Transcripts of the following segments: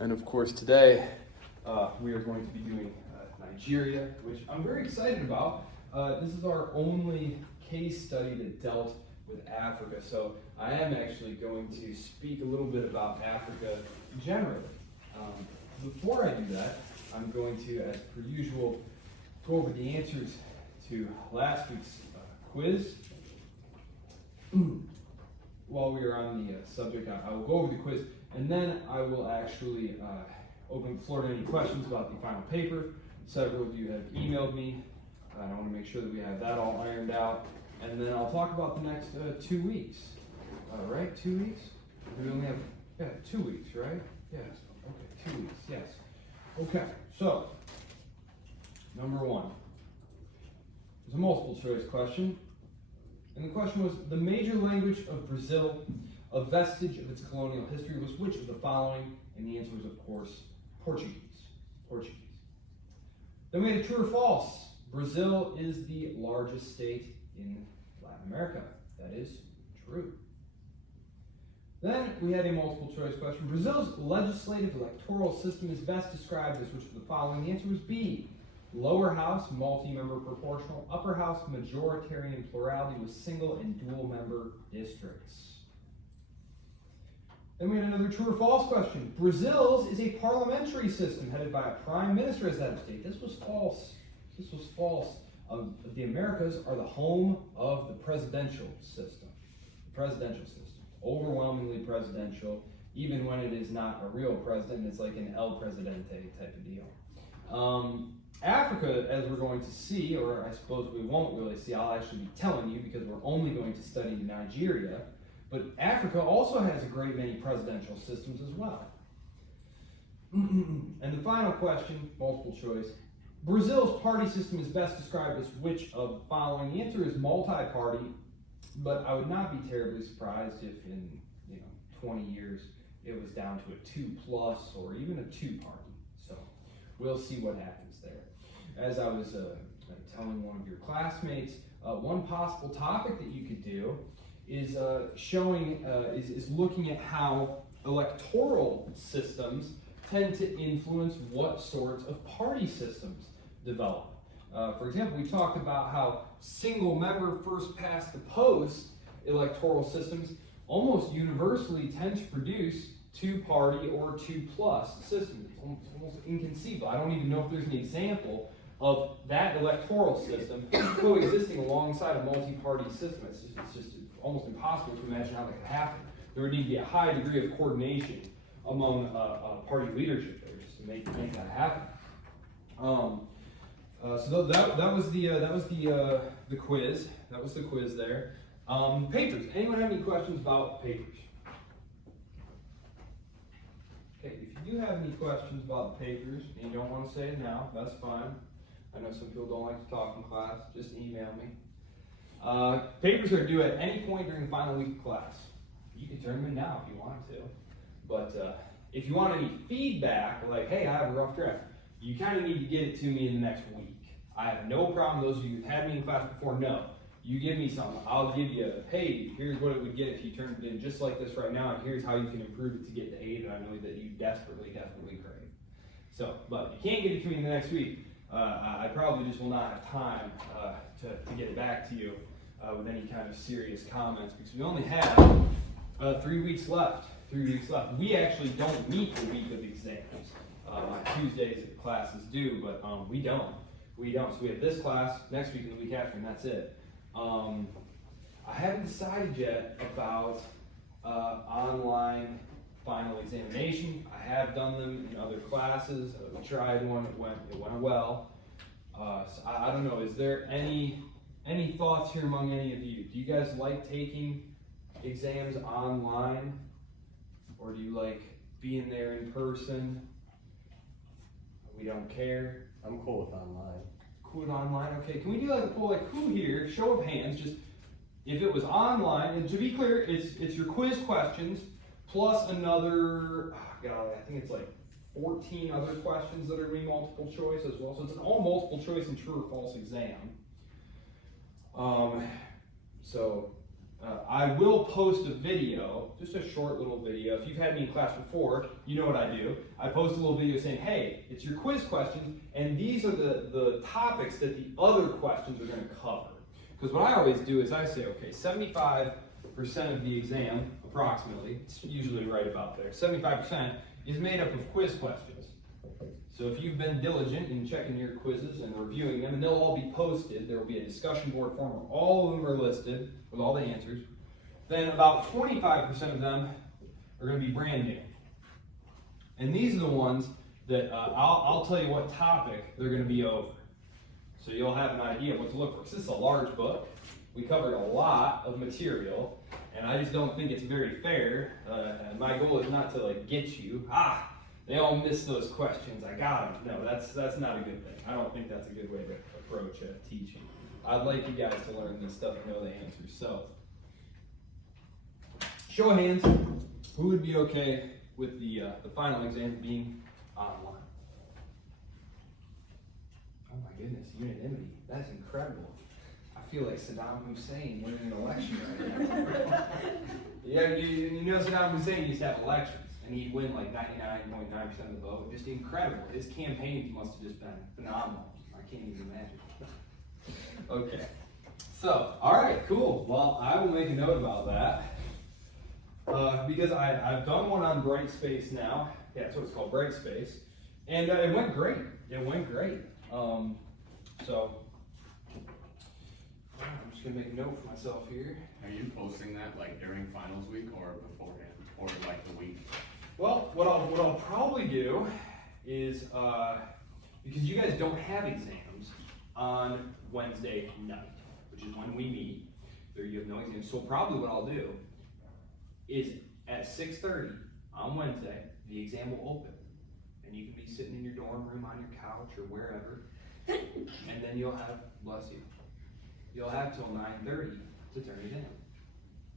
And of course today we are going to be doing Nigeria, which I'm very excited about. This is our only case study that dealt with Africa, so I am actually going to speak a little bit about Africa generally. Before I do that, I'm going to, as per usual, go over the answers to last week's quiz. While we are on the subject, I will go over the quiz, and then I will actually open the floor to any questions about the final paper. Several of you have emailed me, and I want to make sure that we have that all ironed out. And then I'll talk about the next 2 weeks. Right? 2 weeks? We only have, 2 weeks, right? Yes. Okay, 2 weeks, yes. Okay, so, number one. It's a multiple choice question. And the question was, the major language of Brazil, a vestige of its colonial history, was which of the following? And the answer was, of course, Portuguese. Portuguese. Then we had a true or false. Brazil is the largest state in Latin America. That is true. Then we had a multiple choice question. Brazil's legislative electoral system is best described as which of the following? The answer was B. Lower house, multi-member proportional. Upper house, majoritarian plurality with single and dual member districts. Then we had another true or false question. Brazil's is a parliamentary system headed by a prime minister as head of state. This was false. This was false. The Americas are the home of the presidential system. The presidential system. Overwhelmingly presidential, even when it is not a real president. It's like an El Presidente type of deal. Africa, as we're going to see, or I suppose we won't really see, I'll actually be telling you because we're only going to study Nigeria, but Africa also has a great many presidential systems as well. And the final question, multiple choice. Brazil's party system is best described as which of the following? The answer is multi-party, but I would not be terribly surprised if in 20 years it was down to a 2+ or even a 2-party. So we'll see what happens there. As I was telling one of your classmates, one possible topic that you could do is is looking at how electoral systems tend to influence what sorts of party systems develop. For example, we talked about how single-member first-past-the-post electoral systems almost universally tend to produce 2-party or 2+ systems. It's almost inconceivable. I don't even know if there's an example of that electoral system coexisting alongside a multi-party system. It's just almost impossible to imagine how that could happen. There would need to be a high degree of coordination among party leadership there just to make that happen. So that was the quiz. That was the quiz there. Papers. Anyone have any questions about papers? Okay, if you do have any questions about the papers and you don't want to say it now, that's fine. I know some people don't like to talk in class. Just email me. Papers are due at any point during the final week of class. You can turn them in now if you want to. But if you want any feedback, like, hey, I have a rough draft, you kind of need to get it to me in the next week. I have no problem. Those of you who've had me in class before know. You give me something, I'll give you hey, here's what it would get if you turned it in just like this right now, and here's how you can improve it to get the 8 that I know that you desperately crave. So, but if you can't get it to me in the next week, I probably just will not have time to get it back to you with any kind of serious comments, because we only have 3 weeks left. 3 weeks left. We actually don't meet the week of exams. On Tuesdays the class is due, but we don't. So we have this class next week and the week after, and that's it. I haven't decided yet about online final examination. I have done them in other classes. We tried one. It went well. So I don't know. Is there any thoughts here among any of you? Do you guys like taking exams online, or do you like being there in person? We don't care. I'm cool with online. Cool with online, okay. Can we do like a poll, like who here, show of hands, just if it was online, and to be clear, it's your quiz questions plus another, I think it's like 14 other questions that are going to be multiple choice as well. So it's an all multiple choice and true or false exam. So I will post a video, just a short little video. If you've had me in class before, you know what I do. I post a little video saying, hey, it's your quiz questions, and these are the topics that the other questions are going to cover. Because what I always do is I say, okay, 75% of the exam, approximately, it's usually right about there, 75% is made up of quiz questions. So if you've been diligent in checking your quizzes and reviewing them, and they'll all be posted, there will be a discussion board form where all of them are listed with all the answers, then about 25% of them are going to be brand new. And these are the ones that I'll tell you what topic they're going to be over. So you'll have an idea what to look for. So this is a large book. We covered a lot of material, and I just don't think it's very fair. My goal is not to like get you, they all missed those questions, I got them. No, that's not a good thing. I don't think that's a good way to approach teaching. I'd like you guys to learn this stuff and know the answers. So, show of hands, who would be okay with the final exam being online? Oh my goodness, unanimity. That's incredible. I feel like Saddam Hussein winning an election right now. Yeah, you know Saddam Hussein used to have elections, and he'd win like 99.9% of the vote. Just incredible. His campaigns must have just been phenomenal. I can't even imagine. Okay. So, all right, cool. Well, I will make a note about that. Because I've done one on Brightspace now. Yeah, that's what it's called, Brightspace. And it went great. It went great. So, I'm just going to make a note for myself here. Are you posting that like during finals week or beforehand? Or like the week? Well, what I'll probably do is, because you guys don't have exams on Wednesday night, which is when we meet, there you have no exams. So probably what I'll do is at 6:30 on Wednesday, the exam will open. And you can be sitting in your dorm room on your couch or wherever. And then you'll have, bless you, you'll have till 9:30 to turn it in.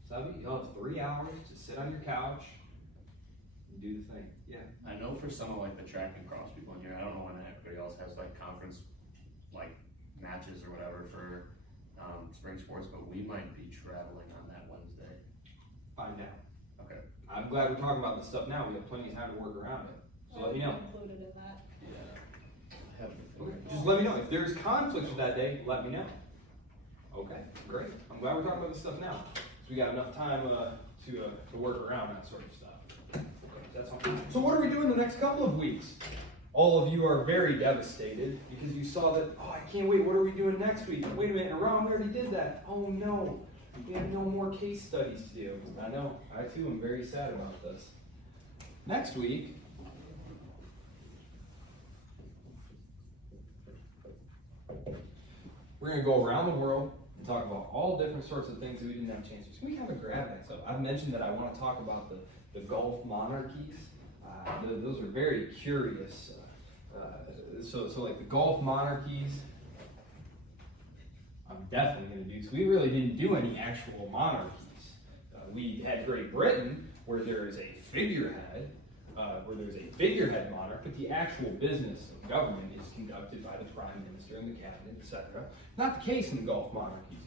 So you'll have 3 hours to sit on your couch and do the thing. Yeah. I know for some of like the track and cross people in here, I don't know when everybody else has like conference like matches or whatever for spring sports, but we might be traveling on that Wednesday. Find out. Okay. I'm glad we're talking about this stuff now. We have plenty of time to work around it. So let me know. Included in that. Yeah. Okay. Just let me know. If there's conflicts with that day, let me know. Okay, great. I'm glad we're talking about this stuff now. So we got enough time to work around that sort of stuff. Okay, that's all. So what are we doing the next couple of weeks? All of you are very devastated because you saw that, oh, I can't wait, what are we doing next week? Wait a minute, Ron, we already did that. Oh no, we have no more case studies to do. I know, I too am very sad about this. Next week, we're going to go around the world and talk about all different sorts of things that we didn't have a chance to. So we have a grab that. So I've mentioned that I want to talk about the Gulf monarchies. Those are very curious. So like the Gulf monarchies, I'm definitely going to do. So we really didn't do any actual monarchies. We had Great Britain, where there is a figurehead, monarch, but the actual business of government is conducted by the prime minister and the cabinet, etc. Not the case in the Gulf monarchies.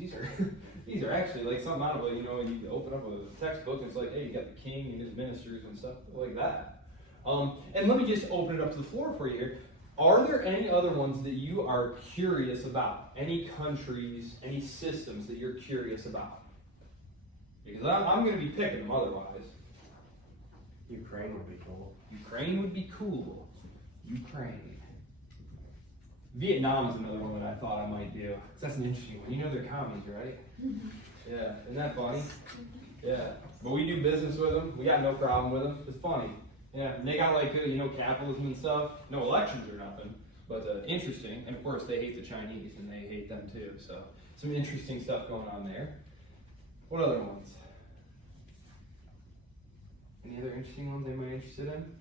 These are actually like something out of it. You know, you open up a textbook and it's like, hey, you got the king and his ministers and stuff like that. And let me just open it up to the floor for you here. Are there any other ones that you are curious about? Any countries, any systems that you're curious about? Because I'm going to be picking them otherwise. Ukraine would be cool. Ukraine would be cool. Ukraine. Vietnam is another one that I thought I might do. 'Cause that's an interesting one. You know they're commies, right? Yeah, isn't that funny? Yeah, but we do business with them. We got no problem with them. It's funny. Yeah, and they got like, capitalism and stuff. No elections or nothing, but interesting. And of course they hate the Chinese and they hate them too. So some interesting stuff going on there. What other ones? Any other interesting ones anybody interested in?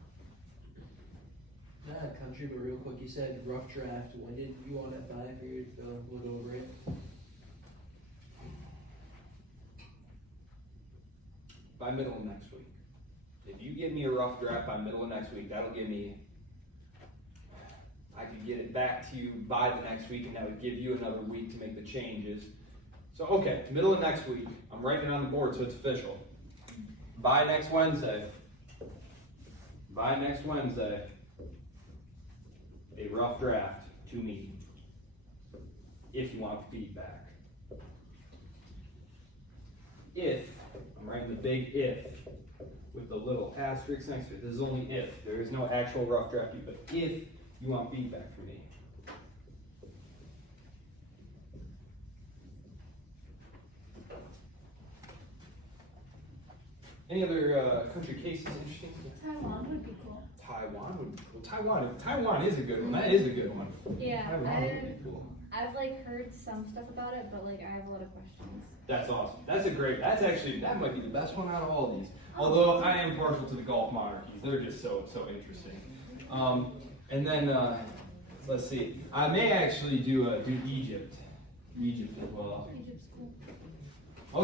Not a country, but real quick, you said rough draft. When did you want it by for you to look over it? By middle of next week. If you give me a rough draft by middle of next week, that'll give me, I could get it back to you by the next week, and that would give you another week to make the changes. So, okay, middle of next week, I'm writing it on the board so it's official. By next Wednesday, a rough draft to me, if you want feedback. If, I'm writing the big if, with the little asterisk next to it, this is only if, there is no actual rough draft, but if you want feedback from me. Any other country cases interesting? Taiwan would be cool. Taiwan would be cool. Taiwan is a good one. That is a good one. Yeah, Taiwan would be cool. I've like heard some stuff about it, but like I have a lot of questions. That's awesome. That might be the best one out of all of these. Although I am partial to the Gulf monarchies. They're just so interesting. And then, let's see. I may actually do Egypt. Egypt as well. Egypt's cool.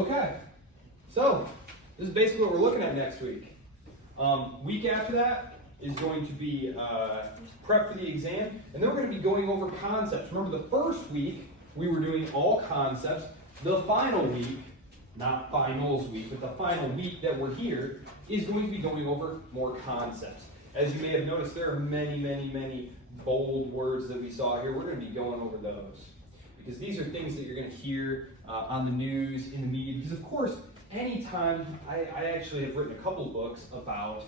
Okay. So, this is basically what we're looking at next week. Week after that is going to be prep for the exam, and then we're going to be going over concepts. Remember, the first week we were doing all concepts. The final week, not finals week, but the final week that we're here is going to be going over more concepts. As you may have noticed, there are many bold words that we saw here. We're going to be going over those because these are things that you're going to hear on the news, in the media. Because of course, anytime, I actually have written a couple books about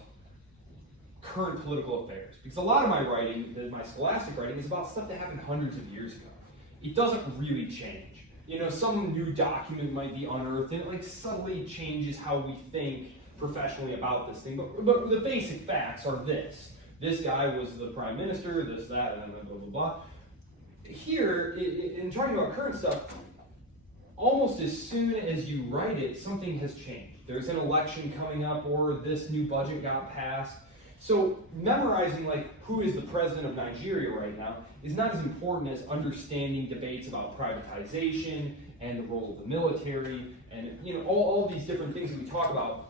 current political affairs. Because a lot of my writing, my scholastic writing, is about stuff that happened hundreds of years ago. It doesn't really change. You know, some new document might be unearthed, and it like subtly changes how we think professionally about this thing. But the basic facts are this. This guy was the prime minister, this, that, and then blah, blah, blah. Here, in talking about current stuff, almost as soon as you write it, something has changed. There's an election coming up, or this new budget got passed. So memorizing like who is the president of Nigeria right now is not as important as understanding debates about privatization and the role of the military and all these different things that we talk about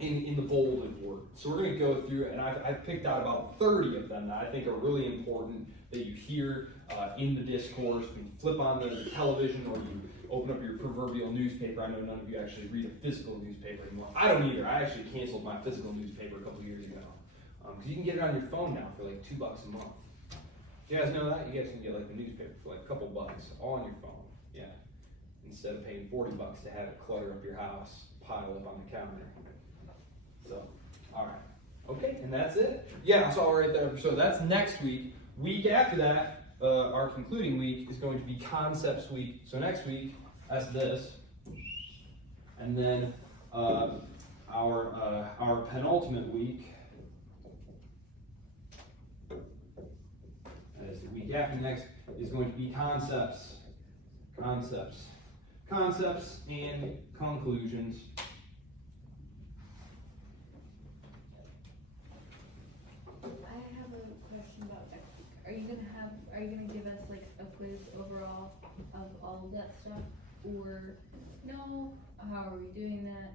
in the bolded words. So we're going to go through, and I've picked out about 30 of them that I think are really important that you hear in the discourse. When you flip on the television or you open up your proverbial newspaper. I know none of you actually read a physical newspaper anymore. I don't either. I actually canceled my physical newspaper a couple years ago. Because you can get it on your phone now for like $2 a month. You guys know that? You guys can get like the newspaper for like a couple bucks, all on your phone. Yeah. Instead of paying $40 to have it clutter up your house, pile up on the counter. So, alright. Okay, and that's it. Yeah, so right there. So that's next week. Week after that, our concluding week is going to be concepts week. So next week, that's this. And then our penultimate week, as the week after next, is going to be concepts and conclusions. I have a question about that. Are you gonna give us like a quiz overall of all of that stuff? Or no? How are we doing that?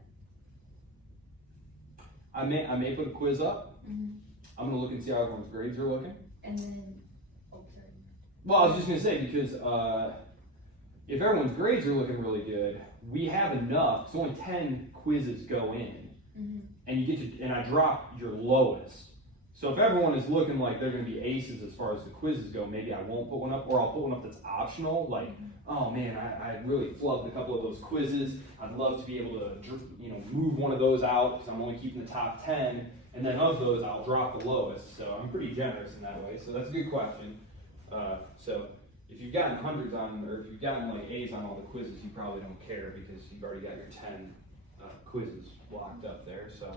I may put a quiz up. Mm-hmm. I'm gonna look and see how everyone's grades are looking. And then, oh sorry. Well, I was just gonna say, because if everyone's grades are looking really good, we have enough. So only 10 quizzes go in, Mm-hmm. and you get to, and I drop your lowest. So if everyone is looking like they're gonna be aces as far as the quizzes go, maybe I won't put one up, or I'll put one up that's optional. Like, oh man, I really flubbed a couple of those quizzes. I'd love to be able to, move one of those out because I'm only keeping the top 10, and then of those I'll drop the lowest. So I'm pretty generous in that way. So that's a good question. So if you've gotten hundreds on, or if you've gotten like A's on all the quizzes, you probably don't care because you've already got your 10 quizzes blocked up there. So.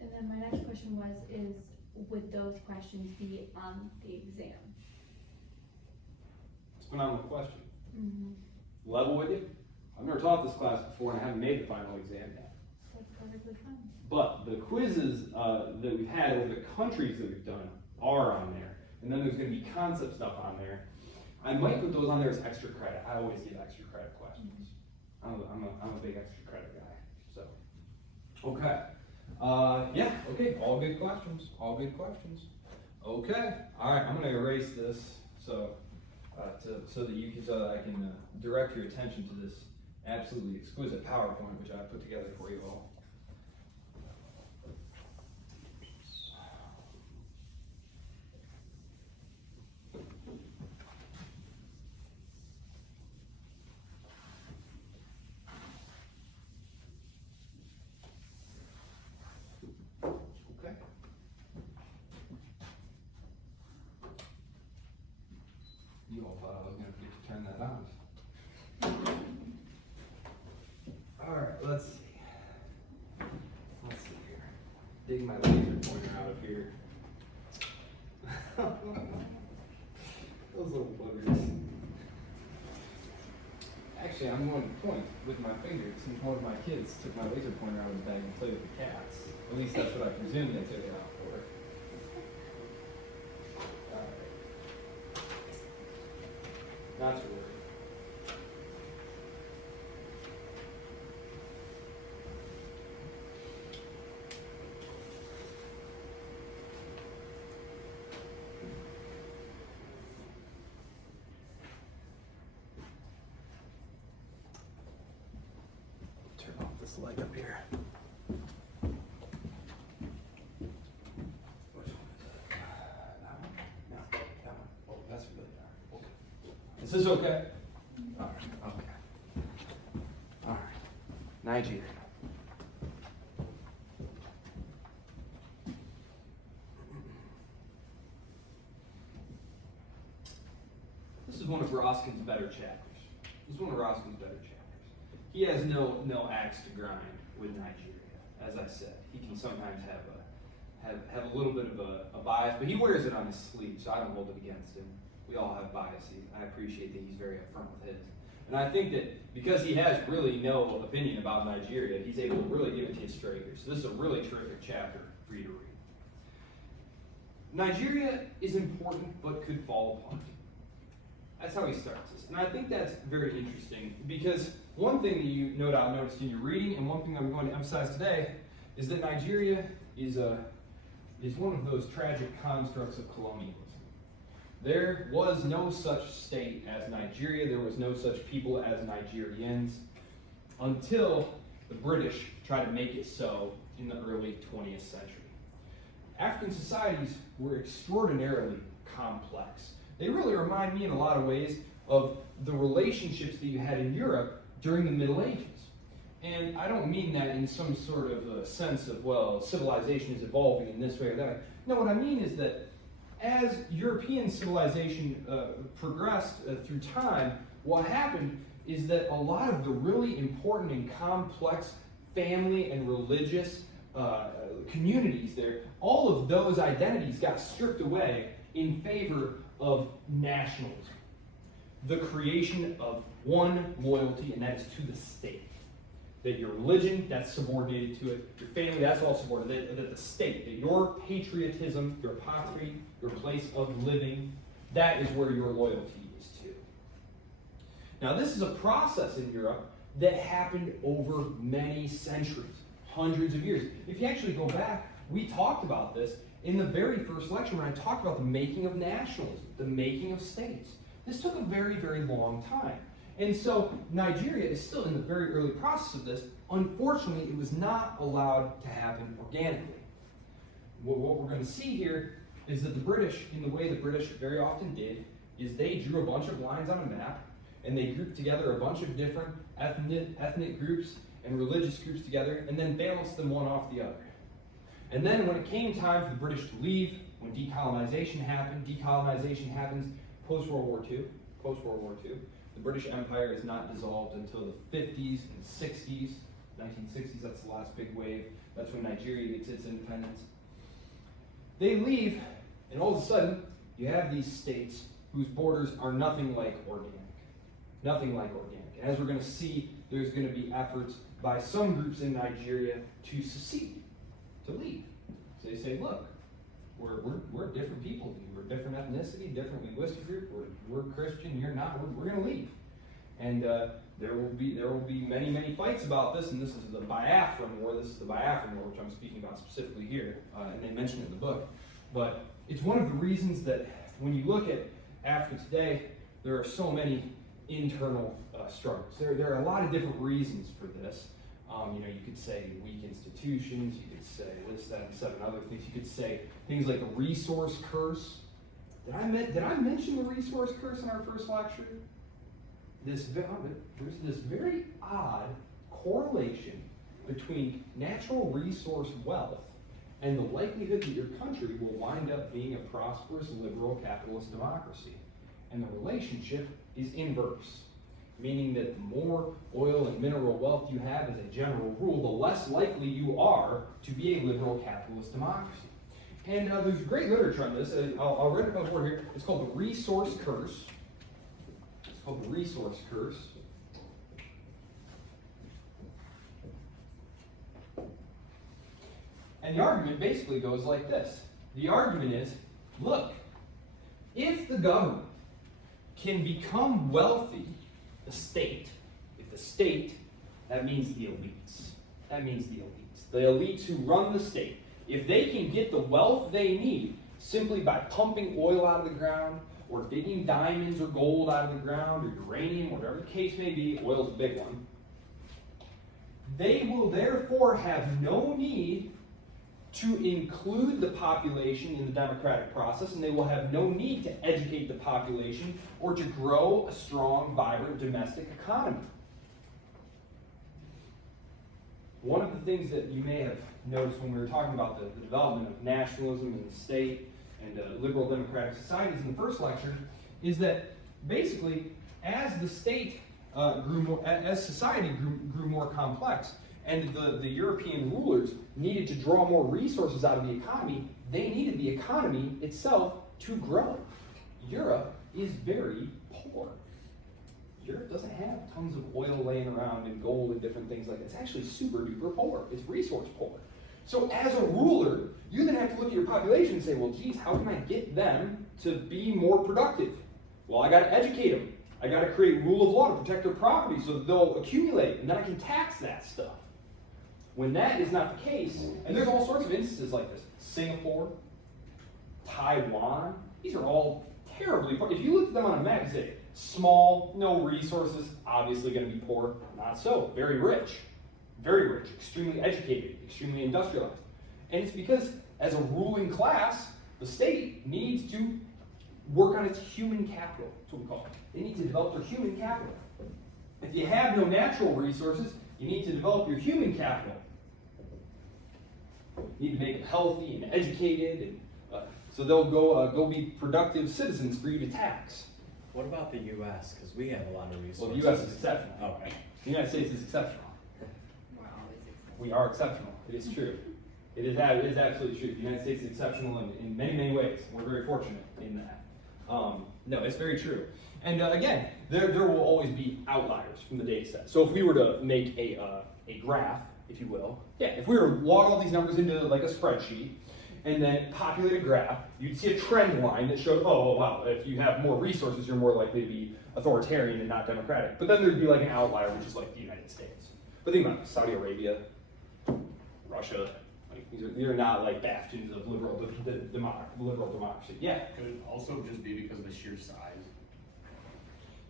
And then my next question is would those questions be on the exam? It's a phenomenal question. Mm-hmm. Level with you. I've never taught this class before and I haven't made the final exam yet. That's perfectly fine. But the quizzes that we've had over the countries that we've done are on there. And then there's going to be concept stuff on there. I might put those on there as extra credit. I always give extra credit questions. I'm a big extra credit guy. So, okay. Yeah, okay, all good questions, Okay, all right, I'm gonna erase this, so so that I can direct your attention to this absolutely exquisite PowerPoint which I put together for you all. Okay. You all thought I was going to forget to turn that on. Alright, let's see. Let's see here. Dig my laser pointer out of here. Those little buggers. Actually, I'm going to point with my finger since one of my kids took my laser pointer out of the bag and played with the cats. At least that's what I presume they took it out for. Alright. Not to worry. Turn off this light up here. Which one is it? That one? No, that one. Oh, that's really dark. Okay. Is this okay? Alright, okay. Alright. Nigeria. This is one of Roskin's better chapters. This is one of Roskin's better chapters. He has no axe to grind with Nigeria. As I said, he can sometimes have a little bit of a bias, but he wears it on his sleeve, so I don't hold it against him. We all have biases. I appreciate that he's very upfront with his. And I think that because he has really no opinion about Nigeria, he's able to really give it to you straight here. So this is a really terrific chapter for you to read. Nigeria is important, but could fall apart. That's how he starts this. And I think that's very interesting because one thing that you no doubt noticed in your reading, and one thing I'm going to emphasize today, is that Nigeria is one of those tragic constructs of colonialism. There was no such state as Nigeria. There was no such people as Nigerians until the British tried to make it so in the early 20th century. African societies were extraordinarily complex. They really remind me in a lot of ways of the relationships that you had in Europe during the Middle Ages. And I don't mean that in some sort of a sense of, well, civilization is evolving in this way or that. No, what I mean is that as European civilization progressed through time, what happened is that a lot of the really important and complex family and religious communities there, all of those identities got stripped away in favor of nationalism. The creation of one loyalty, and that is to the state. That your religion, that's subordinated to it. Your family, that's all subordinated. That the state, that your patriotism, your patrie, your place of living, that is where your loyalty is to. Now, this is a process in Europe that happened over many centuries, hundreds of years. If you actually go back, we talked about this in the very first lecture when I talked about the making of nationalism, the making of states. This took a very, very long time. And so Nigeria is still in the very early process of this. Unfortunately, it was not allowed to happen organically. What we're going to see here is that the British, in the way the British very often did, is they drew a bunch of lines on a map, and they grouped together a bunch of different ethnic groups and religious groups together, and then balanced them one off the other. And then when it came time for the British to leave, when decolonization happens post-World War II, the British Empire is not dissolved until the 50s and 60s, 1960s, that's the last big wave. That's when Nigeria gets its independence. They leave, and all of a sudden, you have these states whose borders are nothing like organic. Nothing like organic. And as we're going to see, there's going to be efforts by some groups in Nigeria to secede, to leave. So they say, look, we're different people. We're different ethnicity, different linguistic group. We're Christian. You're not. We're going to leave. And there will be many fights about this. And this is the Biafran War. This is the Biafran War, which I'm speaking about specifically here. And they mention it in the book. But it's one of the reasons that when you look at Africa today, there are so many internal struggles. There are a lot of different reasons for this. You could say weak institutions, you could say this, that, and 7 other things. You could say things like a resource curse. Did I mention the resource curse in our first lecture? There's this very odd correlation between natural resource wealth and the likelihood that your country will wind up being a prosperous liberal capitalist democracy. And the relationship is inverse, meaning that the more oil and mineral wealth you have as a general rule, the less likely you are to be a liberal capitalist democracy. And there's great literature on this. I'll read it over here. It's called the resource curse. It's called the resource curse. And the argument basically goes like this. The argument is, look, if the government can become wealthy, the state, that means the elites. That means the elites. The elites who run the state. If they can get the wealth they need simply by pumping oil out of the ground, or digging diamonds or gold out of the ground, or uranium, whatever the case may be, oil's a big one, they will therefore have no need to include the population in the democratic process, and they will have no need to educate the population or to grow a strong, vibrant domestic economy. One of the things that you may have noticed when we were talking about the development of nationalism in the state and liberal democratic societies in the first lecture is that basically as the state as society grew more complex, and the European rulers needed to draw more resources out of the economy, they needed the economy itself to grow. Europe is very poor. Europe doesn't have tons of oil laying around and gold and different things like that. It's actually super duper poor. It's resource poor. So as a ruler, you then have to look at your population and say, well, geez, how can I get them to be more productive? Well, I got to educate them. I got to create rule of law to protect their property so that they'll accumulate, and then I can tax that stuff. When that is not the case, and there's all sorts of instances like this. Singapore, Taiwan, these are all terribly poor. If you look at them on a map, you say, small, no resources, obviously going to be poor. Not so. Very rich, extremely educated, extremely industrialized. And it's because, as a ruling class, the state needs to work on its human capital. That's what we call it. They need to develop their human capital. If you have no natural resources, you need to develop your human capital. You need to make them healthy and educated, and so they'll go be productive citizens for you to tax. What about the U.S.? Because we have a lot of resources. Well, the U.S. is exceptional. Okay. The United States is exceptional. We're always excited. We are exceptional. It is true. It is absolutely true. The United States is exceptional in many, many ways. We're very fortunate in that. No, it's very true. And again, there will always be outliers from the data set. So if we were to make a graph, if you will, if we were to log all these numbers into like a spreadsheet and then populate a graph, you'd see a trend line that showed, oh, wow, if you have more resources, you're more likely to be authoritarian and not democratic. But then there'd be like an outlier, which is like the United States. But think about it, Saudi Arabia, Russia, like these are not like bastions of liberal democracy. Yeah. Could it also just be because of the sheer size?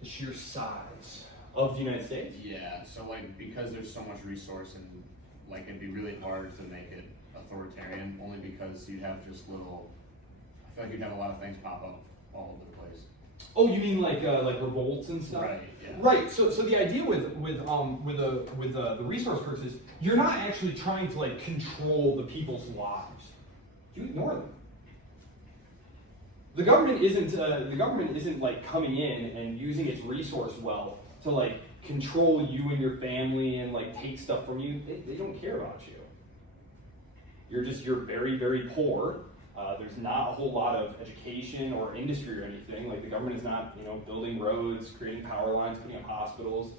The sheer size of the United States? Yeah, so like because there's so much resource and like it'd be really hard to make it authoritarian only because you'd have just little, I feel like you'd have a lot of things pop up all over the place. Oh, you mean like revolts and stuff? Right, yeah. Right, so the idea with the resource curse is you're not actually trying to like control the people's lives. You ignore them. The government isn't like coming in and using its resource wealth to like control you and your family and like take stuff from you. They don't care about you. You're very, very poor. There's not a whole lot of education or industry or anything. Like the government is not, building roads, creating power lines, putting up hospitals.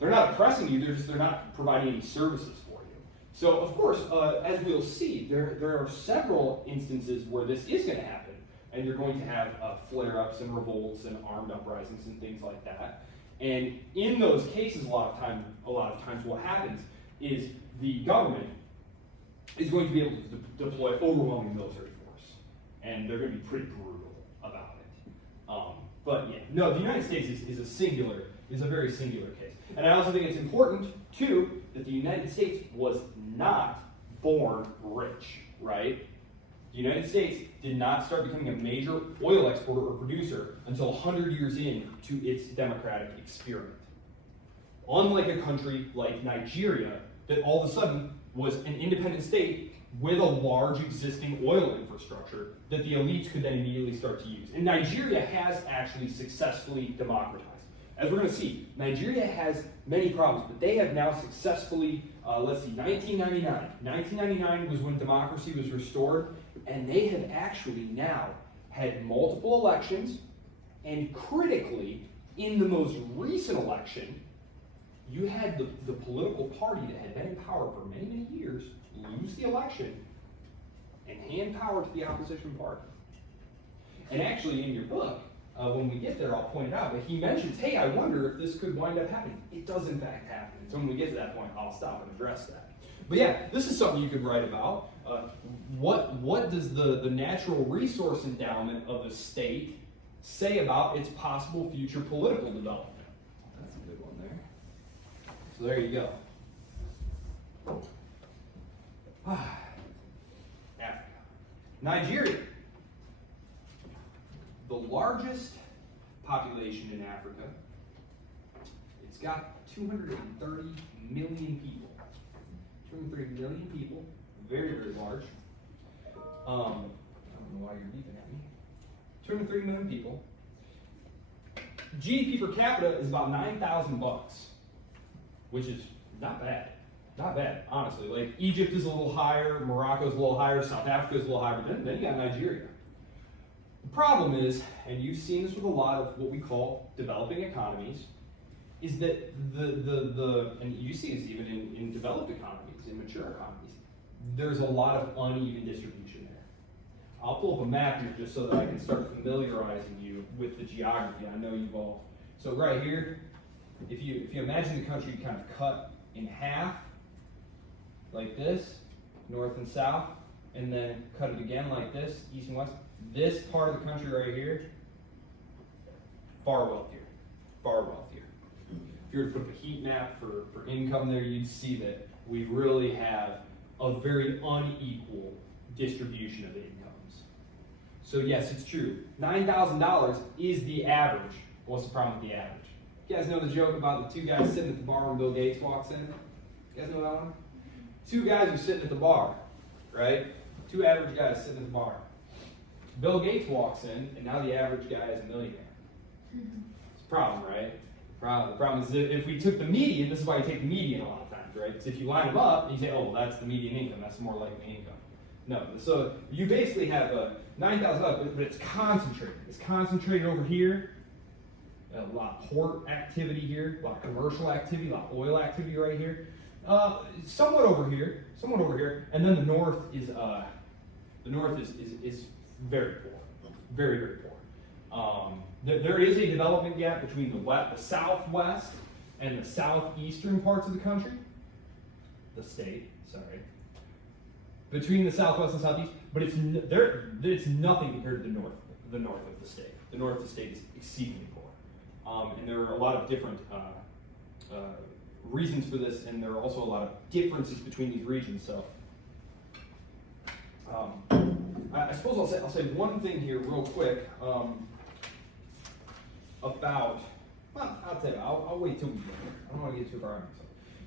They're not oppressing you. They're not providing any services for you. So of course, as we'll see, there are several instances where this is going to happen, and you're going to have flare-ups and revolts and armed uprisings and things like that. And in those cases, a lot of times, what happens is the government is going to be able to deploy overwhelming military force, and they're going to be pretty brutal about it. But yeah, no, the United States is a very singular case. And I also think it's important, too, that the United States was not born rich, right? The United States did not start becoming a major oil exporter or producer until 100 years into its democratic experiment. Unlike a country like Nigeria, that all of a sudden was an independent state with a large existing oil infrastructure that the elites could then immediately start to use. And Nigeria has actually successfully democratized. As we're going to see, Nigeria has many problems, but they have now successfully, 1999. 1999 was when democracy was restored, and they have actually now had multiple elections, and critically, in the most recent election, you had the political party that had been in power for many, many years lose the election and hand power to the opposition party. And actually, in your book, when we get there, I'll point it out, but he mentions, hey, I wonder if this could wind up happening. It does, in fact, happen. So when we get to that point, I'll stop and address that. But yeah, this is something you could write about. What does the natural resource endowment of a state say about its possible future political development? That's a good one there. So there you go. Africa. Nigeria. The largest population in Africa. It's got 230 million people. 230 million people. Very, very large. I don't know why you're beeping at me. 230 million people. GDP per capita is about $9,000, which is not bad. Not bad, honestly. Like, Egypt is a little higher, Morocco's a little higher, South Africa is a little higher, but then you got Nigeria. The problem is, and you've seen this with a lot of what we call developing economies, is that and you see this even in developed economies, in mature economies, there's a lot of uneven distribution there. I'll pull up a map here just so that I can start familiarizing you with the geography. I know you've all, so right here, if you imagine the country kind of cut in half, like this, north and south, and then cut it again like this, east and west. This part of the country right here, far wealthier, far wealthier. If you were to put up a heat map for income there, you'd see that we really have a very unequal distribution of incomes. So yes, it's true. $9,000 is the average. What's the problem with the average? You guys know the joke about the two guys sitting at the bar when Bill Gates walks in? You guys know that one? Two guys are sitting at the bar, right? Two average guys sitting at the bar. Bill Gates walks in, and now the average guy is a millionaire. It's a problem, right? The problem is that if we took the median, this is why you take the median a lot of times, right? Because if you line them up, and you say, oh, well, that's the median income, that's the more likely income. No, so you basically have $9,000, but it's concentrated. It's concentrated over here. A lot of port activity here, a lot of commercial activity, a lot of oil activity right here. Somewhat over here, and then the north is very poor, very, very poor. There is a development gap between the southwest and the southeastern parts of the country, between the southwest and southeast, but it's nothing compared to the north of the state. The north of the state is exceedingly poor, and there are a lot of different reasons for this, and there are also a lot of differences between these regions. So, I suppose I'll say one thing here real quick about. Well, I'll wait till we get there. I don't want to get too far into it.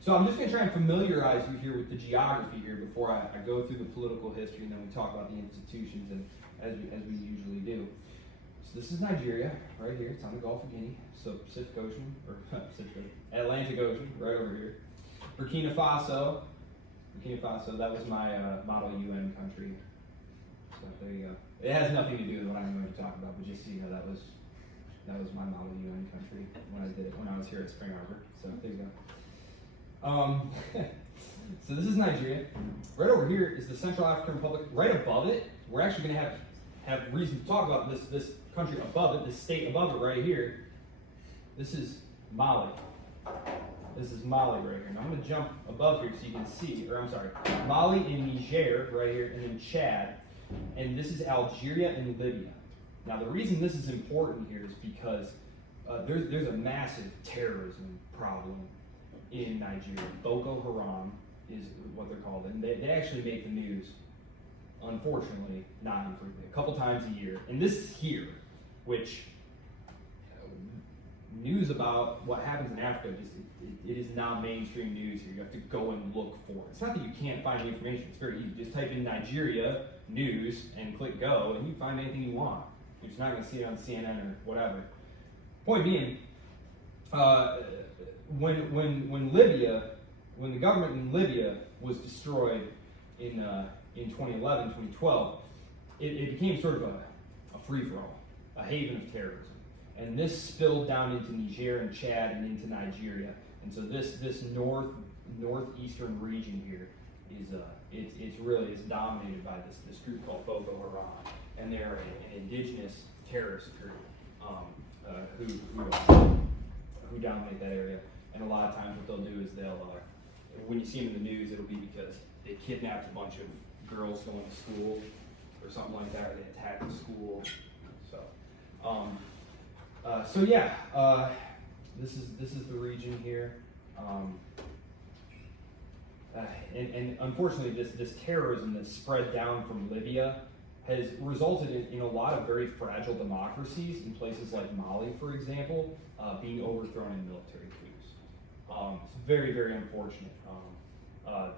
So I'm just going to try and familiarize you here with the geography here before I go through the political history, and then we talk about the institutions, and as we usually do. So this is Nigeria, right here. It's on the Gulf of Guinea, so Pacific Ocean, or Atlantic Ocean, right over here. Burkina Faso, that was my model UN country. So there you go. It has nothing to do with what I'm going to talk about, but just so you know, that was my model UN country when I was here at Spring Arbor. So there you go. So this is Nigeria. Right over here is the Central African Republic. Right above it, we're actually going to have reason to talk about this country above it, this state above it right here. This is Mali. This is Mali right here. Now I'm going to jump above here so you can see, Mali and Niger right here, and then Chad. And this is Algeria and Libya. Now the reason this is important here is because there's a massive terrorism problem in Nigeria. Boko Haram is what they're called, and they actually make the news, unfortunately, not infrequently, a couple times a year. And this is here, which news about what happens in Africa, it is not mainstream news here. You have to go and look for it. It's not that you can't find the information. It's very easy. Just type in Nigeria news and click go, and you find anything you want. You're just not going to see it on CNN or whatever. Point being, when the government in Libya was destroyed in 2011, 2012, it became sort of a free-for-all, a haven of terrorism. And this spilled down into Niger and Chad and into Nigeria. And so this northeastern region here is it's dominated by this group called Boko Haram, and they're an indigenous terrorist group who dominate that area. And a lot of times what they'll do is when you see them in the news, it'll be because they kidnapped a bunch of girls going to school or something like that, or they attacked the school. This is the region here, and unfortunately, this terrorism that's spread down from Libya has resulted in a lot of very fragile democracies in places like Mali, for example, being overthrown in military coups. It's very, very unfortunate.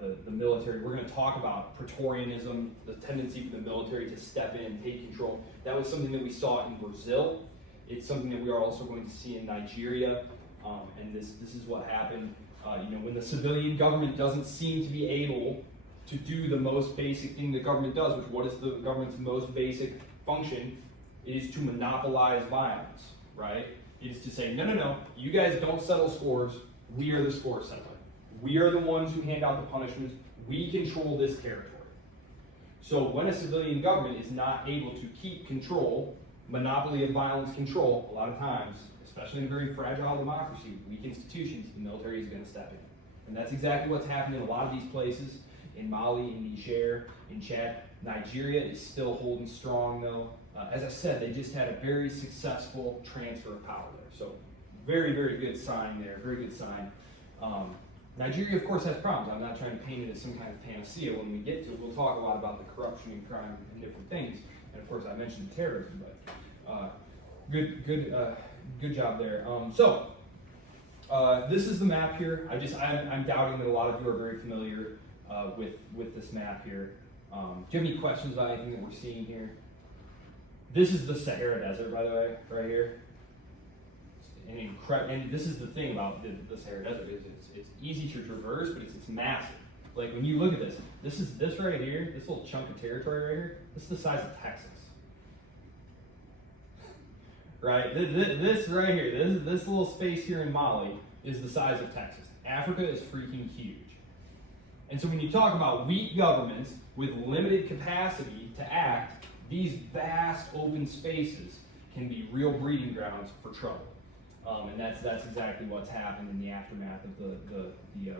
The military, we're going to talk about Praetorianism, the tendency for the military to step in and take control. That was something that we saw in Brazil. It's something that we are also going to see in Nigeria, and this is what happened. When the civilian government doesn't seem to be able to do the most basic thing the government does, which what is the government's most basic function? It is to monopolize violence, right? It is to say, no, you guys don't settle scores, we are the score settler. We are the ones who hand out the punishments, we control this territory. So when a civilian government is not able to keep control, monopoly of violence control, a lot of times, especially in a very fragile democracy, weak institutions, the military is going to step in. And that's exactly what's happening in a lot of these places, in Mali, in Niger, in Chad. Nigeria is still holding strong though. As I said, they just had a very successful transfer of power there. So very, very good sign there, very good sign. Nigeria, of course, has problems. I'm not trying to paint it as some kind of panacea. When we get to it, we'll talk a lot about the corruption and crime and different things. And of course, I mentioned terrorism, but good job there. This is the map here. I'm doubting that a lot of you are very familiar with this map here. Do you have any questions about anything that we're seeing here? This is the Sahara Desert, by the way, right here. And this is the thing about the Sahara Desert is it's easy to traverse, but it's massive. Like when you look at this right here, this little chunk of territory right here, this is the size of Texas. Right? This right here, this little space here in Mali is the size of Texas. Africa is freaking huge. And so when you talk about weak governments with limited capacity to act, these vast open spaces can be real breeding grounds for trouble. And that's exactly what's happened in the aftermath of the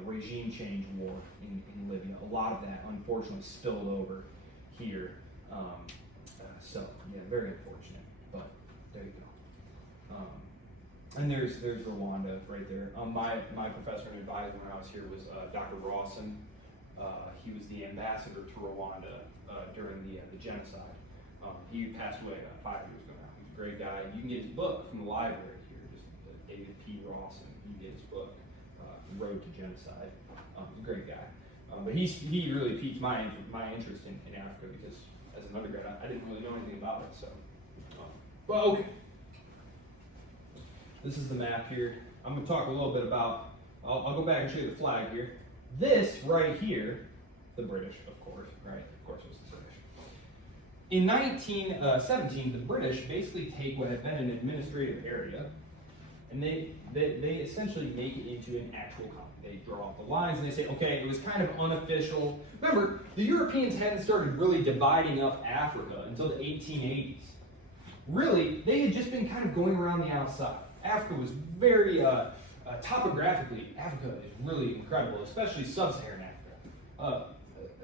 regime change war in Libya. A lot of that, unfortunately, spilled over here. Very unfortunate, but there you go. And there's Rwanda right there. My professor and advisor when I was here was Dr. Rawson. He was the ambassador to Rwanda during the genocide. He passed away 5 years ago now. He's a great guy. You can get his book from the library here, just David P. Rawson. You can get his book, Road to Genocide. He's a great guy. But he really piqued my interest in Africa because as an undergrad, I didn't really know anything about it. So, okay. This is the map here. I'm going to talk a little bit about, I'll go back and show you the flag here. This right here, the British, of course, right? Of course it was the British. In 1917, the British basically take what had been an administrative area and they essentially make it into an actual colony. They draw up the lines and they say, okay, it was kind of unofficial. Remember, the Europeans hadn't started really dividing up Africa until the 1880s. Really, they had just been kind of going around the outside. Africa was very, topographically, Africa is really incredible, especially sub-Saharan Africa.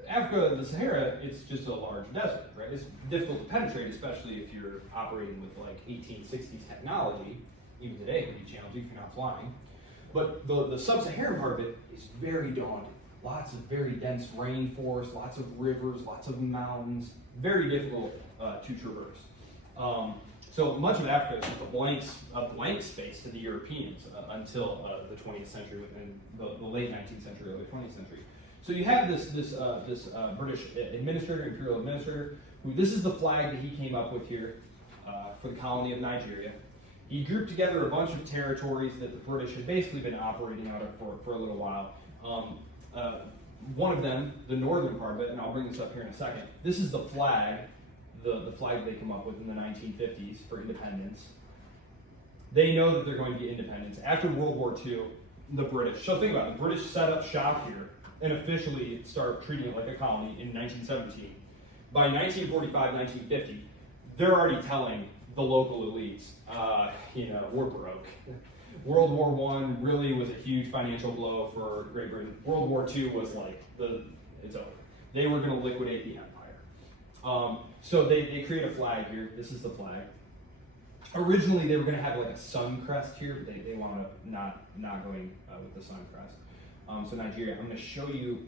Africa, the Sahara, it's just a large desert, right? It's difficult to penetrate, especially if you're operating with like 1860s technology. Even today, it can be challenging if you're not flying. But the sub-Saharan part of it is very daunting. Lots of very dense rainforest, lots of rivers, lots of mountains, very difficult to traverse. So much of Africa is just a blank space to the Europeans until the 20th century, and the late 19th century, early 20th century. So you have this British administrator, imperial administrator, who this is the flag that he came up with here for the colony of Nigeria. He grouped together a bunch of territories that the British had basically been operating out of for a little while. One of them, the northern part of it, and I'll bring this up here in a second. This is the flag, the flag they come up with in the 1950s for independence. They know that they're going to get independence. After World War II, the British, so think about it, the British set up shop here and officially start treating it like a colony in 1917. By 1945, 1950, they're already telling the local elites, we're broke. World War I really was a huge financial blow for Great Britain. World War II was like, it's over. They were going to liquidate the empire. So they create a flag here. This is the flag. Originally, they were going to have like a sun crest here, but they want to not going with the sun crest. So Nigeria, I'm going to show you.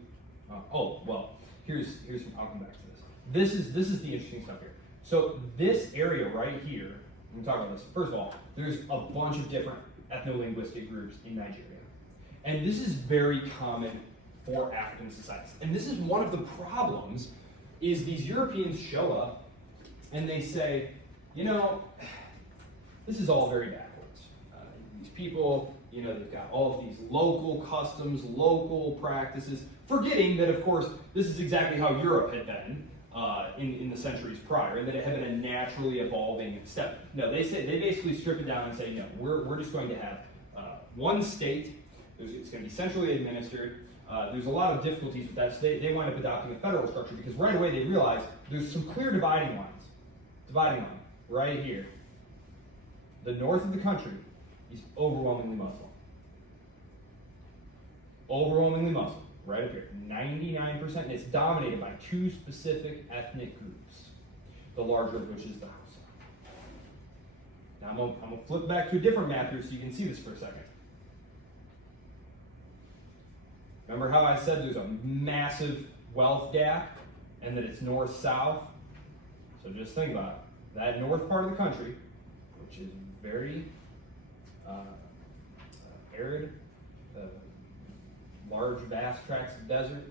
I'll come back to this. This is the interesting stuff here. So this area right here, I'm talking about this. First of all, there's a bunch of different ethno-linguistic groups in Nigeria, and this is very common for African societies. And this is one of the problems: is these Europeans show up and they say, this is all very backwards. These people, they've got all of these local customs, local practices, forgetting that, of course, this is exactly how Europe had been in the centuries prior, and that it had been a naturally evolving step. No, they basically strip it down and say, no, we're just going to have one state. It's going to be centrally administered. There's a lot of difficulties with that, so they wind up adopting a federal structure because right away they realize there's some clear dividing lines. Dividing line right here. The north of the country is overwhelmingly Muslim. Overwhelmingly Muslim, right up here. 99%, and it's dominated by two specific ethnic groups, the larger of which is the Hausa. Now I'm going to flip back to a different map here so you can see this for a second. Remember how I said there's a massive wealth gap and that it's north-south? So just think about it. That north part of the country, which is very arid, large, vast tracts of desert,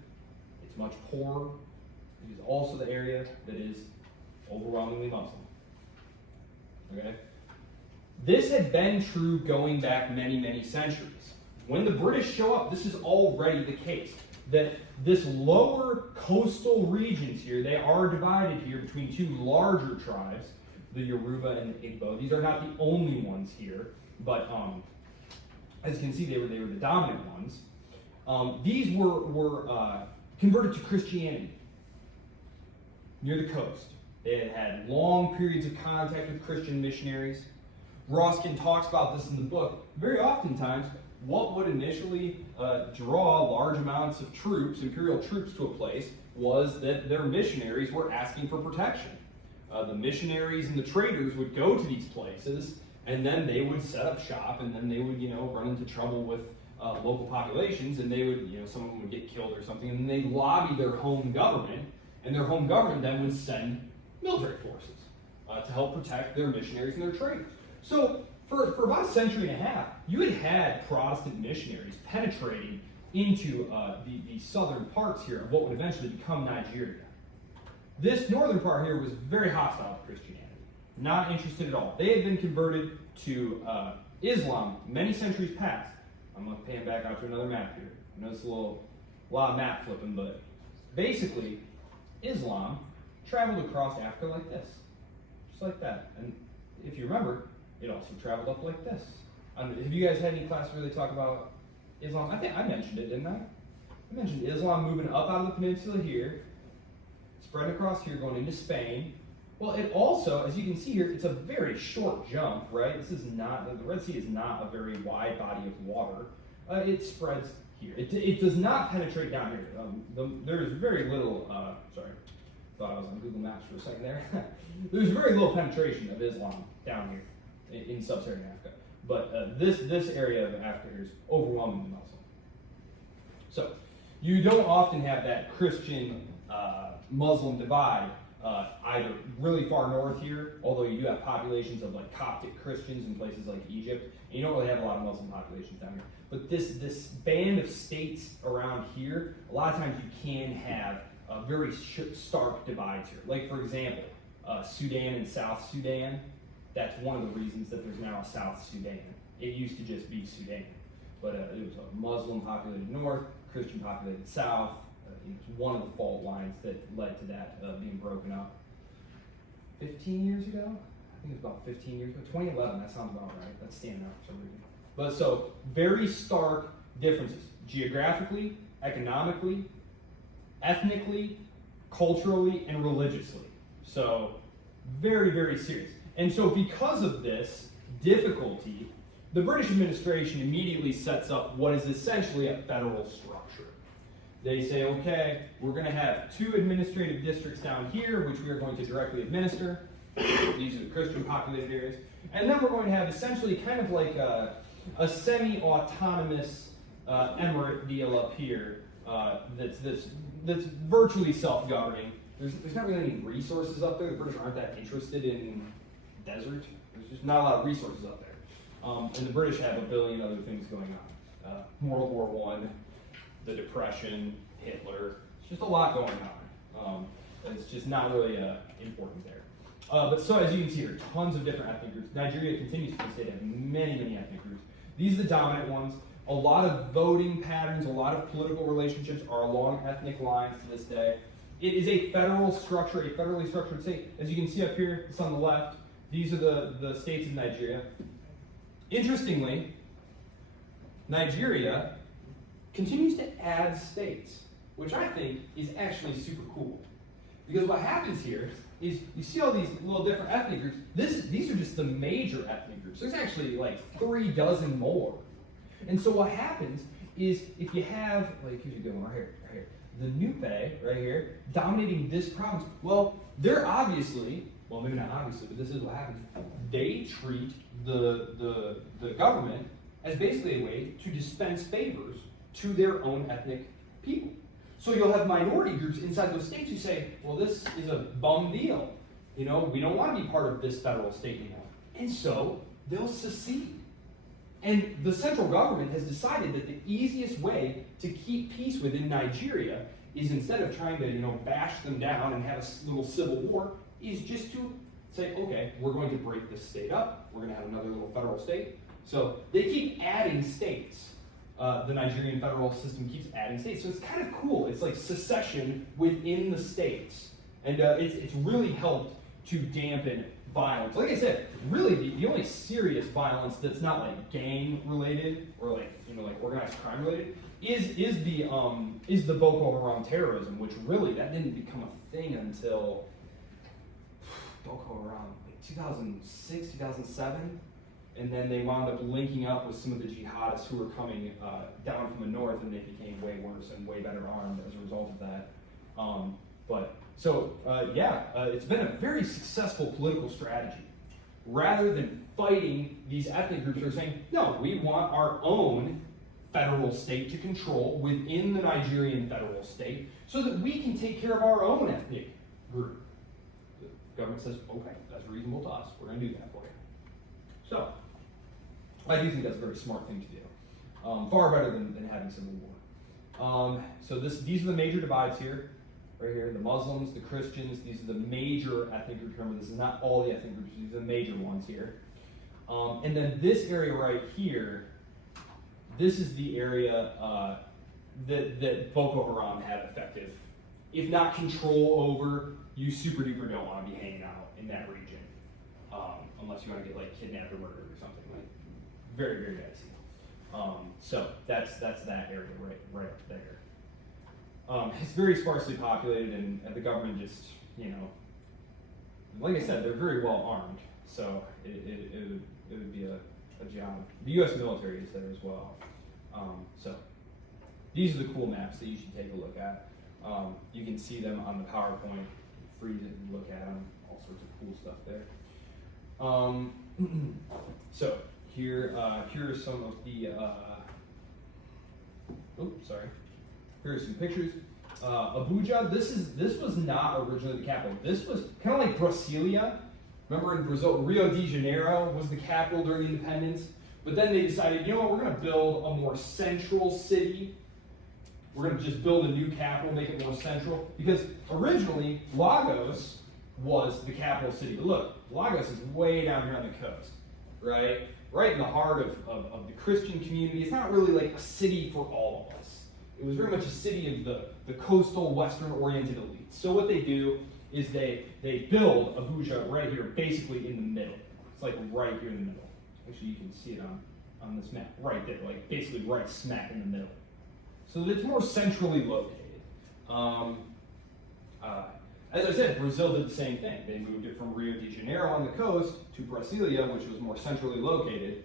it's much poorer. It is also the area that is overwhelmingly Muslim. Okay? This had been true going back many, many centuries. When the British show up, this is already the case. That this lower coastal regions here, they are divided here between two larger tribes, the Yoruba and the Igbo. These are not the only ones here, but as you can see, they were the dominant ones. These were converted to Christianity near the coast. They had had long periods of contact with Christian missionaries. Ruskin talks about this in the book. Very oftentimes, what would initially draw large amounts of troops, imperial troops, to a place was that their missionaries were asking for protection. The missionaries and the traders would go to these places, and then they would set up shop, and then they would, run into trouble with local populations, and they would, some of them would get killed or something, and they'd lobby their home government, and their home government then would send military forces to help protect their missionaries and their traders. So for about a century and a half, you had Protestant missionaries penetrating into the southern parts here of what would eventually become Nigeria. This northern part here was very hostile to Christianity, not interested at all. They had been converted to Islam many centuries past. I'm going to pan back out to another map here. I know it's a lot of map flipping, but basically, Islam traveled across Africa like this, just like that. And if you remember, it also traveled up like this. Have you guys had any class where they talk about Islam? I think I mentioned it, didn't I? I mentioned Islam moving up out of the peninsula here, spreading across here, going into Spain. Well, it also, as you can see here, it's a very short jump, right? The Red Sea is not a very wide body of water. It spreads here. It does not penetrate down here. There is very little, sorry, thought I was on Google Maps for a second there. There's very little penetration of Islam down here in sub-Saharan Africa. But this area of Africa here is overwhelmingly Muslim. So you don't often have that Christian Muslim divide either really far north here, although you do have populations of like Coptic Christians in places like Egypt, and you don't really have a lot of Muslim populations down here. But this band of states around here, a lot of times you can have very stark divides here. Like for example, Sudan and South Sudan, that's one of the reasons that there's now a South Sudan. It used to just be Sudan, but it was a Muslim populated north, Christian populated south. It's one of the fault lines that led to that being broken up 15 years ago. I think it was about 15 years ago. 2011, that sounds about right. That's standing out for some reason. But so, very stark differences geographically, economically, ethnically, culturally, and religiously. So, very, very serious. And so, because of this difficulty, the British administration immediately sets up what is essentially a federal structure. They say, okay, we're going to have 2 administrative districts down here, which we are going to directly administer. These are the Christian populated areas. And then we're going to have essentially kind of like a semi-autonomous emirate deal up here that's virtually self-governing. There's not really any resources up there. The British aren't that interested in desert. There's just not a lot of resources up there. And the British have a billion other things going on. World War I, the Depression, Hitler. It's just a lot going on. It's just not really important there. But so as you can see here, tons of different ethnic groups. Nigeria continues to this day to have many, many ethnic groups. These are the dominant ones. A lot of voting patterns, a lot of political relationships are along ethnic lines to this day. It is a federal structure, a federally structured state. As you can see up here, it's on the left. These are the states of Nigeria. Interestingly, Nigeria continues to add states, which I think is actually super cool. Because what happens here is you see all these little different ethnic groups. These are just the major ethnic groups. There's actually like 3 dozen more. And so what happens is if you have, like here's a good one right here, the Nupe right here, dominating this province, well, they're obviously, well maybe not obviously, but this is what happens. They treat the government as basically a way to dispense favors to their own ethnic people. So you'll have minority groups inside those states who say, well, this is a bum deal. You know, we don't want to be part of this federal state anymore. And so they'll secede. And the central government has decided that the easiest way to keep peace within Nigeria is instead of trying to, bash them down and have a little civil war, is just to say, okay, we're going to break this state up. We're going to have another little federal state. So they keep adding states. The Nigerian federal system keeps adding states. So it's kind of cool. It's like secession within the states. And it's really helped to dampen violence. Like I said, really the only serious violence that's not like gang related or like organized crime related is the Boko Haram terrorism, which really that didn't become a thing until Boko Haram, like 2006, 2007. And then they wound up linking up with some of the jihadists who were coming down from the north, and they became way worse and way better armed as a result of that. It's been a very successful political strategy. Rather than fighting these ethnic groups who are saying, no, we want our own federal state to control within the Nigerian federal state so that we can take care of our own ethnic group. The government says, okay, that's reasonable to us. We're going to do that for you. So, I do think that's a very smart thing to do. Far better than having civil war. These are the major divides here. Right here, the Muslims, the Christians, these are the major ethnic groups. Remember, this is not all the ethnic groups, these are the major ones here. And then this area right here, this is the area that Boko Haram had effective, if not control over, you super duper don't want to be hanging out in that region. Unless you want to get like kidnapped or murdered or something, like very, very dicey. So that's that area right up there. It's very sparsely populated, and the government just, like I said, they're very well armed, so it would be a job. The U.S. military is there as well. these are the cool maps that you should take a look at. You can see them on the PowerPoint, free to look at them, all sorts of cool stuff there. So here are some of the, here are some pictures. Abuja, this was not originally the capital. This was kind of like Brasilia. Remember in Brazil, Rio de Janeiro was the capital during independence. But then they decided, you know what, we're going to build a more central city. We're going to just build a new capital, make it more central. Because originally, Lagos was the capital city. But look, Lagos is way down here on the coast, right? Right in the heart of the Christian community. It's not really like a city for all of us. It was very much a city of the coastal, western-oriented elite. So what they do is they build Abuja right here, basically in the middle. It's like right here in the middle. Actually, you can see it on this map, right there, like basically right smack in the middle. So that it's more centrally located. As I said, Brazil did the same thing. They moved it from Rio de Janeiro on the coast to Brasilia, which was more centrally located.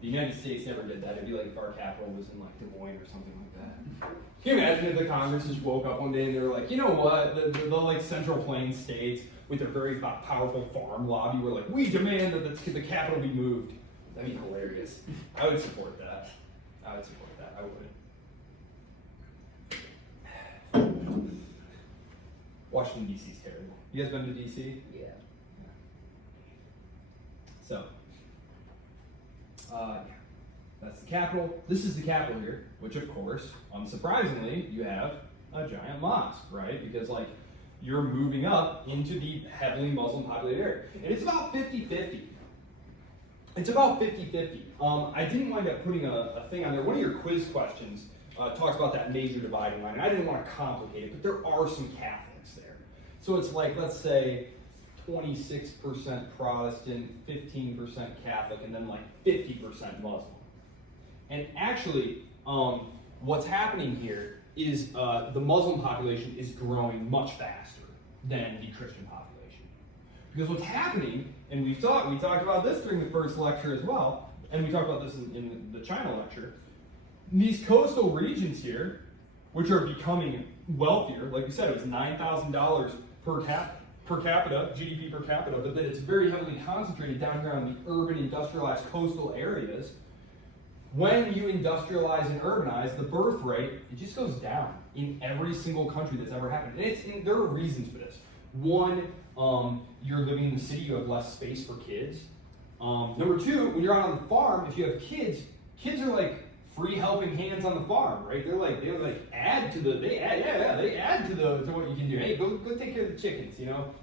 The United States never did that. It'd be like if our capital was in like Des Moines or something like that. Can you imagine if the Congress just woke up one day and they were like, you know what, the like Central Plains states with their very powerful farm lobby were like, we demand that the capital be moved. That'd be hilarious. I would support that. I would. Washington, D.C. is terrible. You guys been to D.C.? Yeah. So, that's the capital. This is the capital here, which of course, unsurprisingly, you have a giant mosque, right? Because like, you're moving up into the heavily Muslim populated area. And it's about 50-50. It's about 50-50. I didn't wind up putting a thing on there. One of your quiz questions talks about that major dividing line. And I didn't want to complicate it, but there are some Catholics there. So it's like, let's say, 26% Protestant, 15% Catholic, and then like 50% Muslim. And actually, what's happening here is the Muslim population is growing much faster than the Christian population. Because what's happening, and we talked about this during the first lecture as well, and we talked about this in the China lecture, these coastal regions here, which are becoming wealthier, like we said, it was $9,000 per capita, GDP per capita, but then it's very heavily concentrated down here on the urban industrialized coastal areas. When you industrialize and urbanize, the birth rate, it just goes down in every single country that's ever happened. And there are reasons for this. One, you're living in the city, you have less space for kids. Number two, when you're out on the farm, if you have kids are like free helping hands on the farm, right? They add to what you can do. Hey, go take care of the chickens,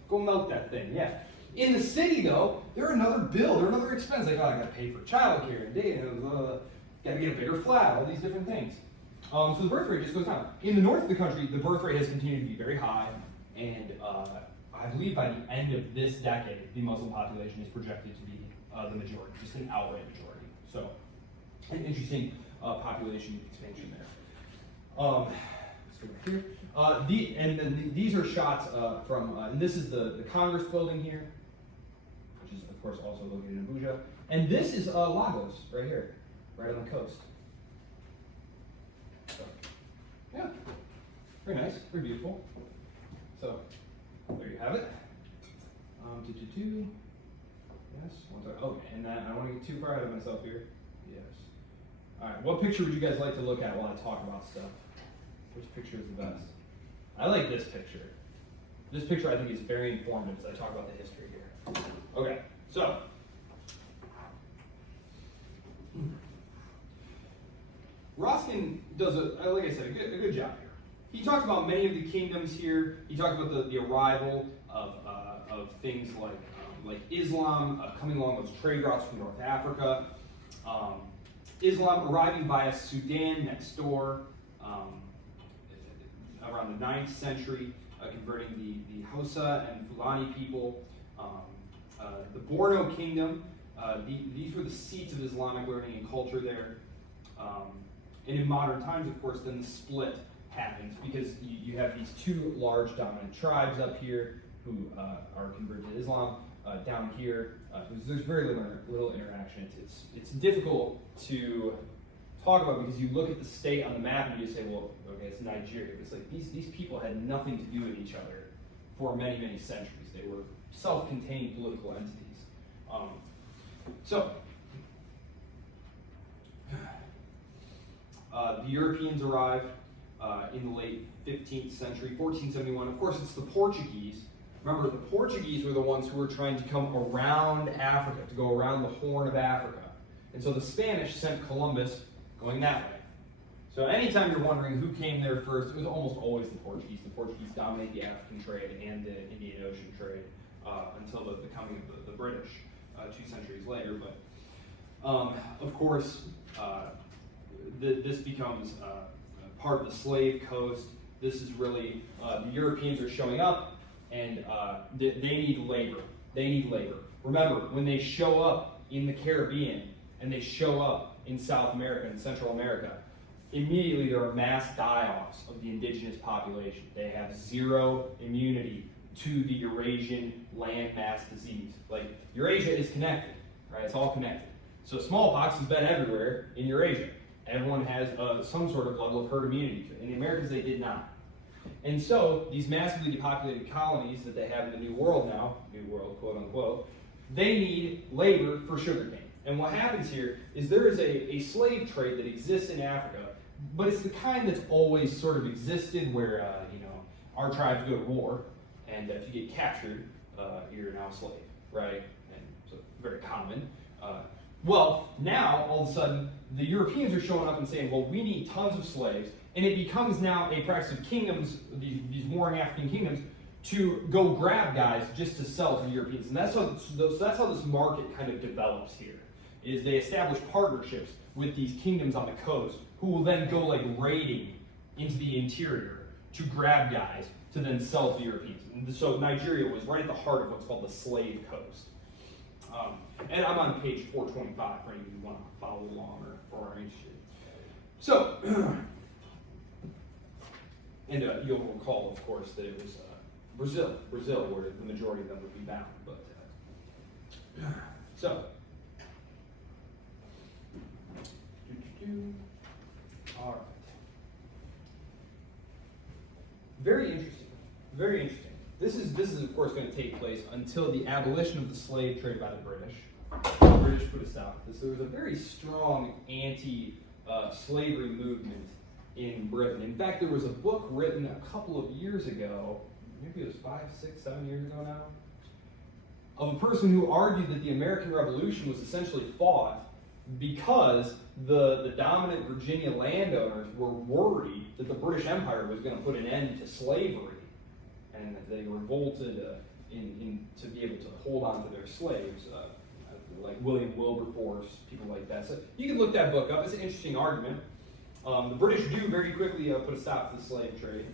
go milk that thing, yeah. In the city though, they're another bill, they're another expense. Like, oh, I gotta pay for childcare and data, gotta get a bigger flat, all these different things. So the birth rate just goes down. In the north of the country, the birth rate has continued to be very high, and I believe by the end of this decade, the Muslim population is projected to be the majority, just an outright majority. So, an interesting population expansion there. So here, these are shots from, and this is the Congress building here, which is of course also located in Abuja. And this is Lagos, right here, right on the coast. So, yeah, very nice, very beautiful. So, there you have it. Yes, okay, and then I don't want to get too far ahead of myself here. Yes. All right, what picture would you guys like to look at while I talk about stuff? Which picture is the best? I like this picture. This picture I think is very informative as I talk about the history here. Okay, so. Ruskin does, like I said, a good job here. He talks about many of the kingdoms here. He talks about the arrival of things like Islam coming along those trade routes from North Africa. Islam arriving via Sudan next door around the 9th century, converting the Hausa and Fulani people. The Borno Kingdom, these were the seats of Islamic learning and culture there. And in modern times, of course, then the split happens because you have these two large dominant tribes up here who are converted to Islam. Down here, there's very little interaction. It's difficult to talk about, because you look at the state on the map and you say, well, okay, it's Nigeria. It's like these people had nothing to do with each other for many, many centuries. They were self-contained political entities. The Europeans arrived in the late 15th century, 1471. Of course, it's the Portuguese. Remember, the Portuguese were the ones who were trying to come around Africa, to go around the Horn of Africa. And so the Spanish sent Columbus going that way. So anytime you're wondering who came there first, it was almost always the Portuguese. The Portuguese dominated the African trade and the Indian Ocean trade until the coming of the British 2 centuries later. But of course, this becomes part of the slave coast. This is really, the Europeans are showing up, and they need labor. They need labor. Remember, when they show up in the Caribbean, and they show up in South America and Central America, immediately there are mass die-offs of the indigenous population. They have zero immunity to the Eurasian landmass disease. Like, Eurasia is connected, right? It's all connected. So smallpox has been everywhere in Eurasia. Everyone has some sort of level of herd immunity to it. In the Americas, they did not. And so these massively depopulated colonies that they have in the New World now, New World, quote unquote, they need labor for sugarcane. And what happens here is there is a slave trade that exists in Africa, but it's the kind that's always sort of existed where, our tribes go to war, and if you get captured, you're now a slave, right? And so very common. Well, now, all of a sudden, the Europeans are showing up and saying, well, we need tons of slaves, and it becomes now a practice of kingdoms, these warring African kingdoms, to go grab guys just to sell to the Europeans. And that's how this market kind of develops here, is they establish partnerships with these kingdoms on the coast who will then go like raiding into the interior to grab guys to then sell to the Europeans. And so Nigeria was right at the heart of what's called the slave coast. And I'm on page 425 for any of you who want to follow along or are interested. So, and you'll recall, of course, that it was Brazil where the majority of them would be bound. But so, all right. Very interesting. Very interesting. This is of course going to take place until the abolition of the slave trade by the British. The British put a stop to this. There was a very strong anti-slavery movement in Britain. In fact, there was a book written a couple of years ago, maybe it was 5, 6, 7 years ago now, of a person who argued that the American Revolution was essentially fought because the dominant Virginia landowners were worried that the British Empire was going to put an end to slavery, and that they revolted to be able to hold on to their slaves, like William Wilberforce, people like that. So you can look that book up. It's an interesting argument. The British do very quickly put a stop to the slave trade.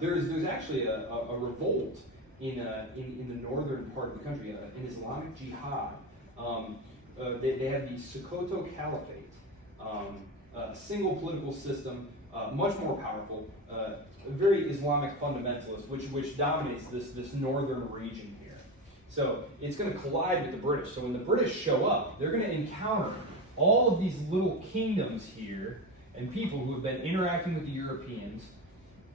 There's actually a revolt in the northern part of the country, an Islamic jihad. They have the Sokoto Caliphate, a single political system, much more powerful, very Islamic fundamentalist, which dominates this northern region here. So it's going to collide with the British. So when the British show up, they're going to encounter all of these little kingdoms here and people who have been interacting with the Europeans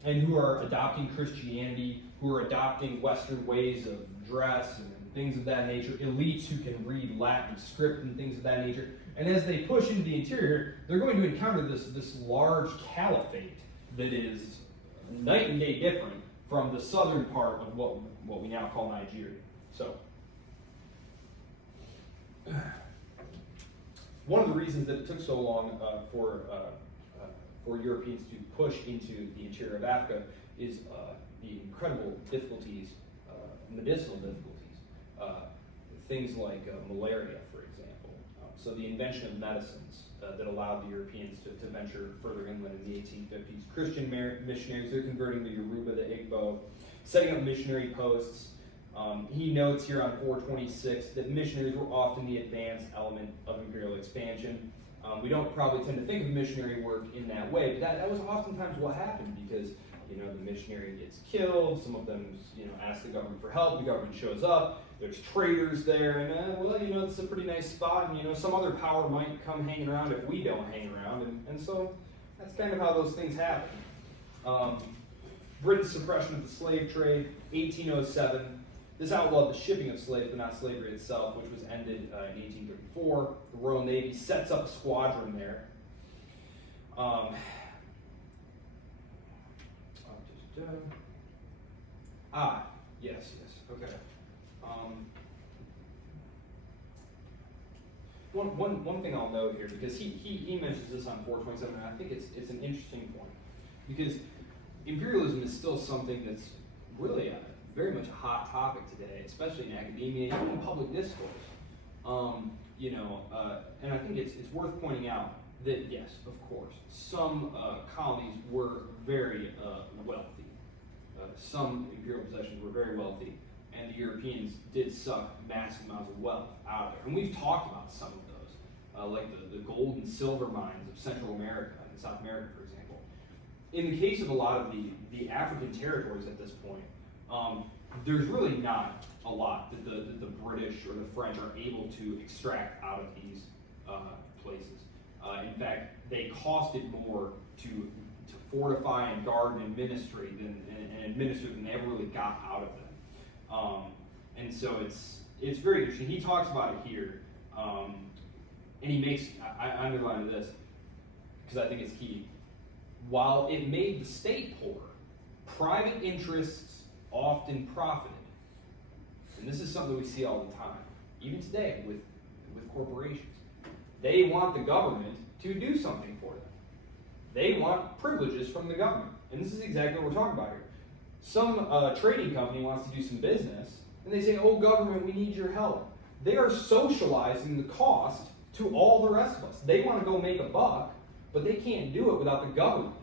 and who are adopting Christianity, who are adopting Western ways of dress and things of that nature, elites who can read Latin script and things of that nature. And as they push into the interior, they're going to encounter this large caliphate that is night and day different from the southern part of what we now call Nigeria. So, one of the reasons that it took so long for Europeans to push into the interior of Africa is the incredible difficulties, medicinal difficulties, things like malaria, for example. So the invention of medicines that allowed the Europeans to venture further inland in the 1850s. Christian missionaries, they're converting the Yoruba, the Igbo, setting up missionary posts. He notes here on 426 that missionaries were often the advanced element of imperial expansion. We don't probably tend to think of missionary work in that way, but that was oftentimes what happened because the missionary gets killed, some of them ask the government for help, the government shows up, there's traders there, and well, you know, it's a pretty nice spot, and you know, some other power might come hanging around if we don't hang around, and so that's kind of how those things happen. Britain's suppression of the slave trade, 1807. This outlawed the shipping of slaves, but not slavery itself, which was ended in 1834. The Royal Navy sets up a squadron there. Yes, okay. One thing I'll note here, because he mentions this on 427, and I think it's an interesting point, because imperialism is still something that's really very much a hot topic today, especially in academia, even in public discourse. And I think it's worth pointing out that yes, of course, some colonies were very wealthy. Some imperial possessions were very wealthy, and the Europeans did suck massive amounts of wealth out of there. And we've talked about some of those, like the gold and silver mines of Central America and South America, for example. In the case of a lot of the African territories at this point, there's really not a lot that the British or the French are able to extract out of these places. In fact, they costed more to fortify and guard and administer than they ever really got out of them. And so it's very interesting. He talks about it here, and he makes, I underline this because I think it's key. While it made the state poor, private interests often profited. And this is something we see all the time, even today with corporations. They want the government to do something for them. They want privileges from the government. And this is exactly what we're talking about here. Some trading company wants to do some business, and they say, oh, government, we need your help. They are socializing the cost to all the rest of us. They want to go make a buck, but they can't do it without the government.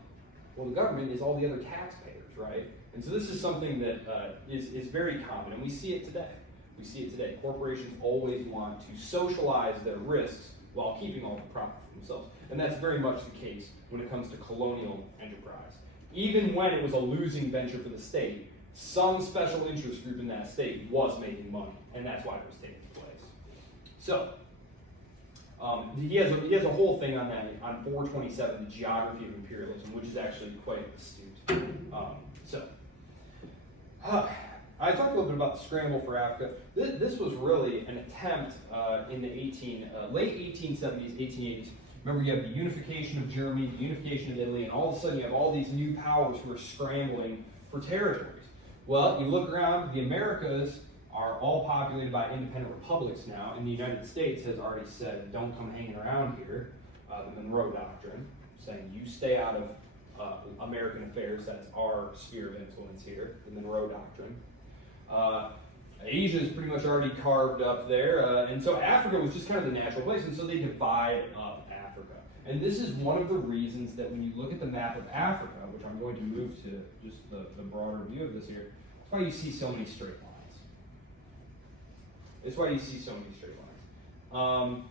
Well, the government is all the other taxpayers, right? And so this is something that is very common, and we see it today. We see it today. Corporations always want to socialize their risks while keeping all the profit for themselves. And that's very much the case when it comes to colonial enterprise. Even when it was a losing venture for the state, some special interest group in that state was making money, and that's why it was taking place. So, he has a whole thing on that, on 427, the geography of imperialism, which is actually quite astute. I talked a little bit about the scramble for Africa. This was really an attempt in the late 1870s, 1880s. Remember, you have the unification of Germany, the unification of Italy, and all of a sudden you have all these new powers who are scrambling for territories. Well, you look around, the Americas are all populated by independent republics now, and the United States has already said, don't come hanging around here, the Monroe Doctrine, saying you stay out of American affairs, that's our sphere of influence here, the Monroe Doctrine. Asia is pretty much already carved up there, and so Africa was just kind of the natural place, and so they divide up Africa. And this is one of the reasons that when you look at the map of Africa, which I'm going to move to just the broader view of this here, that's why you see so many straight lines. It's why you see so many straight lines.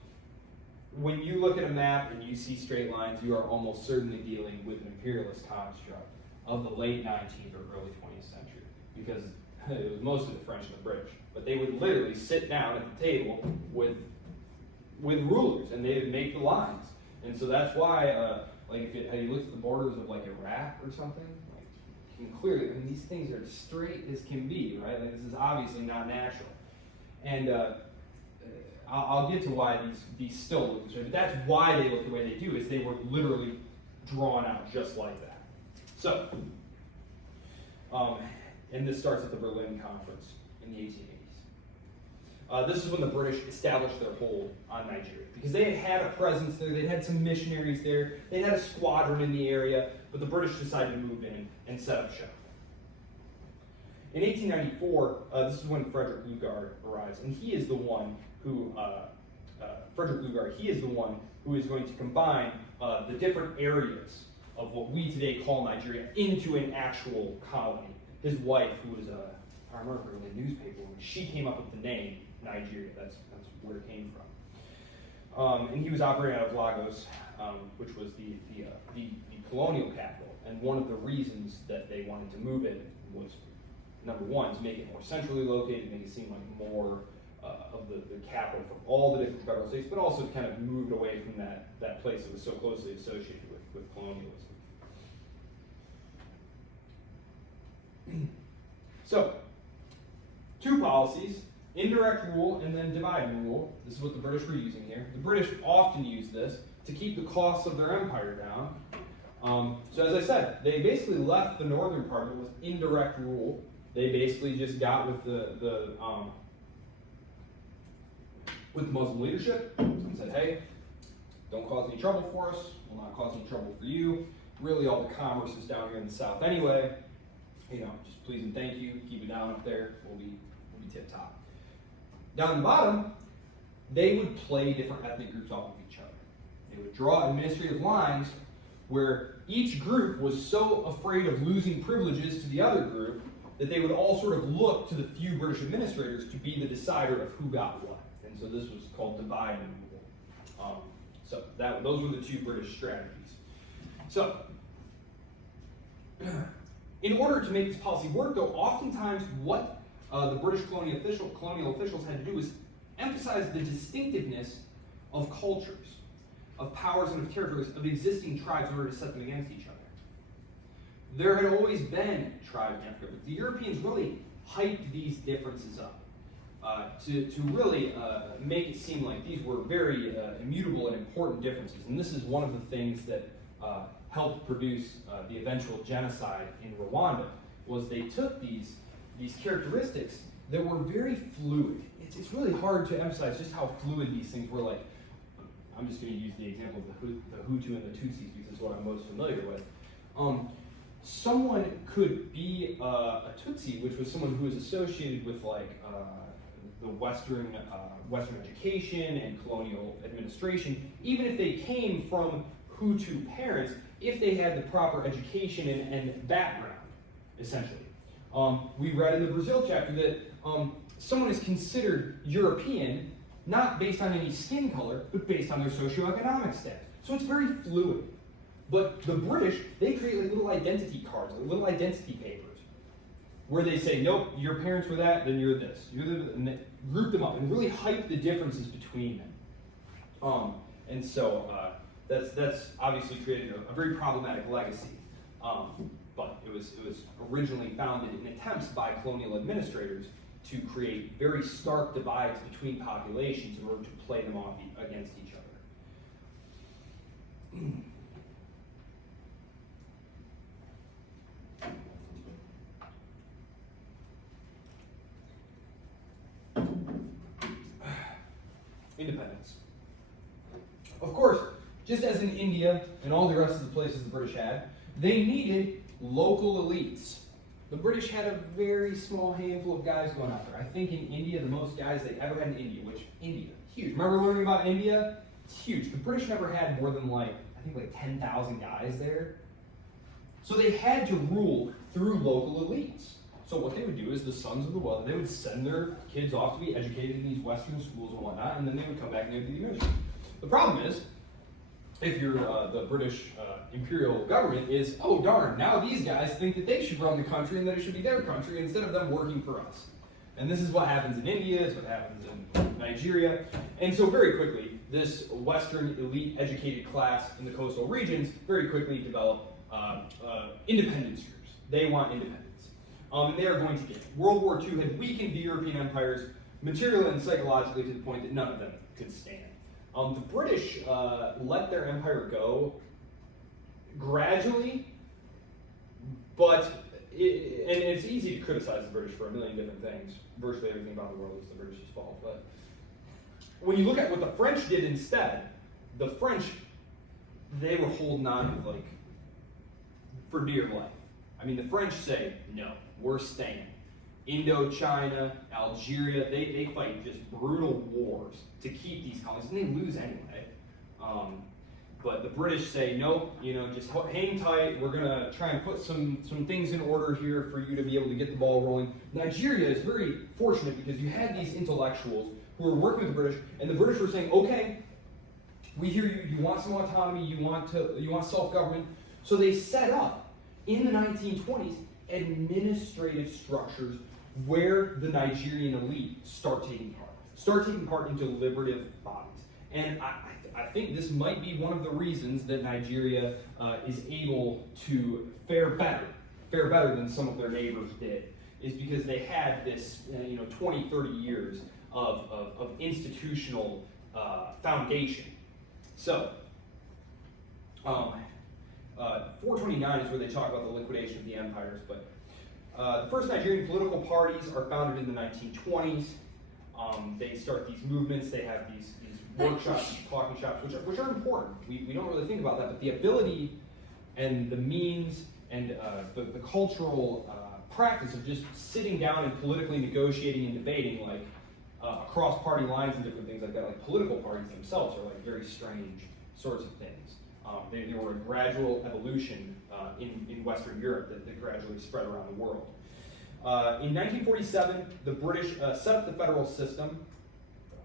When you look at a map and you see straight lines, you are almost certainly dealing with an imperialist construct of the late 19th or early 20th century, because it was mostly the French and the British, but they would literally sit down at the table with rulers, and they would make the lines. And so that's why, if you look at the borders of like Iraq or something, like you can clearly, I mean, these things are straight as can be, right? Like this is obviously not natural. And I'll get to why these still look this way, but that's why they look the way they do, is they were literally drawn out just like that. So, and this starts at the Berlin Conference in the 1880s. This is when the British established their hold on Nigeria, because they had a presence there, they had some missionaries there, they had a squadron in the area, but the British decided to move in and set up shop. In 1894, this is when Frederick Lugard arrives, and he is the one who, who is going to combine the different areas of what we today call Nigeria into an actual colony. His wife, who was I remember in the newspaper, she came up with the name Nigeria. That's where it came from. And he was operating out of Lagos, which was the colonial capital. And one of the reasons that they wanted to move it was number one, to make it more centrally located, make it seem like more of the capital for all the different federal states, but also to kind of move it away from that place that was so closely associated with colonialism. So, two policies, indirect rule and then divide and rule. This is what the British were using here. The British often use this to keep the costs of their empire down. So as I said, they basically left the northern part of it with indirect rule. They basically just got with the Muslim leadership and said, hey, don't cause any trouble for us, we'll not cause any trouble for you. Really all the commerce is down here in the south anyway. Just please and thank you, keep it down up there, we'll be tip top. Down the bottom, they would play different ethnic groups off of each other. They would draw administrative lines where each group was so afraid of losing privileges to the other group that they would all sort of look to the few British administrators to be the decider of who got what. And so this was called divide and rule. Those were the two British strategies. So, in order to make this policy work, though, oftentimes what the British colonial officials had to do was emphasize the distinctiveness of cultures, of powers and of territories of existing tribes in order to set them against each other. There had always been tribes in Africa, but the Europeans really hyped these differences up to really make it seem like these were very immutable and important differences. And this is one of the things that helped produce the eventual genocide in Rwanda, was they took these characteristics that were very fluid. It's really hard to emphasize just how fluid these things were. Like, I'm just going to use the example of the Hutu and the Tutsis because it's what I'm most familiar with. Someone could be a Tutsi, which was someone who was associated with the Western education and colonial administration, even if they came from Hutu parents, if they had the proper education and background, essentially. We read in the Brazil chapter that someone is considered European not based on any skin color, but based on their socioeconomic status. So it's very fluid. But the British, they create like little identity cards, like little identity papers, where they say, nope, your parents were that, then you're this. And they group them up and really hype the differences between them. And so that's obviously created a very problematic legacy. But it was originally founded in attempts by colonial administrators to create very stark divides between populations in order to play them off against each other. Independence. Of course, just as in India and all the rest of the places the British had, they needed local elites. The British had a very small handful of guys going out there. I think in India, the most guys they ever had in India, India, huge. Remember learning about India? It's huge. The British never had more than 10,000 guys there. So they had to rule through local elites. So what they would do is the sons of the wealthy, they would send their kids off to be educated in these Western schools and whatnot, and then they would come back and they would be the administrators. The problem is, if you're the British imperial government, is, oh darn, now these guys think that they should run the country and that it should be their country instead of them working for us. And this is what happens in India, it's what happens in Nigeria. And so very quickly, this Western elite educated class in the coastal regions very quickly develop independence groups. They want independence. And they are going to get it. World War II had weakened the European empires materially and psychologically to the point that none of them could stand. The British let their empire go gradually, but it's easy to criticize the British for a million different things. Virtually everything about the world is the British's fault. But when you look at what the French did instead, the French, they were holding on for dear life. I mean, the French say, no, we're staying. Indochina, Algeria, they fight just brutal wars to keep these colonies, and they lose anyway. But the British say, nope, just hang tight. We're going to try and put some things in order here for you to be able to get the ball rolling. Nigeria is very fortunate because you had these intellectuals who were working with the British, and the British were saying, okay, we hear you. You want some autonomy. You want self-government. So they set up in the 1920s administrative structures where the Nigerian elite start taking part in deliberative bodies. And I think this might be one of the reasons that Nigeria is able to fare better than some of their neighbors did, is because they had this 20, 30 years of institutional foundation. So, 429 is where they talk about the liquidation of the empires, but the first Nigerian political parties are founded in the 1920s. They start these movements, they have these workshops, talking shops, which are important. We don't really think about that, but the ability and the means and the cultural practice of just sitting down and politically negotiating and debating, like across party lines and different things like that, like political parties themselves are like very strange sorts of things. They were a gradual evolution in Western Europe that gradually spread around the world. In 1947, the British set up the federal system.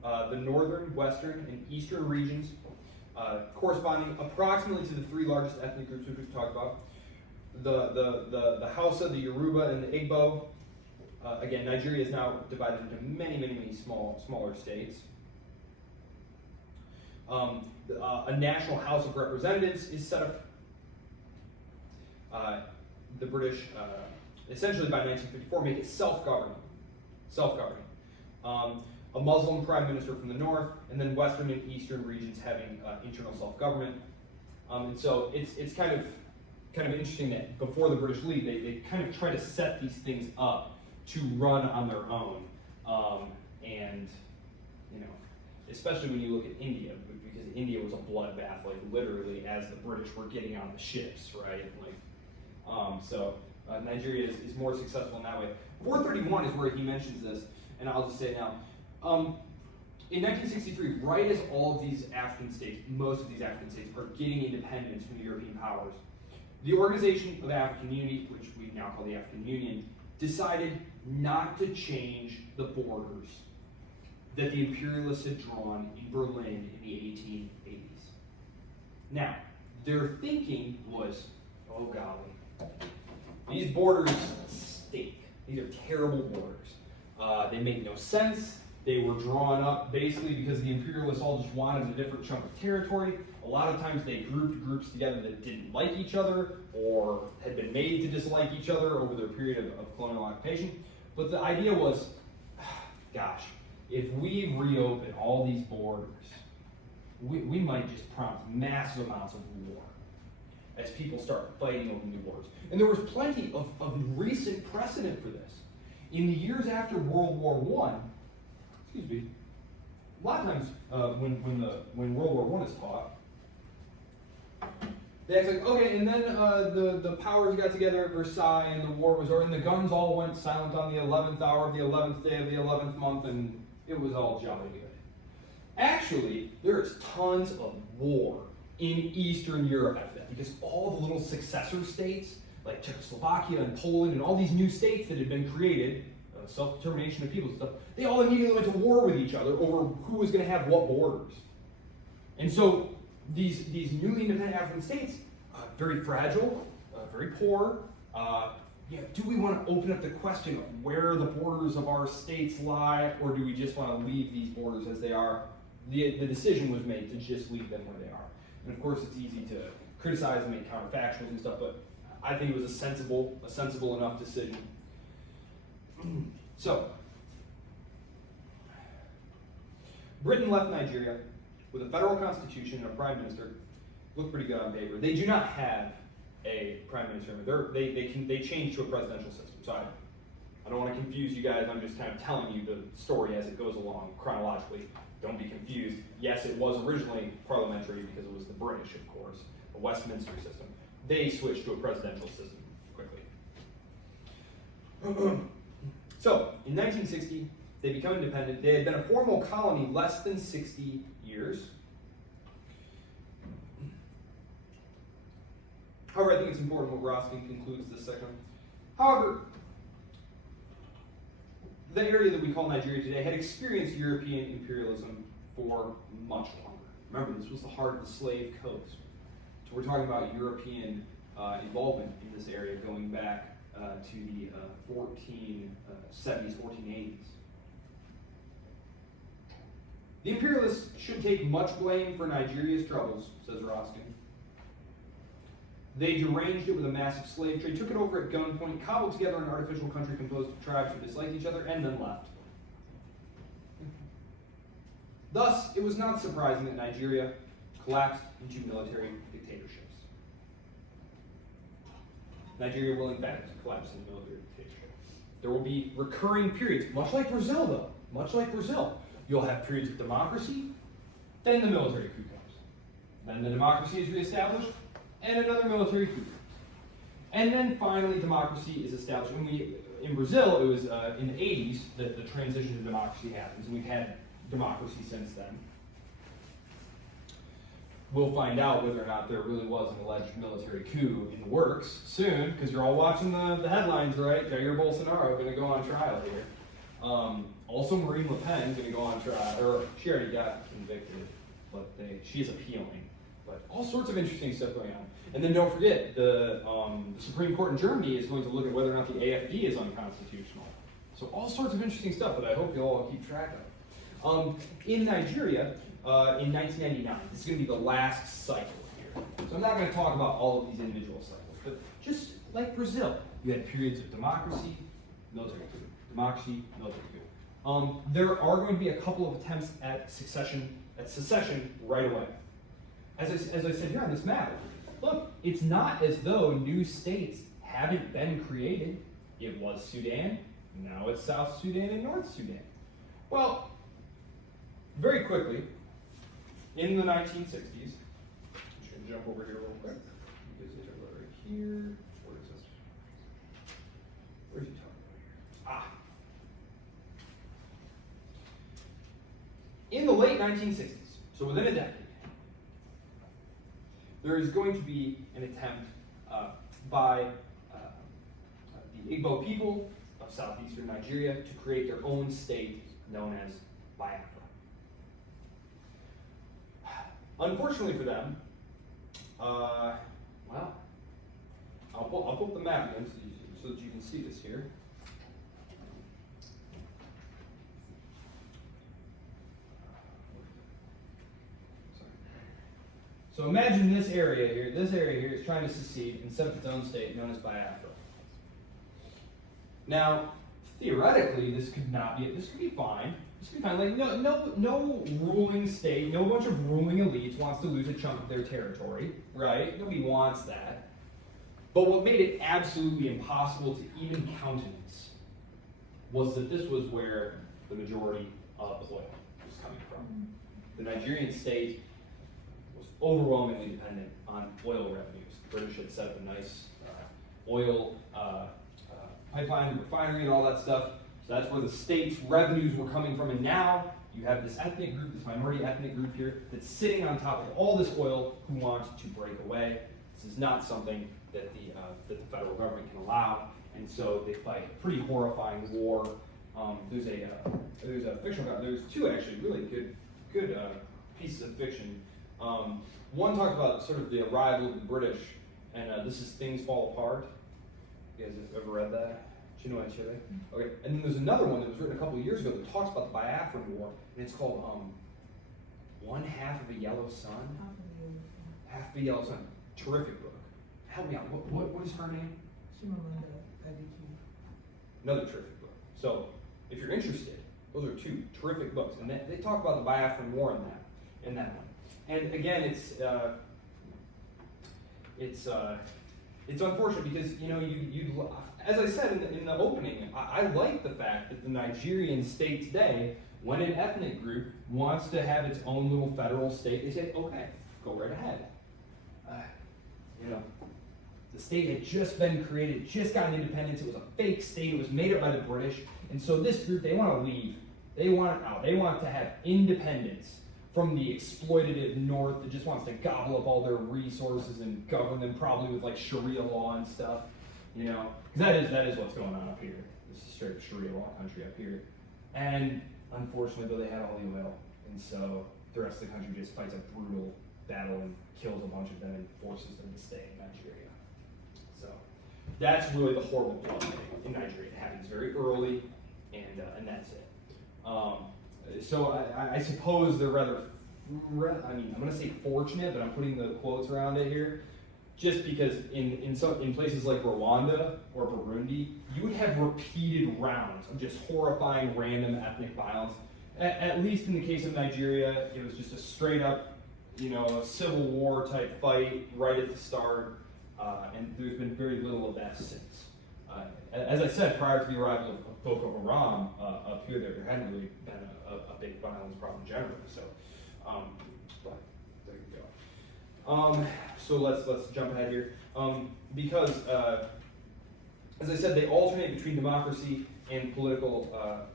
The northern, western, and eastern regions, corresponding approximately to the three largest ethnic groups which we've talked about. The Hausa, the Yoruba, and the Igbo. Again, Nigeria is now divided into many smaller states. A national House of Representatives is set up. The British, essentially by 1954, make it self-governing. A Muslim prime minister from the north, and then western and eastern regions having internal self-government. And so it's kind of interesting that before the British leave, they kind of try to set these things up to run on their own. And especially when you look at India, because India was a bloodbath, like literally as the British were getting on the ships, right? So Nigeria is more successful in that way. 431 is where he mentions this, and I'll just say it now. In 1963, right as all of these African states, most of these African states, are getting independence from the European powers, the Organization of African Unity, which we now call the African Union, decided not to change the borders that the imperialists had drawn in Berlin in the 1880s. Now, their thinking was, oh golly, these borders stink. These are terrible borders. They make no sense. They were drawn up basically because the imperialists all just wanted a different chunk of territory. A lot of times they grouped groups together that didn't like each other or had been made to dislike each other over their period of colonial occupation. But the idea was, gosh, if we reopen all these borders, we might just prompt massive amounts of war as people start fighting over new borders. And there was plenty of recent precedent for this. In the years after World War I, a lot of times when World War I is taught, they act like, okay, and then the powers got together at Versailles and the war was over, and the guns all went silent on the 11th hour of the 11th day of the 11th month, and it was all jolly good. Actually, there is tons of war in Eastern Europe after that, because all the little successor states, like Czechoslovakia and Poland and all these new states that had been created, self-determination of people and stuff, they all immediately went to war with each other over who was going to have what borders. And so these newly independent African states, very fragile, very poor. Do we want to open up the question of where the borders of our states lie, or do we just want to leave these borders as they are? The decision was made to just leave them where they are. And of course, it's easy to criticize and make counterfactuals and stuff, but I think it was a sensible enough decision. So, Britain left Nigeria with a federal constitution and a prime minister. Look pretty good on paper. They do not have a prime minister. They changed to a presidential system. So I don't want to confuse you guys. I'm just kind of telling you the story as it goes along chronologically. Don't be confused. Yes, it was originally parliamentary because it was the British, of course, a Westminster system. They switched to a presidential system quickly. So, in 1960, they become independent. They had been a formal colony less than 60 years. However, I think it's important what Roskin concludes this section. However, the area that we call Nigeria today had experienced European imperialism for much longer. Remember, this was the heart of the slave coast. So we're talking about European involvement in this area going back to the 1470s, 1480s. The imperialists should take much blame for Nigeria's troubles, says Roskin. They deranged it with a massive slave trade, took it over at gunpoint, cobbled together an artificial country composed of tribes who disliked each other, and then left. Thus, it was not surprising that Nigeria collapsed into military dictatorships. Nigeria will, in fact, collapse into military dictatorship. There will be recurring periods, much like Brazil, though. Much like Brazil. You'll have periods of democracy, then the military coup comes. Then the democracy is reestablished, and another military coup comes. And then finally, democracy is established. In Brazil, it was in the 80s that the transition to democracy happens, and we've had democracy since then. We'll find out whether or not there really was an alleged military coup in the works soon, because you're all watching the headlines, right? Jair Bolsonaro going to go on trial here. Also, Marine Le Pen is going to go on trial, or she already got convicted, but she is appealing. But all sorts of interesting stuff going on. And then don't forget, the Supreme Court in Germany is going to look at whether or not the AFD is unconstitutional. So all sorts of interesting stuff that I hope you'll all keep track of. In Nigeria, in 1999, this is going to be the last cycle here. So I'm not going to talk about all of these individual cycles, but just like Brazil, you had periods of democracy, military coup, democracy, military coup. There are going to be a couple of attempts at secession right away. As I said here on this map, look, it's not as though new states haven't been created. It was Sudan, now it's South Sudan and North Sudan. Well, very quickly, in the 1960s, I'm just going to jump over here real quick. Because it's right here. Where is this? Where's he talking about here? In the late 1960s, so within a decade, there is going to be an attempt by the Igbo people of southeastern Nigeria to create their own state known as Biafra. Unfortunately for them, well, I'll pull up the map again so that you can see this here. So imagine this area here is trying to secede and set up its own state known as Biafra. Now, theoretically, this could be fine. This could be fine. Like no ruling state, no bunch of ruling elites wants to lose a chunk of their territory, right? Nobody wants that. But what made it absolutely impossible to even countenance was that this was where the majority of oil was coming from. The Nigerian state was overwhelmingly dependent on oil revenues. The British had set up a nice oil pipeline and refinery and all that stuff. So that's where the state's revenues were coming from. And now you have this ethnic group, this minority ethnic group here, that's sitting on top of all this oil who want to break away. This is not something that the federal government can allow. And so they fight a pretty horrifying war. There's a fictional, there's two actually really good pieces of fiction. One talks about sort of the arrival of the British, and this is Things Fall Apart. You guys have ever read that? Chinua Achebe? Okay, and then there's another one that was written a couple of years ago that talks about the Biafran War, and it's called One Half of a Yellow Sun. Half of a Yellow Sun. Terrific book. Help me out. What is her name? Another terrific book. So, if you're interested, those are two terrific books, and they talk about the Biafran War in that one. And again, it's unfortunate because you as I said in the opening, I like the fact that the Nigerian state today, when an ethnic group wants to have its own little federal state, they say, okay, go right ahead. The state had just been created, just gotten independence. It was a fake state. It was made up by the British, and so this group, they want to leave. They want out. They want to have independence from the exploitative North that just wants to gobble up all their resources and govern them, probably with like Sharia law and stuff, because that is what's going on up here. This is straight Sharia law country up here. And unfortunately, though, they had all the oil, and so the rest of the country just fights a brutal battle and kills a bunch of them and forces them to stay in Nigeria. So That's really the horrible blood in Nigeria. It happens very early, and that's it. So I suppose they're rather, I mean, I'm going to say fortunate, but I'm putting the quotes around it here, just because in places like Rwanda or Burundi, you would have repeated rounds of just horrifying random ethnic violence. At least in the case of Nigeria, it was just a straight up, civil war type fight right at the start, and there's been very little of that since. As I said, prior to the arrival of Boko Haram up here, there hadn't really been a big violence problem generally. So, but there you go. So let's jump ahead here, because as I said, they alternate between democracy and political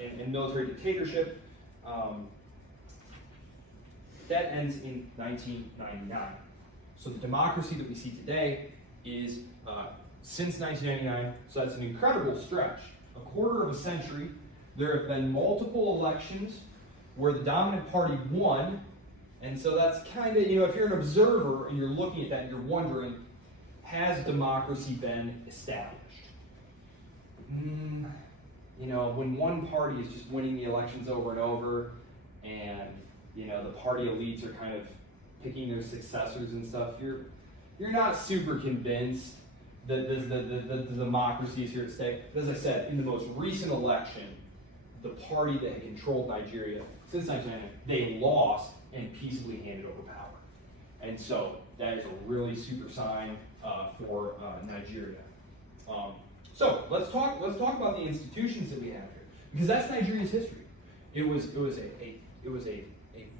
and military dictatorship. That ends in 1999. So the democracy that we see today is since 1999, so that's an incredible stretch. A quarter of a century, there have been multiple elections where the dominant party won, and so that's kind of, if you're an observer and you're looking at that and you're wondering, has democracy been established? When one party is just winning the elections over and over, and the party elites are kind of picking their successors and stuff, you're not super convinced that the democracy is here to stay. As I said, in the most recent election, the party that had controlled Nigeria since 1999, they lost and peacefully handed over power. And so that is a really super sign for Nigeria. So let's talk about the institutions that we have here, because that's Nigeria's history. It was a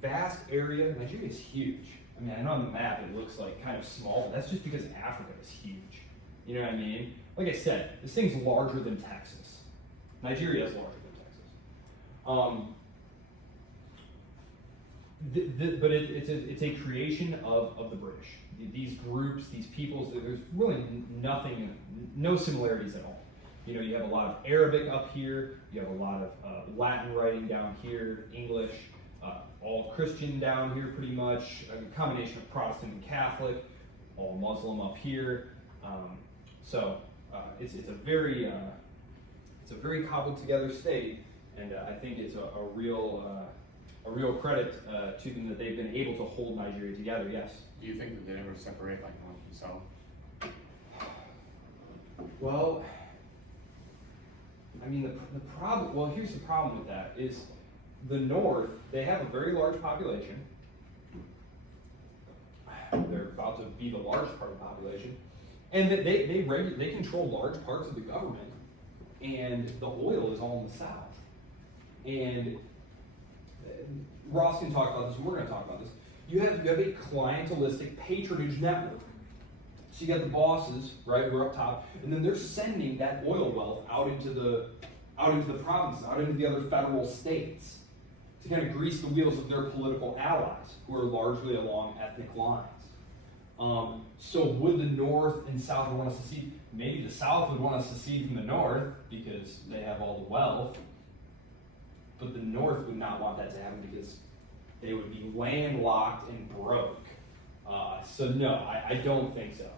vast area. Nigeria is huge. I mean, I know on the map it looks like kind of small, but that's just because Africa is huge. You know what I mean? Like I said, this thing's larger than Texas. Nigeria is larger than Texas. But it's a creation of the British. These groups, these peoples, there's really no similarities at all. You have a lot of Arabic up here, you have a lot of Latin writing down here, English, all Christian down here pretty much, a combination of Protestant and Catholic, all Muslim up here. So it's a very cobbled together state, and I think it's a real credit to them that they've been able to hold Nigeria together. Yes. Do you think that they ever separate like north and south? Well, I mean the problem. Well, here's the problem with that is the North. They have a very large population. They're about to be the largest part of the population, and they control large parts of the government, and the oil is all in the South. And Ross can talk about this. We're going to talk about this. You have a clientelistic patronage network. So you got the bosses, right, who are up top, and then they're sending that oil wealth out into the provinces, out into the other federal states, to kind of grease the wheels of their political allies, who are largely along ethnic lines. So would the North and South want to secede? Maybe the South would want to secede from the North because they have all the wealth, but the North would not want that to happen because they would be landlocked and broke. So no, I don't think so.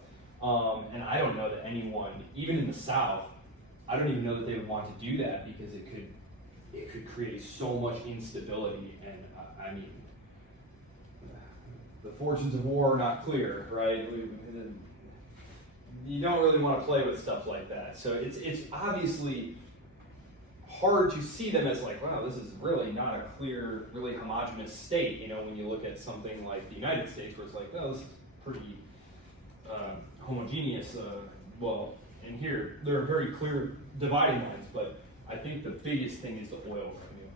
And I don't know that anyone, even in the South, I don't even know that they would want to do that because it could create so much instability. And I mean, the fortunes of war are not clear, right? You don't really want to play with stuff like that. So it's obviously hard to see them as like, wow, this is really not a clear, really homogenous state, when you look at something like the United States, where it's like, oh, this is pretty homogeneous. Well, in here, there are very clear dividing lines, but I think the biggest thing is the oil revenue.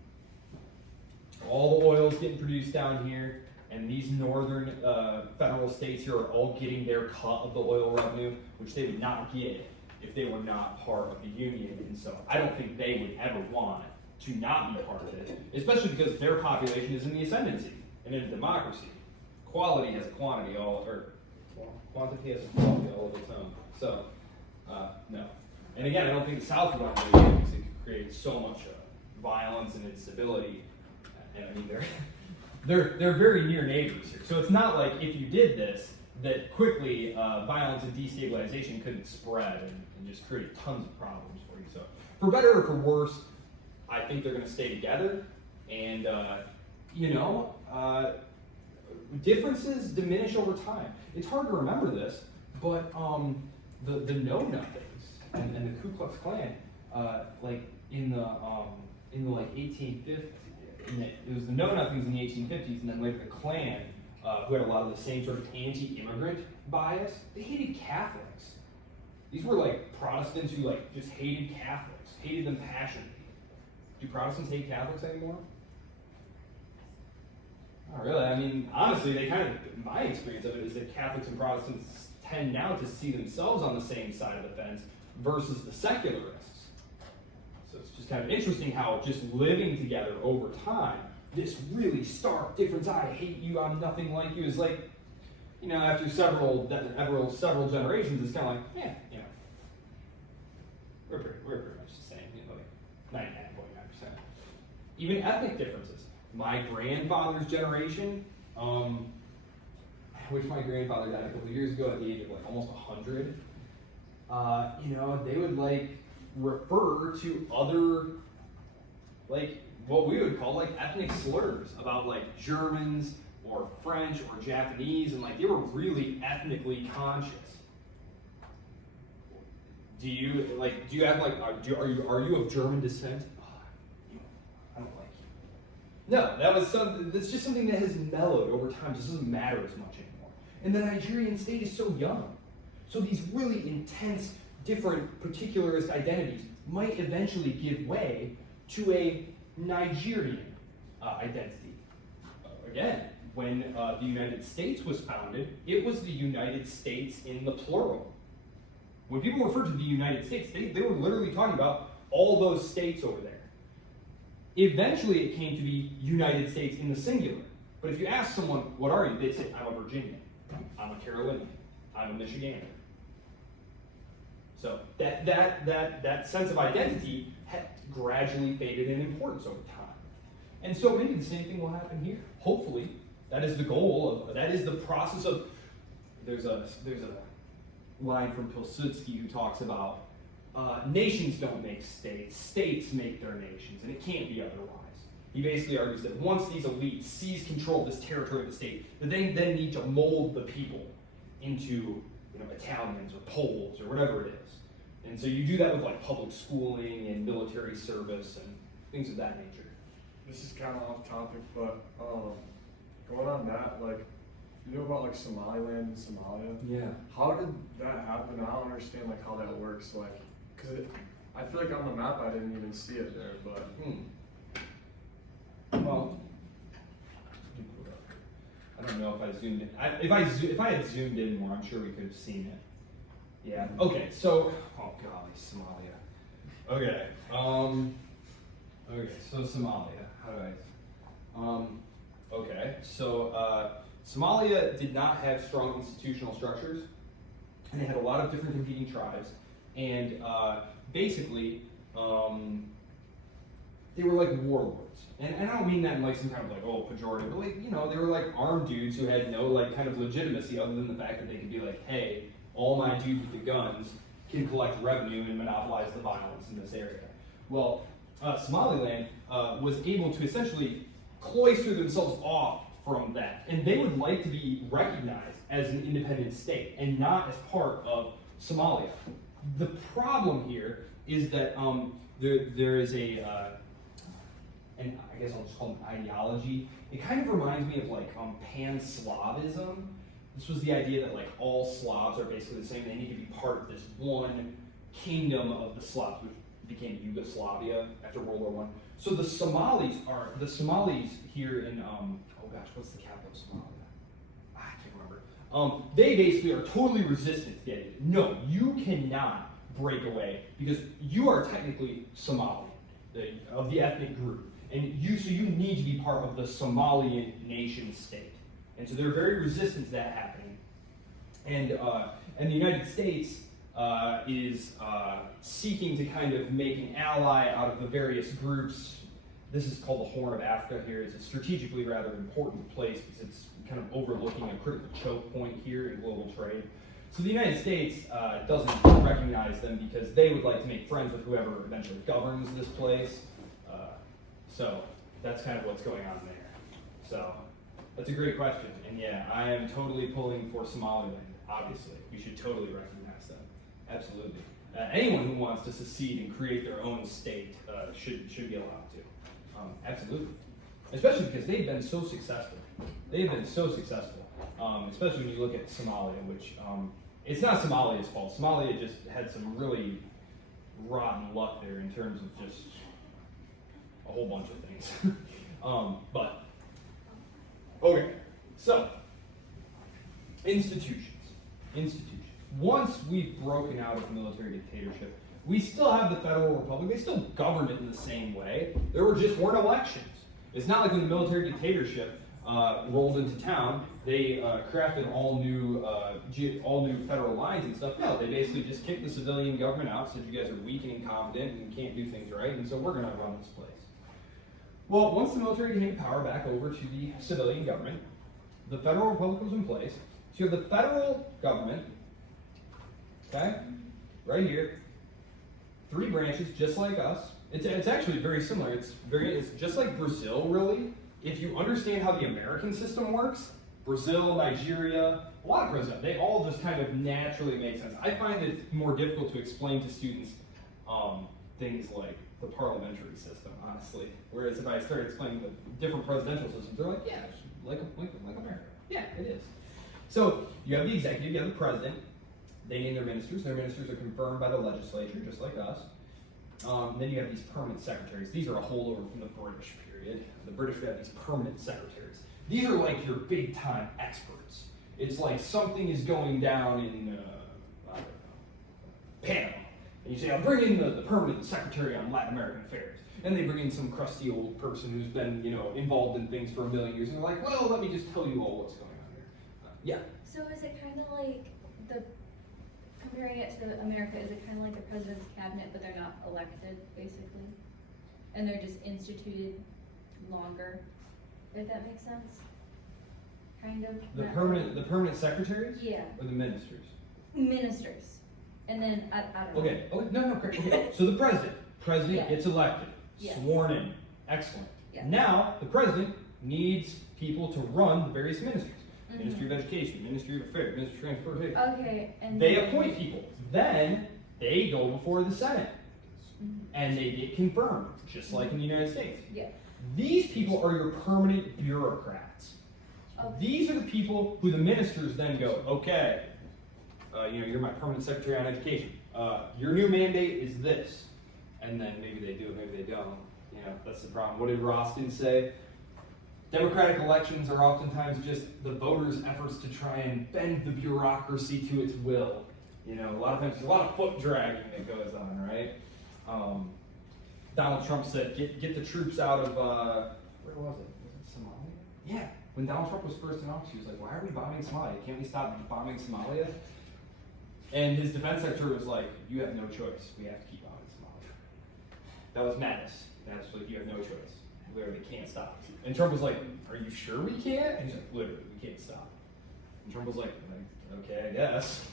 All the oil is getting produced down here, and these northern federal states here are all getting their cut of the oil revenue, which they would not get if they were not part of the Union. And so I don't think they would ever want to not be part of it, especially because their population is in the ascendancy. And in a democracy, quality has a quantity quantity has a quality all of its own. So, no. And again, I don't think the South would want to do it because it could create so much violence and instability. And I mean, they're very near neighbors here. So it's not like if you did this, that quickly violence and destabilization couldn't spread and just create tons of problems for you. So for better or for worse, I think they're going to stay together, and differences diminish over time. It's hard to remember this, but the Know Nothings and the Ku Klux Klan, like in the like 1850s, it was the Know Nothings in the 1850s, and then later the Klan, who had a lot of the same sort of anti-immigrant bias. They hated Catholics. These were like Protestants who like just hated Catholics, hated them passionately. Do Protestants hate Catholics anymore? Not really. I mean, honestly, they kind of, my experience of it is that Catholics and Protestants tend now to see themselves on the same side of the fence versus the secularists. So it's just kind of interesting how just living together over time, this really stark difference, I hate you, I'm nothing like you, is like, after several generations, it's kind of like, yeah, we're pretty much the same, like 99.9%. Even ethnic differences. My grandfather's generation, which my grandfather died a couple of years ago at the age of like almost 100, they would like refer to other, like what we would call like ethnic slurs about like Germans or French or Japanese, and like they were really ethnically conscious. Do you have like, are you of German descent? I don't like you. No, that's just something that has mellowed over time. It just doesn't matter as much anymore. And the Nigerian state is so young. So these really intense, different, particularist identities might eventually give way to a Nigerian identity. Again, when the United States was founded, it was the United States in the plural. When people refer to the United States, they were literally talking about all those states over there. Eventually, it came to be United States in the singular. But if you ask someone, what are you? They'd say, I'm a Virginian, I'm a Carolinian, I'm a Michigander. So that sense of identity had gradually faded in importance over time. And so maybe the same thing will happen here. Hopefully, that is the goal that is the process of, there's a line from Pilsudski who talks about nations don't make states, states make their nations, and it can't be otherwise. He basically argues that once these elites seize control of this territory of the state, that they then need to mold the people into Italians or Poles or whatever it is. And so you do that with like public schooling and military service and things of that nature. This is kind of off topic, but going on that, like, you know about like Somaliland and Somalia? Yeah. How did that happen? I don't understand like how that works. Like, cause I feel like on the map I didn't even see it there, but. Well, I don't know if I zoomed in. If I had zoomed in more, I'm sure we could have seen it. Yeah. Okay. So, oh golly, Somalia. Okay. Okay. So Somalia. How do I? Okay. So Somalia did not have strong institutional structures, and it had a lot of different competing tribes, and basically, they were like warlords. And I don't mean that in like some kind of like, pejorative, but like, they were like armed dudes who had no like kind of legitimacy other than the fact that they could be like, hey, all my dudes with the guns can collect revenue and monopolize the violence in this area. Well, Somaliland was able to essentially cloister themselves off from that. And they would like to be recognized as an independent state and not as part of Somalia. The problem here is that there is and I guess I'll just call it an ideology. It kind of reminds me of like pan-Slavism. This was the idea that like all Slavs are basically the same. They need to be part of this one kingdom of the Slavs, which became Yugoslavia after World War I. So the Somalis here in what's the capital of Somalia? I can't remember. They basically are totally resistant to the idea. No, you cannot break away because you are technically Somalian, of the ethnic group. And so you need to be part of the Somalian nation state. And so they're very resistant to that happening. And the United States is seeking to kind of make an ally out of the various groups this is called the Horn of Africa here. It's a strategically rather important place because it's kind of overlooking a critical choke point here in global trade. So the United States doesn't recognize them because they would like to make friends with whoever eventually governs this place. So that's kind of what's going on there. So that's a great question. And yeah, I am totally pulling for Somaliland, obviously. We should totally recognize them. Absolutely. Anyone who wants to secede and create their own state should be allowed to. Absolutely. Especially because they've been so successful. They've been so successful. Especially when you look at Somalia, which it's not Somalia's fault. Somalia just had some really rotten luck there in terms of just a whole bunch of things. But okay, so institutions. Once we've broken out of military dictatorship, we still have the federal republic. They still govern it in the same way. There weren't elections. It's not like when the military dictatorship rolled into town, they crafted all new federal lines and stuff. No, they basically just kicked the civilian government out, said you guys are weak and incompetent and can't do things right, and so we're going to run this place. Well, once the military handed power back over to the civilian government, the federal republic was in place. So you have the federal government, okay, right here, 3 branches, just like us. It's actually very similar. It's just like Brazil, really. If you understand how the American system works, Brazil, Nigeria, a lot of Brazil, they all just kind of naturally make sense. I find it more difficult to explain to students things like the parliamentary system, honestly. Whereas if I started explaining the different presidential systems, they're like, yeah, it's like America. Yeah, it is. So you have the executive, you have the president. They name their ministers. Their ministers are confirmed by the legislature, just like us. Then you have these permanent secretaries. These are a holdover from the British period. The British would have these permanent secretaries. These are like your big-time experts. It's like something is going down in, I don't know, Panama. And you say, I'll bring in the permanent secretary on Latin American affairs. And they bring in some crusty old person who's been, involved in things for a million years. And they're like, well, let me just tell you all what's going on here. Yeah. So is it kind of like comparing it to America, is it kind of like the president's cabinet, but they're not elected, basically? And they're just instituted longer, if that makes sense? Kind of? The Not permanent secretaries? Yeah, Or the ministers? ministers. And then, I don't know. Okay, no, great. Okay. So the president Yeah. gets elected, Yes. sworn in, excellent. Yeah. Now, the president needs people to run the various ministries. Mhm. Ministry of Education, Ministry of Affairs, Ministry of Transportation. Okay, and They then- appoint people. Then they go before the Senate Mhm. and they get confirmed, just like in the United States. Yeah. These people are your permanent bureaucrats. Okay. These are the people who the ministers then go, okay, you're my permanent secretary on education. Your new mandate is this. And then maybe they do it, maybe they don't. That's the problem. What did Roskin say? Democratic elections are oftentimes just the voters' efforts to try and bend the bureaucracy to its will. A lot of times there's a lot of foot dragging that goes on, right? Donald Trump said, get the troops out of, where was it? Was it Somalia? Yeah. When Donald Trump was first in office, he was like, why are we bombing Somalia? Can't we stop bombing Somalia? And his defense secretary was like, you have no choice. We have to keep bombing Somalia. That was madness. That's like, you have no choice. Literally can't stop. And Trump was like, are you sure we can't? And he's like, literally, we can't stop. And Trump was like okay, I guess.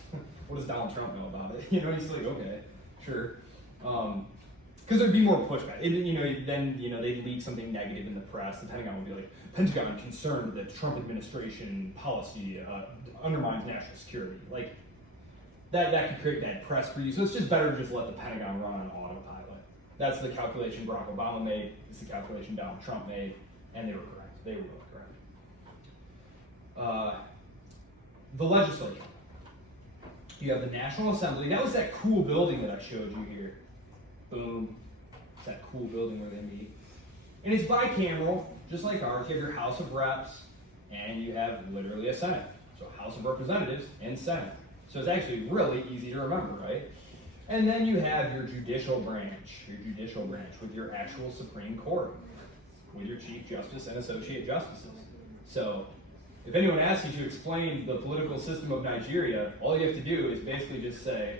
What does Donald Trump know about it? He's like, okay, sure. Because there'd be more pushback. Then they'd leak something negative in the press. The Pentagon would be like, Pentagon concerned that Trump administration policy undermines national security. Like, that could create bad press for you. So it's just better to just let the Pentagon run on autopilot. That's the calculation Barack Obama made. It's the calculation Donald Trump made. And they were correct. They were both correct. The legislature. You have the National Assembly. That was that cool building that I showed you here. Boom. It's that cool building where they meet. And it's bicameral, just like ours. You have your House of Reps, and you have literally a Senate. So House of Representatives and Senate. So it's actually really easy to remember, right? And then you have your judicial branch with your actual Supreme Court, with your Chief Justice and Associate Justices. So if anyone asks you to explain the political system of Nigeria, all you have to do is basically just say,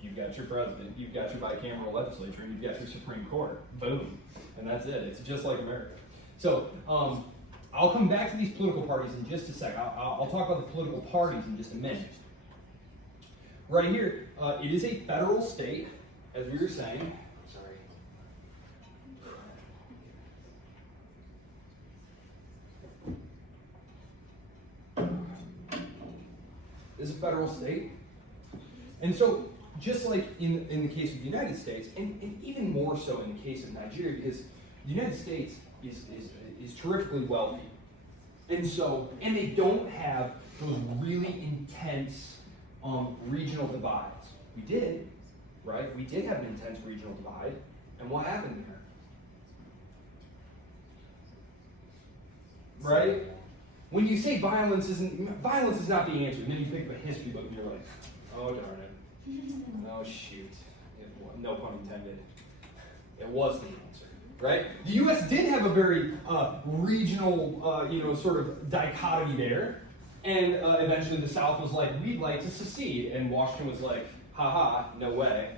You've got your president, you've got your bicameral legislature, and you've got your Supreme Court. Boom. And that's it. It's just like America. So, I'll come back to these political parties in just a sec. I'll talk about the political parties in just a minute. Right here, it is a federal state, as we were saying. Sorry. This is a federal state. And so, just like in the case of the United States, and even more so in the case of Nigeria, because the United States is terrifically wealthy. And so, and they don't have those really intense regional divides. We did, right? We did have an intense regional divide. And what happened there? Right? When you say violence is not the answer, and then you pick up a history book and you're like, oh darn it. Oh shoot. No pun intended. It was the answer. Right? The U.S. did have a very regional, sort of dichotomy there. And eventually the South was like, we'd like to secede. And Washington was like, haha, no way.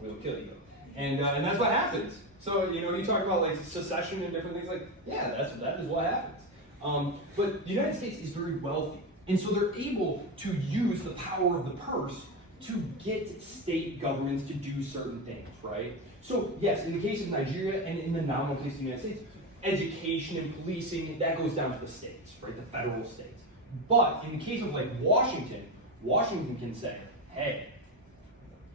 We'll kill you. And that's what happens. So, you talk about like secession and different things, like, yeah, that is what happens. But the United States is very wealthy. And so they're able to use the power of the purse to get state governments to do certain things, right? So yes, in the case of Nigeria and in the nominal case of the United States, education and policing, that goes down to the states, right? The federal states. But in the case of like Washington can say, hey,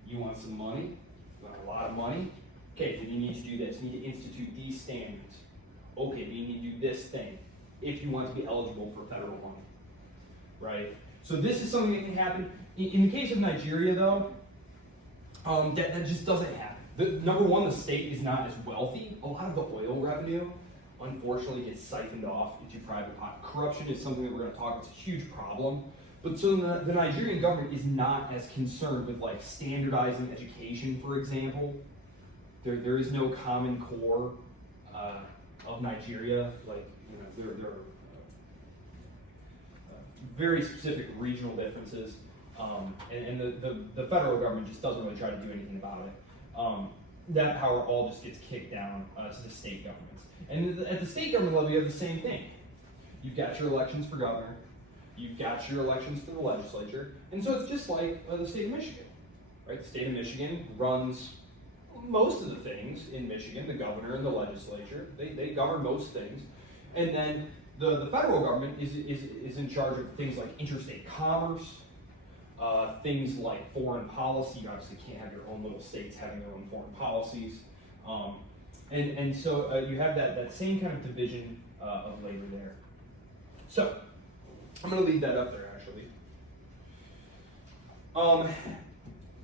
you want some money? You want a lot of money? Okay, then you need to do this. You need to institute these standards. Okay, then you need to do this thing if you want to be eligible for federal money, right? So this is something that can happen. In the case of Nigeria, though, that just doesn't happen. Number one, the state is not as wealthy. A lot of the oil revenue, unfortunately, gets siphoned off into private pocket. Corruption is something that we're going to talk about. It's a huge problem. But so the Nigerian government is not as concerned with like standardizing education, for example. There is no common core of Nigeria. Like, there are very specific regional differences. And the federal government just doesn't really try to do anything about it. That power all just gets kicked down to the state governments. And at the state government level, you have the same thing. You've got your elections for governor, you've got your elections for the legislature, and so it's just like the state of Michigan, right? The state of Michigan runs most of the things in Michigan, the governor and the legislature. They govern most things. And then the federal government is in charge of things like interstate commerce, things like foreign policy. You obviously can't have your own little states having their own foreign policies. And so you have that same kind of division of labor there. So, I'm going to leave that up there, actually.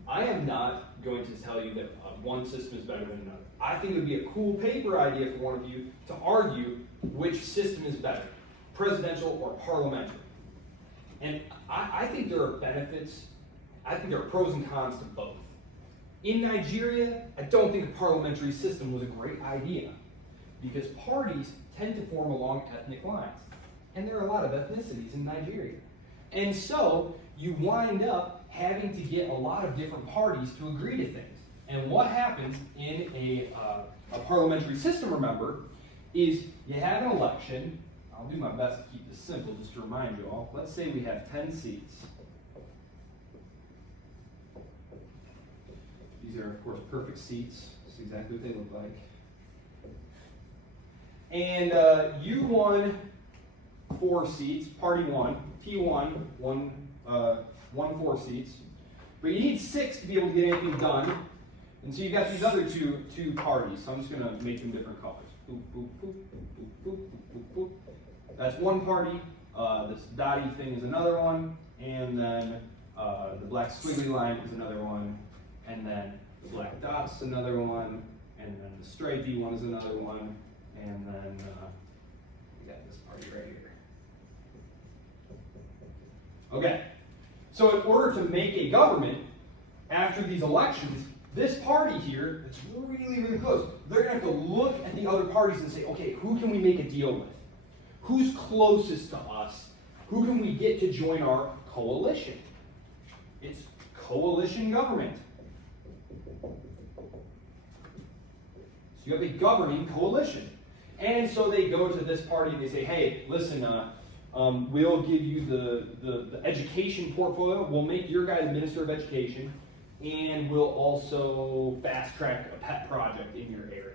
I am not going to tell you that one system is better than another. I think it would be a cool paper idea for one of you to argue which system is better, presidential or parliamentary. And I think there are benefits, I think there are pros and cons to both. In Nigeria, I don't think a parliamentary system was a great idea because parties tend to form along ethnic lines. And there are a lot of ethnicities in Nigeria. And so you wind up having to get a lot of different parties to agree to things. And what happens in a parliamentary system, remember, is you have an election. I'll do my best to keep this simple just to remind you all. Let's say we have 10 seats. These are, of course, perfect seats. That's exactly what they look like. And you won 4 seats, party 1, P1 won 4 seats. But you need 6 to be able to get anything done. And so you got these other two parties. So I'm just going to make them different colors. Boop, boop, boop, boop, boop, boop, boop. That's one party. This dotty thing is another one. And then the black squiggly line is another one. And then the black dot's another one. And then the stripey one is another one. And then we got this party right here. Okay. So in order to make a government after these elections, this party here, it's really, really close. They're going to have to look at the other parties and say, okay, who can we make a deal with? Who's closest to us? Who can we get to join our coalition? It's coalition government. So you have a governing coalition. And so they go to this party and they say, hey, listen, we'll give you the education portfolio. We'll make your guy the minister of education. And we'll also fast track a pet project in your area.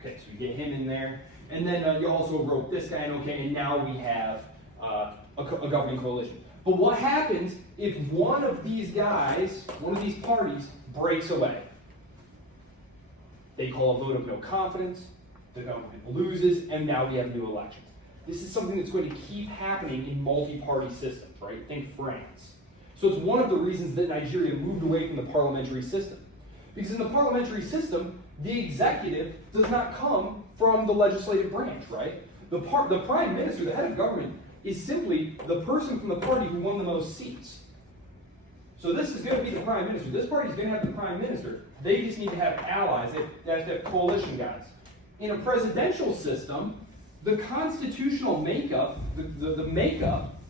Okay, so you get him in there. And then you also wrote this guy in, okay, and now we have a governing coalition. But what happens if one of these guys, one of these parties, breaks away? They call a vote of no confidence, the government loses, and now we have new elections. This is something that's going to keep happening in multi-party systems, right? Think France. So it's one of the reasons that Nigeria moved away from the parliamentary system. Because in the parliamentary system, the executive does not come from the legislative branch, right? The prime minister, the head of government, is simply the person from the party who won the most seats. So this is going to be the prime minister. This party is going to have the prime minister. They just need to have allies. They have to have coalition guys. In a presidential system, the constitutional makeup, the makeup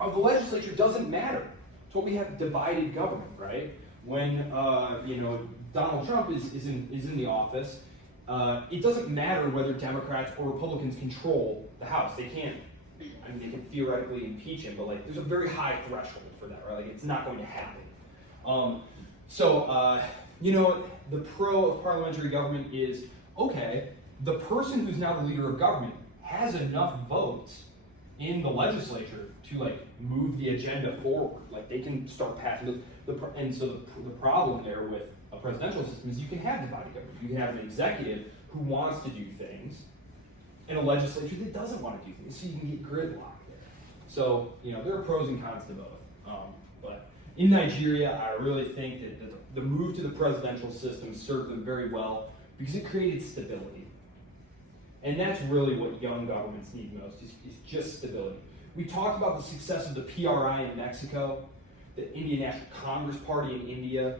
of the legislature doesn't matter. So we have divided government, right? When Donald Trump is in the office, it doesn't matter whether Democrats or Republicans control the House. They can't. I mean, they can theoretically impeach him, but like, there's a very high threshold for that, right? Like, it's not going to happen. The pro of parliamentary government is, okay, the person who's now the leader of government has enough votes in the legislature to like move the agenda forward. Like, they can start passing the problem there with a presidential system is you can have divided government. You can have an executive who wants to do things and a legislature that doesn't want to do things, so you can get gridlock there. So, there are pros and cons to both. But in Nigeria, I really think that the move to the presidential system served them very well because it created stability. And that's really what young governments need most, is just stability. We talked about the success of the PRI in Mexico, the Indian National Congress Party in India,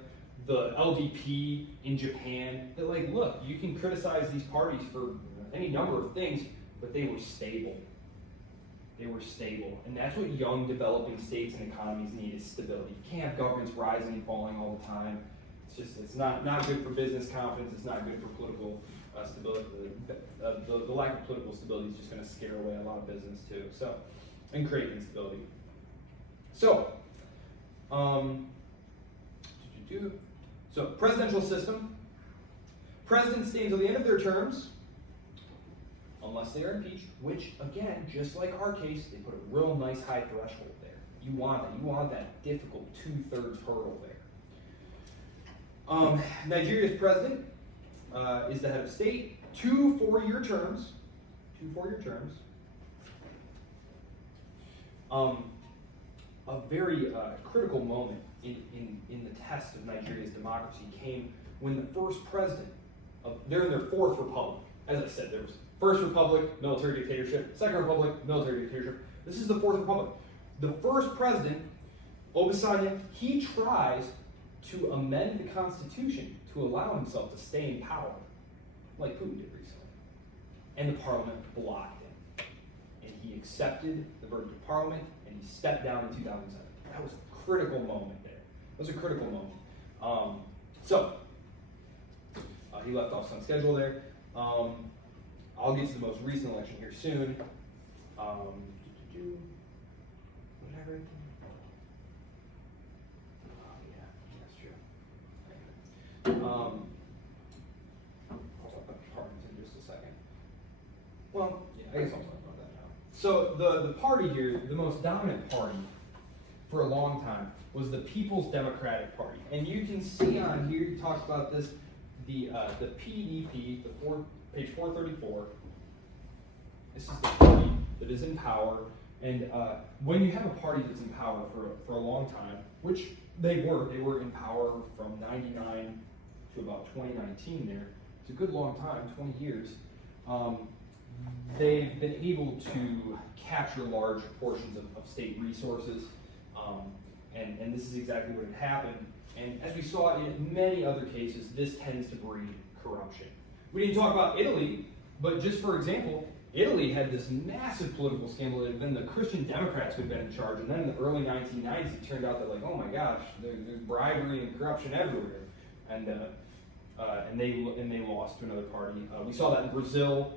the LDP in Japan. That look, you can criticize these parties for any number of things, but they were stable. They were stable. And that's what young developing states and economies need, is stability. You can't have governments rising and falling all the time. It's not good for business confidence. It's not good for political stability. The lack of political stability is just going to scare away a lot of business too. So, and create instability. So, presidential system. Presidents stay until the end of their terms, unless they are impeached, which, again, just like our case, they put a real nice high threshold there. You want that. You want that difficult 2/3 hurdle there. Nigeria's president is the head of state. 2 4-year terms. 2 4-year terms. A very critical moment in the test of Nigeria's democracy came when the first president they're in their 4th republic. As I said, there was First Republic, military dictatorship. Second Republic, military dictatorship. This is the 4th Republic. The first president, Obasanjo, he tries to amend the Constitution to allow himself to stay in power, like Putin did recently. And the parliament blocked him. And he accepted the verdict of parliament, and he stepped down in 2007. That was a critical moment there. It was a critical moment. He left off some schedule there. I'll get to the most recent election here soon. What did I write? Oh, yeah, that's true. I'll talk about the parties in just a second. Well, yeah, I guess I'll talk about that now. So the party here, the most dominant party for a long time, was the People's Democratic Party. And you can see on here, he talks about this, the PDP, page 434. This is the party that is in power. And when you have a party that's in power for a long time, which they were in power from 99 to about 2019 there. It's a good long time, 20 years. They've been able to capture large portions of state resources. And this is exactly what had happened. And as we saw in many other cases, this tends to breed corruption. We didn't talk about Italy, but just for example, Italy had this massive political scandal, and then the Christian Democrats who had been in charge, and then in the early 1990s, it turned out that, like, oh my gosh, there's bribery and corruption everywhere, and they lost to another party. We saw that in Brazil,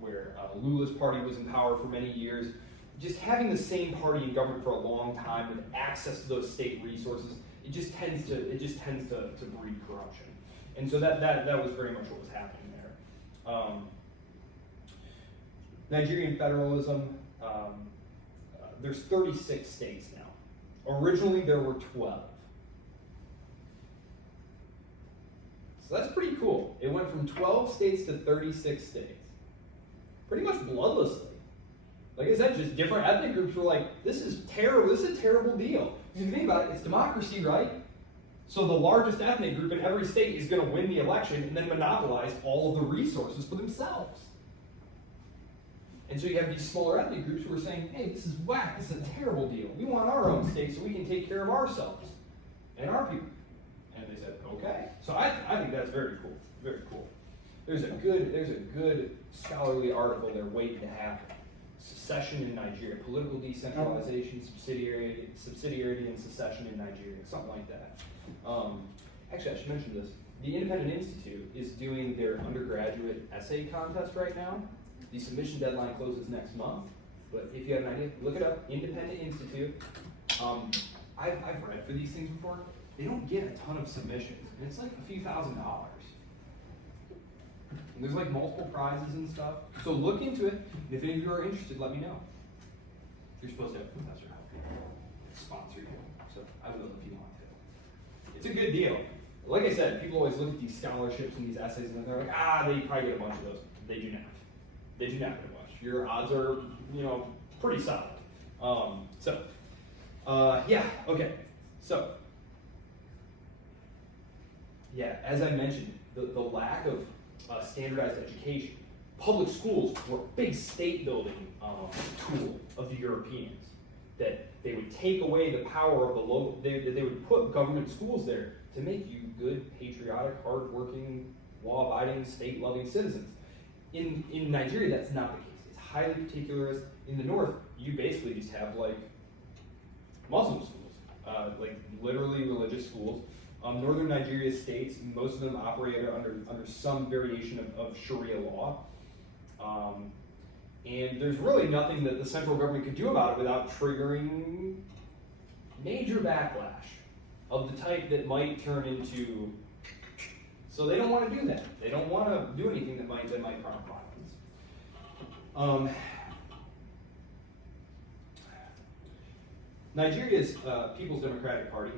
where Lula's party was in power for many years. Just having the same party in government for a long time with access to those state resources, it just tends to breed corruption, and so that was very much what was happening there. Nigerian federalism, there's 36 states now. Originally there were 12. So that's pretty cool. It went from 12 states to 36 states. Pretty much bloodlessly. Like I said, just different ethnic groups were like, this is terrible, this is a terrible deal. If you think about it, it's democracy, right? So the largest ethnic group in every state is going to win the election and then monopolize all of the resources for themselves. And so you have these smaller ethnic groups who are saying, hey, this is whack, this is a terrible deal. We want our own state so we can take care of ourselves and our people. And they said, okay. So I think that's very cool, very cool. There's a good scholarly article there waiting to happen. Secession in Nigeria, political decentralization, subsidiarity and secession in Nigeria, something like that. Actually, I should mention this. The Independent Institute is doing their undergraduate essay contest right now. The submission deadline closes next month, but if you have an idea, look it up, Independent Institute. I've read for these things before. They don't get a ton of submissions, and it's like a few $1,000s. And there's like multiple prizes and stuff. So look into it. And if any of you are interested, let me know. You're supposed to have a professor help you sponsor you. So I would love if you want to. It's a good deal. Like I said, people always look at these scholarships and these essays and they're like, they probably get a bunch of those. They do not. They do not get a bunch. Your odds are, pretty solid. Okay. So, yeah, as I mentioned, the lack of standardized education. Public schools were a big state building tool of the Europeans. That they would take away the power of the local, they would put government schools there to make you good, patriotic, hardworking, law-abiding, state-loving citizens. In Nigeria, that's not the case. It's highly particularist. In the north, you basically just have like Muslim schools, like literally religious schools. Northern Nigeria states, most of them operate under some variation of Sharia law. And there's really nothing that the central government could do about it without triggering major backlash of the type that might turn into. So they don't want to do that. They don't want to do anything that might prompt violence. Nigeria's People's Democratic Party,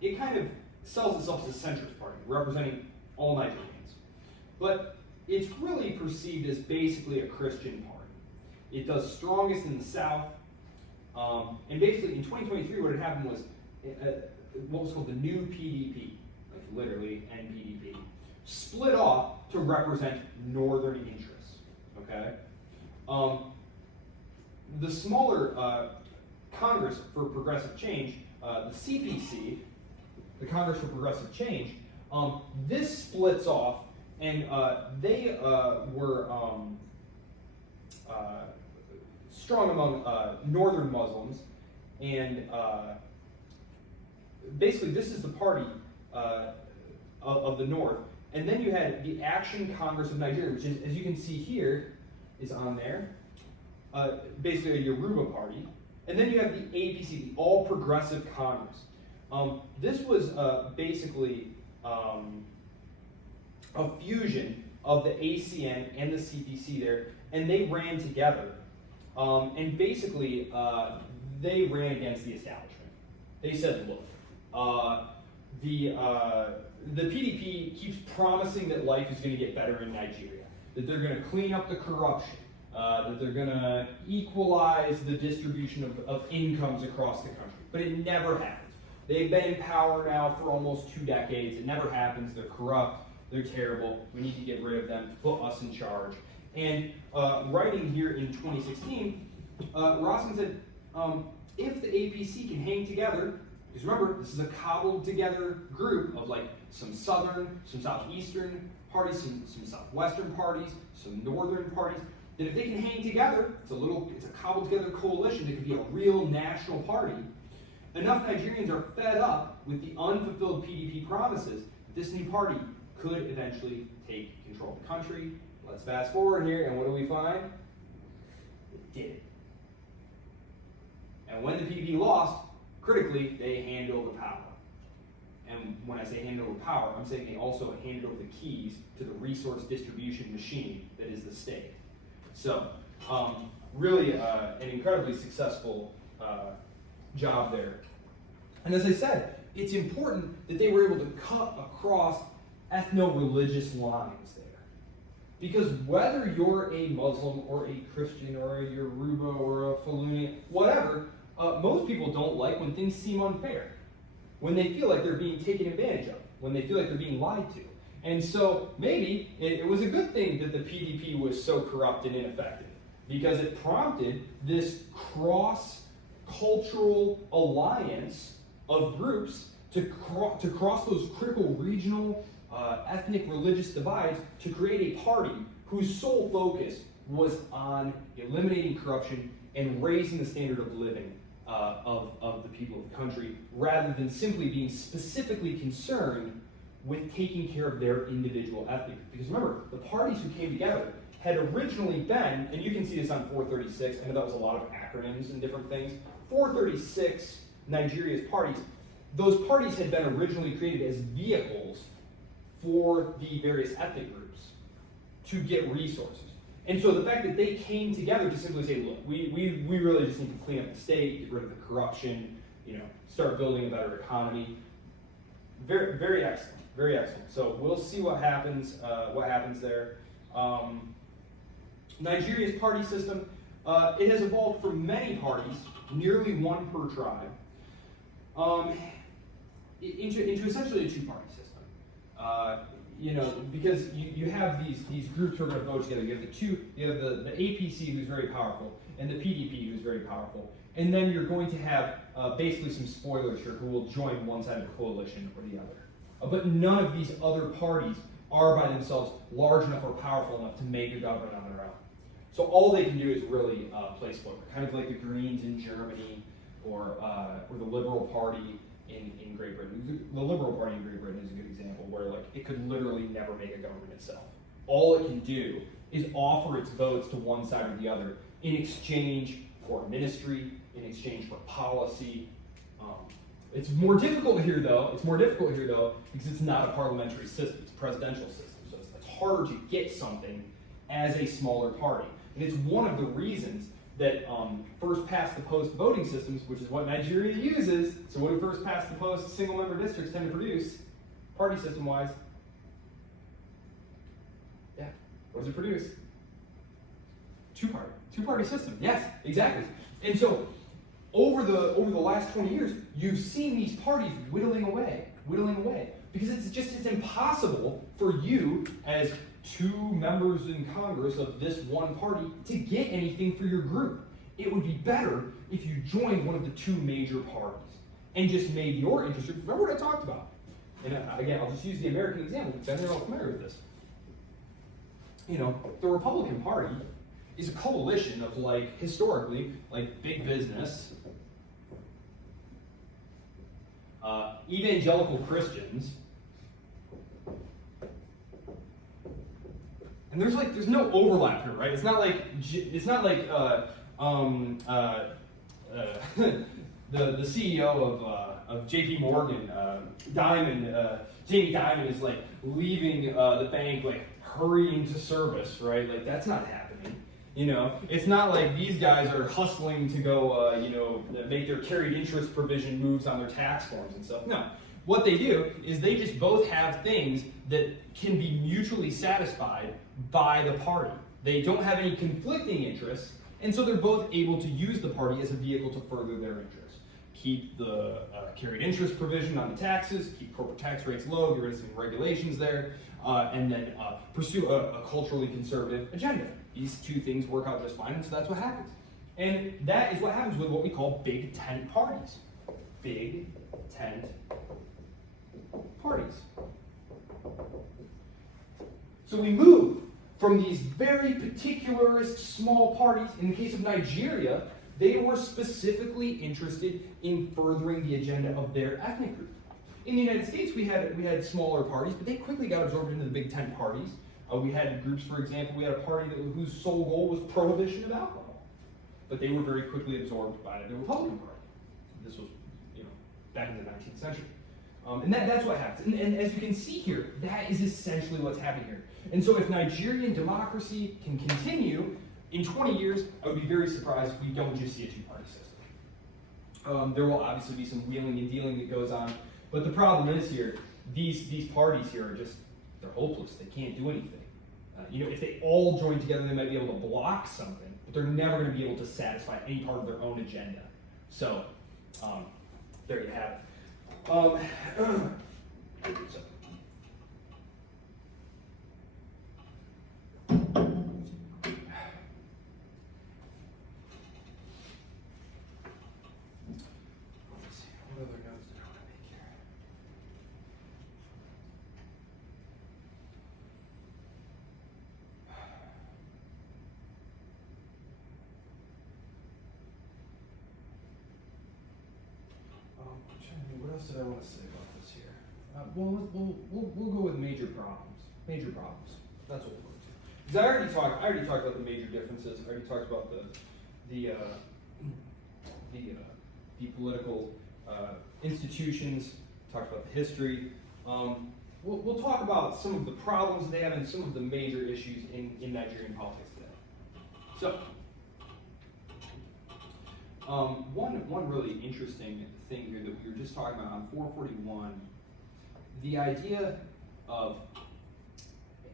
it kind of sells itself as a centrist party, representing all Nigerians. But it's really perceived as basically a Christian party. It does strongest in the south. And basically, in 2023, what had happened was what was called the new PDP, like literally NPDP, split off to represent northern interests. Okay? The smaller Congress for Progressive Change, the CPC, the Congress for Progressive Change, this splits off, and they were strong among northern Muslims, and basically this is the party of the north. And then you had the Action Congress of Nigeria, which is, as you can see here, is on there, basically a Yoruba party. And then you have the APC, the All Progressive Congress. This was basically a fusion of the ACN and the CPC there, and they ran together. And basically, they ran against the establishment. They said, look, the PDP keeps promising that life is going to get better in Nigeria, that they're going to clean up the corruption, that they're going to equalize the distribution of incomes across the country. But it never happens. They've been in power now for almost 2 decades. It never happens. They're corrupt. They're terrible. We need to get rid of them. Put us in charge. And writing here in 2016, Roskin said, if the APC can hang together, because remember, this is a cobbled together group of like some southern, some southeastern parties, some southwestern parties, some northern parties, that if they can hang together, it's a cobbled together coalition that could be a real national party. Enough Nigerians are fed up with the unfulfilled PDP promises that this new party could eventually take control of the country. Let's fast forward here, and what do we find? It did. And when the PDP lost, critically, they handed over power. And when I say handed over power, I'm saying they also handed over the keys to the resource distribution machine that is the state. So, really an incredibly successful job there. And as I said, it's important that they were able to cut across ethno-religious lines there. Because whether you're a Muslim or a Christian or a Yoruba or a Fulani, whatever, most people don't like when things seem unfair. When they feel like they're being taken advantage of. When they feel like they're being lied to. And so maybe it was a good thing that the PDP was so corrupt and ineffective. Because it prompted this cross-cultural alliance of groups to cross those critical regional, ethnic, religious divides to create a party whose sole focus was on eliminating corruption and raising the standard of living of the people of the country, rather than simply being specifically concerned with taking care of their individual ethnic. Because remember, the parties who came together had originally been, and you can see this on 436, I know that was a lot of acronyms and different things, 436, Nigeria's parties, those parties had been originally created as vehicles for the various ethnic groups to get resources. And so the fact that they came together to simply say, look, we really just need to clean up the state, get rid of the corruption, start building a better economy. Very, very excellent, very excellent. So we'll see what happens there. Nigeria's party system, it has evolved from many parties, nearly one per tribe, into essentially a two-party system. Because you have these groups who are going to vote together. You have the APC, who's very powerful, and the PDP, who's very powerful. And then you're going to have basically some spoilers here who will join one side of the coalition or the other. But none of these other parties are by themselves large enough or powerful enough to make a government on their own. So all they can do is really play spoiler, kind of like the Greens in Germany or the Liberal Party in Great Britain. The Liberal Party in Great Britain is a good example where it could literally never make a government itself. All it can do is offer its votes to one side or the other in exchange for ministry, in exchange for policy. It's more difficult here though. Because it's not a parliamentary system. It's a presidential system. So it's harder to get something as a smaller party. And it's one of the reasons that first past the post voting systems, which is what Nigeria uses. So what do first past the post single member districts tend to produce, party system wise? Yeah, what does it produce? Two-party system. Yes, exactly. And so over the last 20 years, you've seen these parties whittling away, because it's impossible for you as two members in Congress of this one party to get anything for your group. It would be better if you joined one of the two major parties and just made your interest group. Remember what I talked about? And again, I'll just use the American example because I know you're all familiar with this. The Republican Party is a coalition of historically, big business, evangelical Christians, and there's no overlap here, right? It's not like the CEO of J.P. Morgan, Jamie Dimon is leaving the bank hurrying to service, right? That's not happening. It's not like these guys are hustling to go, make their carried interest provision moves on their tax forms and stuff. No. What they do is they just both have things that can be mutually satisfied by the party. They don't have any conflicting interests, and so they're both able to use the party as a vehicle to further their interests. Keep the carried interest provision on the taxes, keep corporate tax rates low, get rid of some regulations there, and then pursue a culturally conservative agenda. These two things work out just fine, and so that's what happens. And that is what happens with what we call big tent parties. Big tent parties. So we move from these very particularist small parties. In the case of Nigeria, they were specifically interested in furthering the agenda of their ethnic group. In the United States, we had smaller parties, but they quickly got absorbed into the big tent parties. We had groups, for example, we had a party whose sole goal was prohibition of alcohol, but they were very quickly absorbed by the Republican Party. This was, back in the 19th century. And that's what happens. And as you can see here, that is essentially what's happening here. And so if Nigerian democracy can continue, in 20 years, I would be very surprised if we don't just see a two-party system. There will obviously be some wheeling and dealing that goes on, but the problem is here, these parties here are just, they're hopeless. They can't do anything. If they all join together, they might be able to block something, but they're never going to be able to satisfy any part of their own agenda. So, there you have it. What other notes did I want to make here? I'm trying to think, what else did I want to say about this here? We'll go with major problems. Major problems. That's what we'll go to. Because I already talked about the major differences. I already talked about the political institutions. Talked about the history. We'll talk about some of the problems they have and some of the major issues in Nigerian politics today. So. One really interesting thing here that we were just talking about on 441, the idea of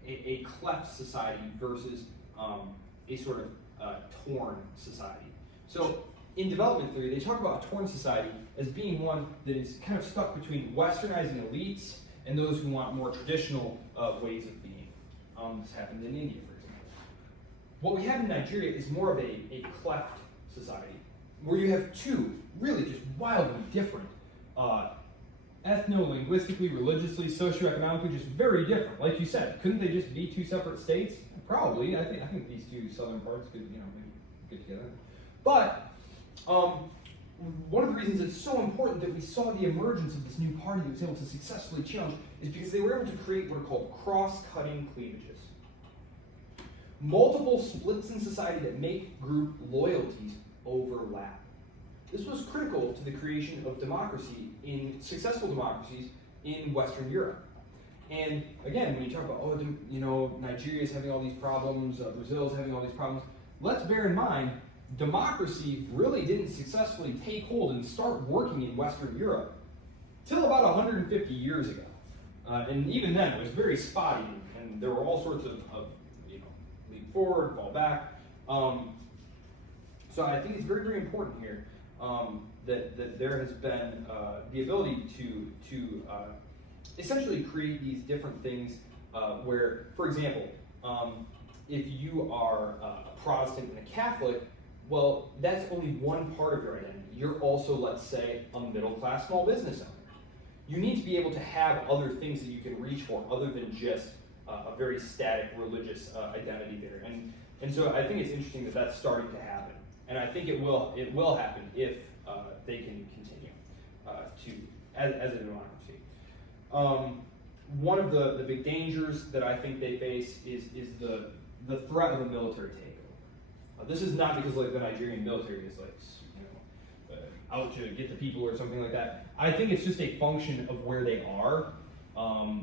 a cleft society versus a sort of torn society. So in development theory, they talk about a torn society as being one that is kind of stuck between westernizing elites and those who want more traditional ways of being. This happened in India, for example. What we have in Nigeria is more of a cleft society, where you have two really just wildly different, ethno-linguistically, religiously, socioeconomically, just very different. Like you said, couldn't they just be two separate states? Probably. I think these two southern parts could, maybe get together. But one of the reasons it's so important that we saw the emergence of this new party that was able to successfully challenge is because they were able to create what are called cross-cutting cleavages. Multiple splits in society that make group loyalties overlap. This was critical to the creation of democracy in successful democracies in Western Europe. And again, when you talk about, Nigeria is having all these problems, Brazil is having all these problems, let's bear in mind, democracy really didn't successfully take hold and start working in Western Europe till about 150 years ago. And even then, it was very spotty, and there were all sorts of leap forward, fall back. So I think it's very, very important here that there has been the ability to essentially create these different things where, for example, if you are a Protestant and a Catholic, well, that's only one part of your identity. You're also, let's say, a middle-class small business owner. You need to be able to have other things that you can reach for other than just a very static religious identity there. And so I think it's interesting that that's starting to happen. And I think it will happen if they can continue as a democracy. One of the big dangers that I think they face is the threat of a military takeover. This is not because the Nigerian military is out to get the people or something like that. I think it's just a function of where they are.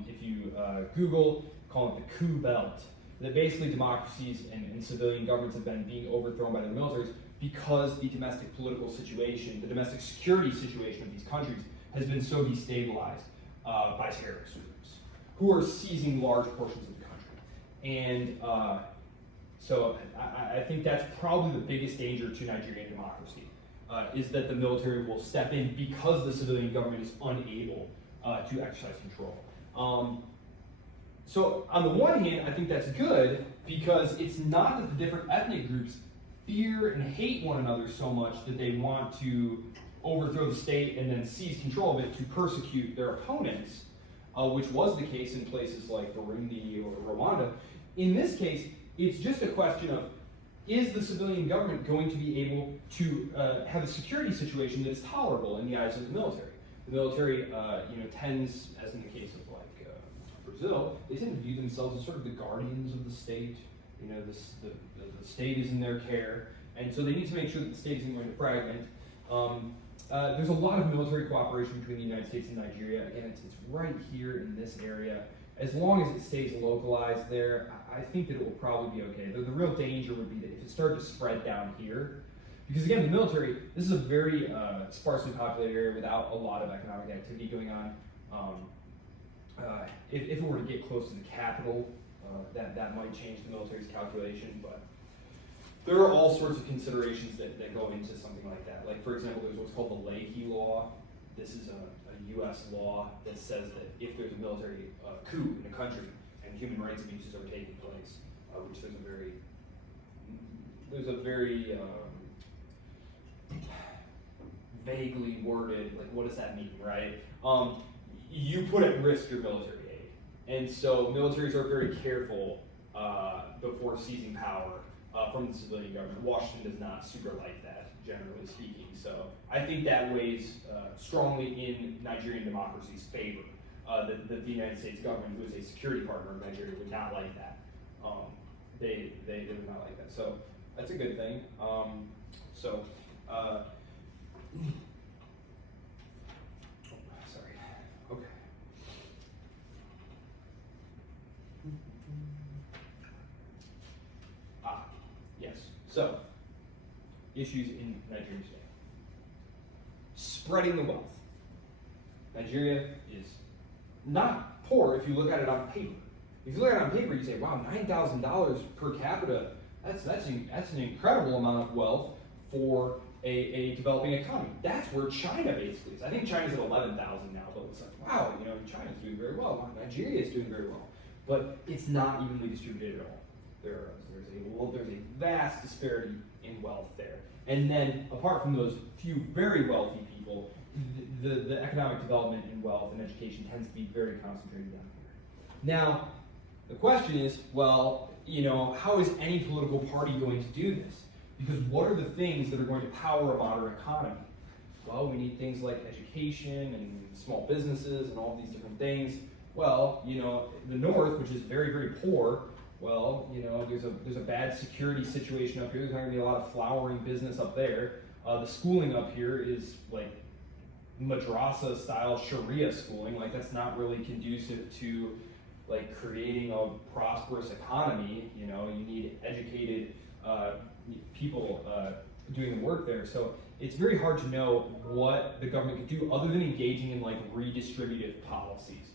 If you Google, call it the coup belt, that basically democracies and civilian governments have been being overthrown by their militaries because the domestic political situation, the domestic security situation of these countries has been so destabilized by terrorist groups who are seizing large portions of the country. And so I think that's probably the biggest danger to Nigerian democracy, is that the military will step in because the civilian government is unable to exercise control. So on the one hand, I think that's good because it's not that the different ethnic groups fear and hate one another so much that they want to overthrow the state and then seize control of it to persecute their opponents. which was the case in places like Burundi or Rwanda. In this case, it's just a question of, is the civilian government going to be able to have a security situation that is tolerable in the eyes of the military? The military, tends, as in the case of like Brazil, they tend to view themselves as sort of the guardians of the state. The state is in their care, and so they need to make sure that the state isn't going to fragment. There's a lot of military cooperation between the United States and Nigeria. Again, it's right here in this area. As long as it stays localized there, I think that it will probably be okay. The real danger would be that if it started to spread down here, because again, the military, this is a very sparsely populated area without a lot of economic activity going on. If it were to get close to the capital, that might change the military's calculation, but there are all sorts of considerations that go into something like that. Like, for example, there's what's called the Leahy Law. This is a U.S. law that says that if there's a military coup in a country and human rights abuses are taking place, which there's a very vaguely worded, like, what does that mean, right? You put at risk your military aid. And so militaries are very careful before seizing power from the civilian government. Washington does not super like that, generally speaking. So I think that weighs strongly in Nigerian democracy's favor. That the United States government, who is a security partner of Nigeria, would not like that. They would not like that. So that's a good thing. Sorry. Okay. Yes. So, issues in Nigeria today. Spreading the wealth. Nigeria is not poor if you look at it on paper. If you look at it on paper, you say, wow, $9,000 per capita, that's an incredible amount of wealth for a developing economy. That's where China basically is. I think China's at 11,000 now, but it's like, wow, China's doing very well. Wow, Nigeria is doing very well. But it's not evenly distributed at all. There's a vast disparity in wealth there. And then, apart from those few very wealthy people, the economic development and wealth and education tends to be very concentrated down here. Now, the question is, well, how is any political party going to do this? Because what are the things that are going to power a modern economy? Well, we need things like education and small businesses and all these different things. Well, the North, which is very, very poor, well, there's a bad security situation up here. There's not going to be a lot of flowering business up there. The schooling up here is like madrasa-style Sharia schooling. Like, that's not really conducive to like creating a prosperous economy. You need educated people doing the work there. So it's very hard to know what the government could do other than engaging in like redistributive policies.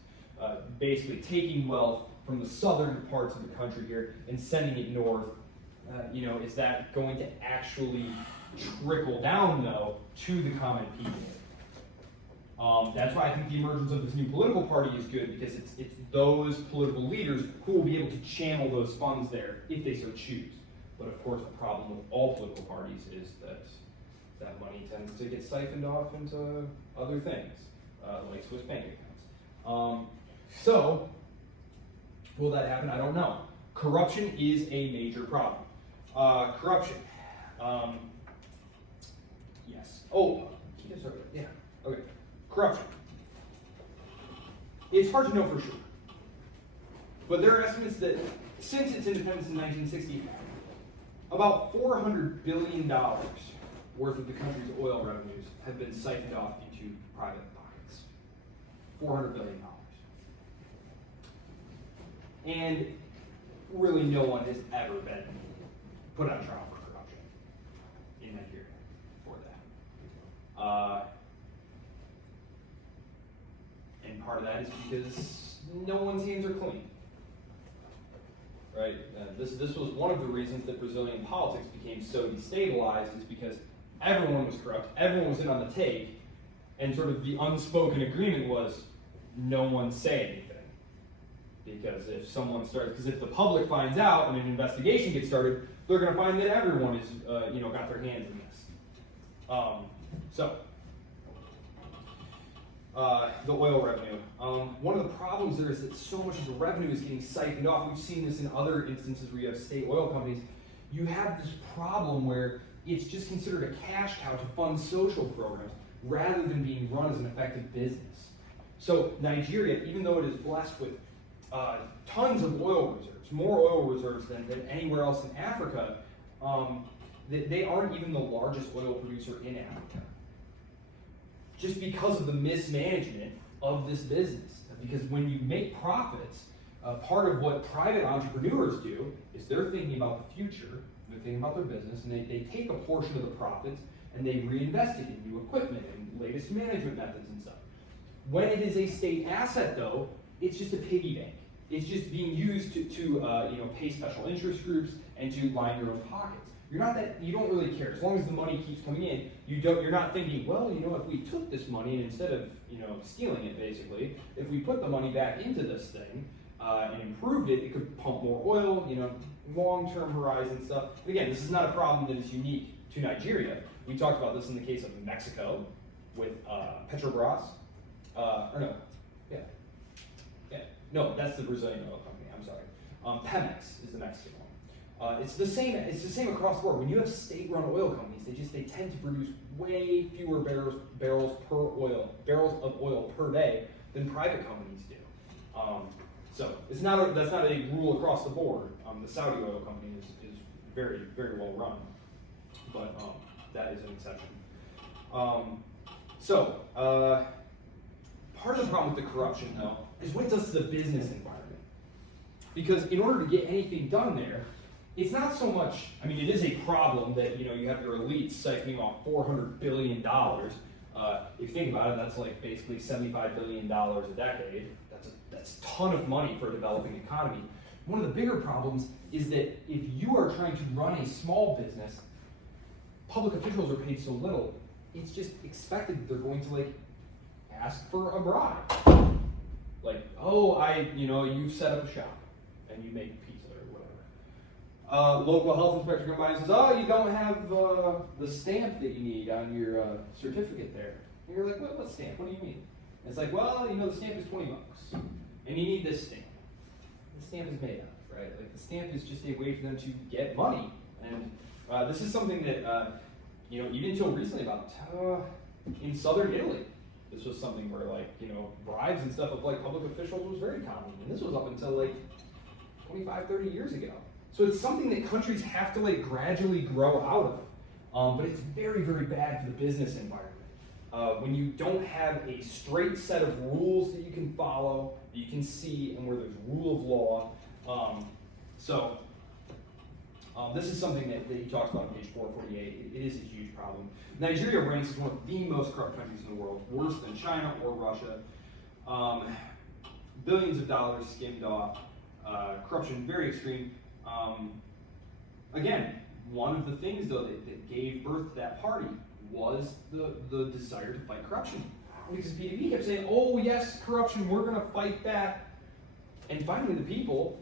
Basically taking wealth from the southern parts of the country here and sending it north. Is that going to actually trickle down, though, to the common people? That's why I think the emergence of this new political party is good, because it's those political leaders who will be able to channel those funds there if they so choose. But of course, the problem with all political parties is that money tends to get siphoned off into other things, like Swiss bank accounts. So, will that happen? I don't know. Corruption is a major problem. Corruption. Yes. Oh, yeah. Okay. Corruption. It's hard to know for sure. But there are estimates that since its independence in 1960, about $400 billion worth of the country's oil revenues have been siphoned off into private pockets. $400 billion. And really no one has ever been put on trial for corruption in Nigeria for that. And part of that is because no one's hands are clean. Right? This was one of the reasons that Brazilian politics became so destabilized, is because everyone was corrupt, everyone was in on the take, and sort of the unspoken agreement was no one say anything. Because if if the public finds out and an investigation gets started, they're going to find that everyone is, got their hands in this. the oil revenue. One of the problems there is that so much of the revenue is getting siphoned off. We've seen this in other instances where you have state oil companies. You have this problem where it's just considered a cash cow to fund social programs rather than being run as an effective business. So Nigeria, even though it is blessed with tons of oil reserves, more oil reserves than anywhere else in Africa, they aren't even the largest oil producer in Africa. Just because of the mismanagement of this business. Because when you make profits, part of what private entrepreneurs do is they're thinking about the future, they're thinking about their business, and they take a portion of the profits and they reinvest it in new equipment and latest management methods and stuff. When it is a state asset, though, it's just a piggy bank. It's just being used to pay special interest groups and to line your own pockets. You don't really care as long as the money keeps coming in. You're not thinking, well, if we took this money and instead of stealing it, basically, if we put the money back into this thing and improved it, it could pump more oil. Long-term horizon stuff. But again, this is not a problem that is unique to Nigeria. We talked about this in the case of Mexico with Petrobras. No, that's the Brazilian oil company. I'm sorry. Pemex is the Mexican one. It's the same across the board. When you have state-run oil companies, they tend to produce way fewer barrels of oil per day than private companies do. So that's not a rule across the board. The Saudi oil company is very, very well run, but that is an exception. Part of the problem with the corruption, though, is what it does to the business environment. Because in order to get anything done there, it's not so much, it is a problem that, you have your elites siphoning off $400 billion. If you think about it, that's like basically $75 billion a decade. That's a ton of money for a developing economy. One of the bigger problems is that if you are trying to run a small business, public officials are paid so little, it's just expected that they're going to ask for a bribe. You set up a shop and you make pizza or whatever. Local health inspector comes by and says, oh, you don't have the stamp that you need on your certificate there. And you're like, what stamp? What do you mean? It's like, well, the stamp is $20, and you need this stamp. The stamp is made of, right? The stamp is just a way for them to get money. And this is something that, even until recently in southern Italy, this was something where bribes and stuff of public officials was very common. And this was up until 25, 30 years ago. So it's something that countries have to gradually grow out of. But it's very, very bad for the business environment. When you don't have a straight set of rules that you can follow, that you can see, and where there's rule of law. This is something that he talks about on page 448. It is a huge problem. Nigeria ranks as one of the most corrupt countries in the world, worse than China or Russia. Billions of dollars skimmed off. Corruption very extreme. Again, one of the things though that gave birth to that party was the desire to fight corruption. Because PDP kept saying, oh yes, corruption, we're going to fight back. And finally the people,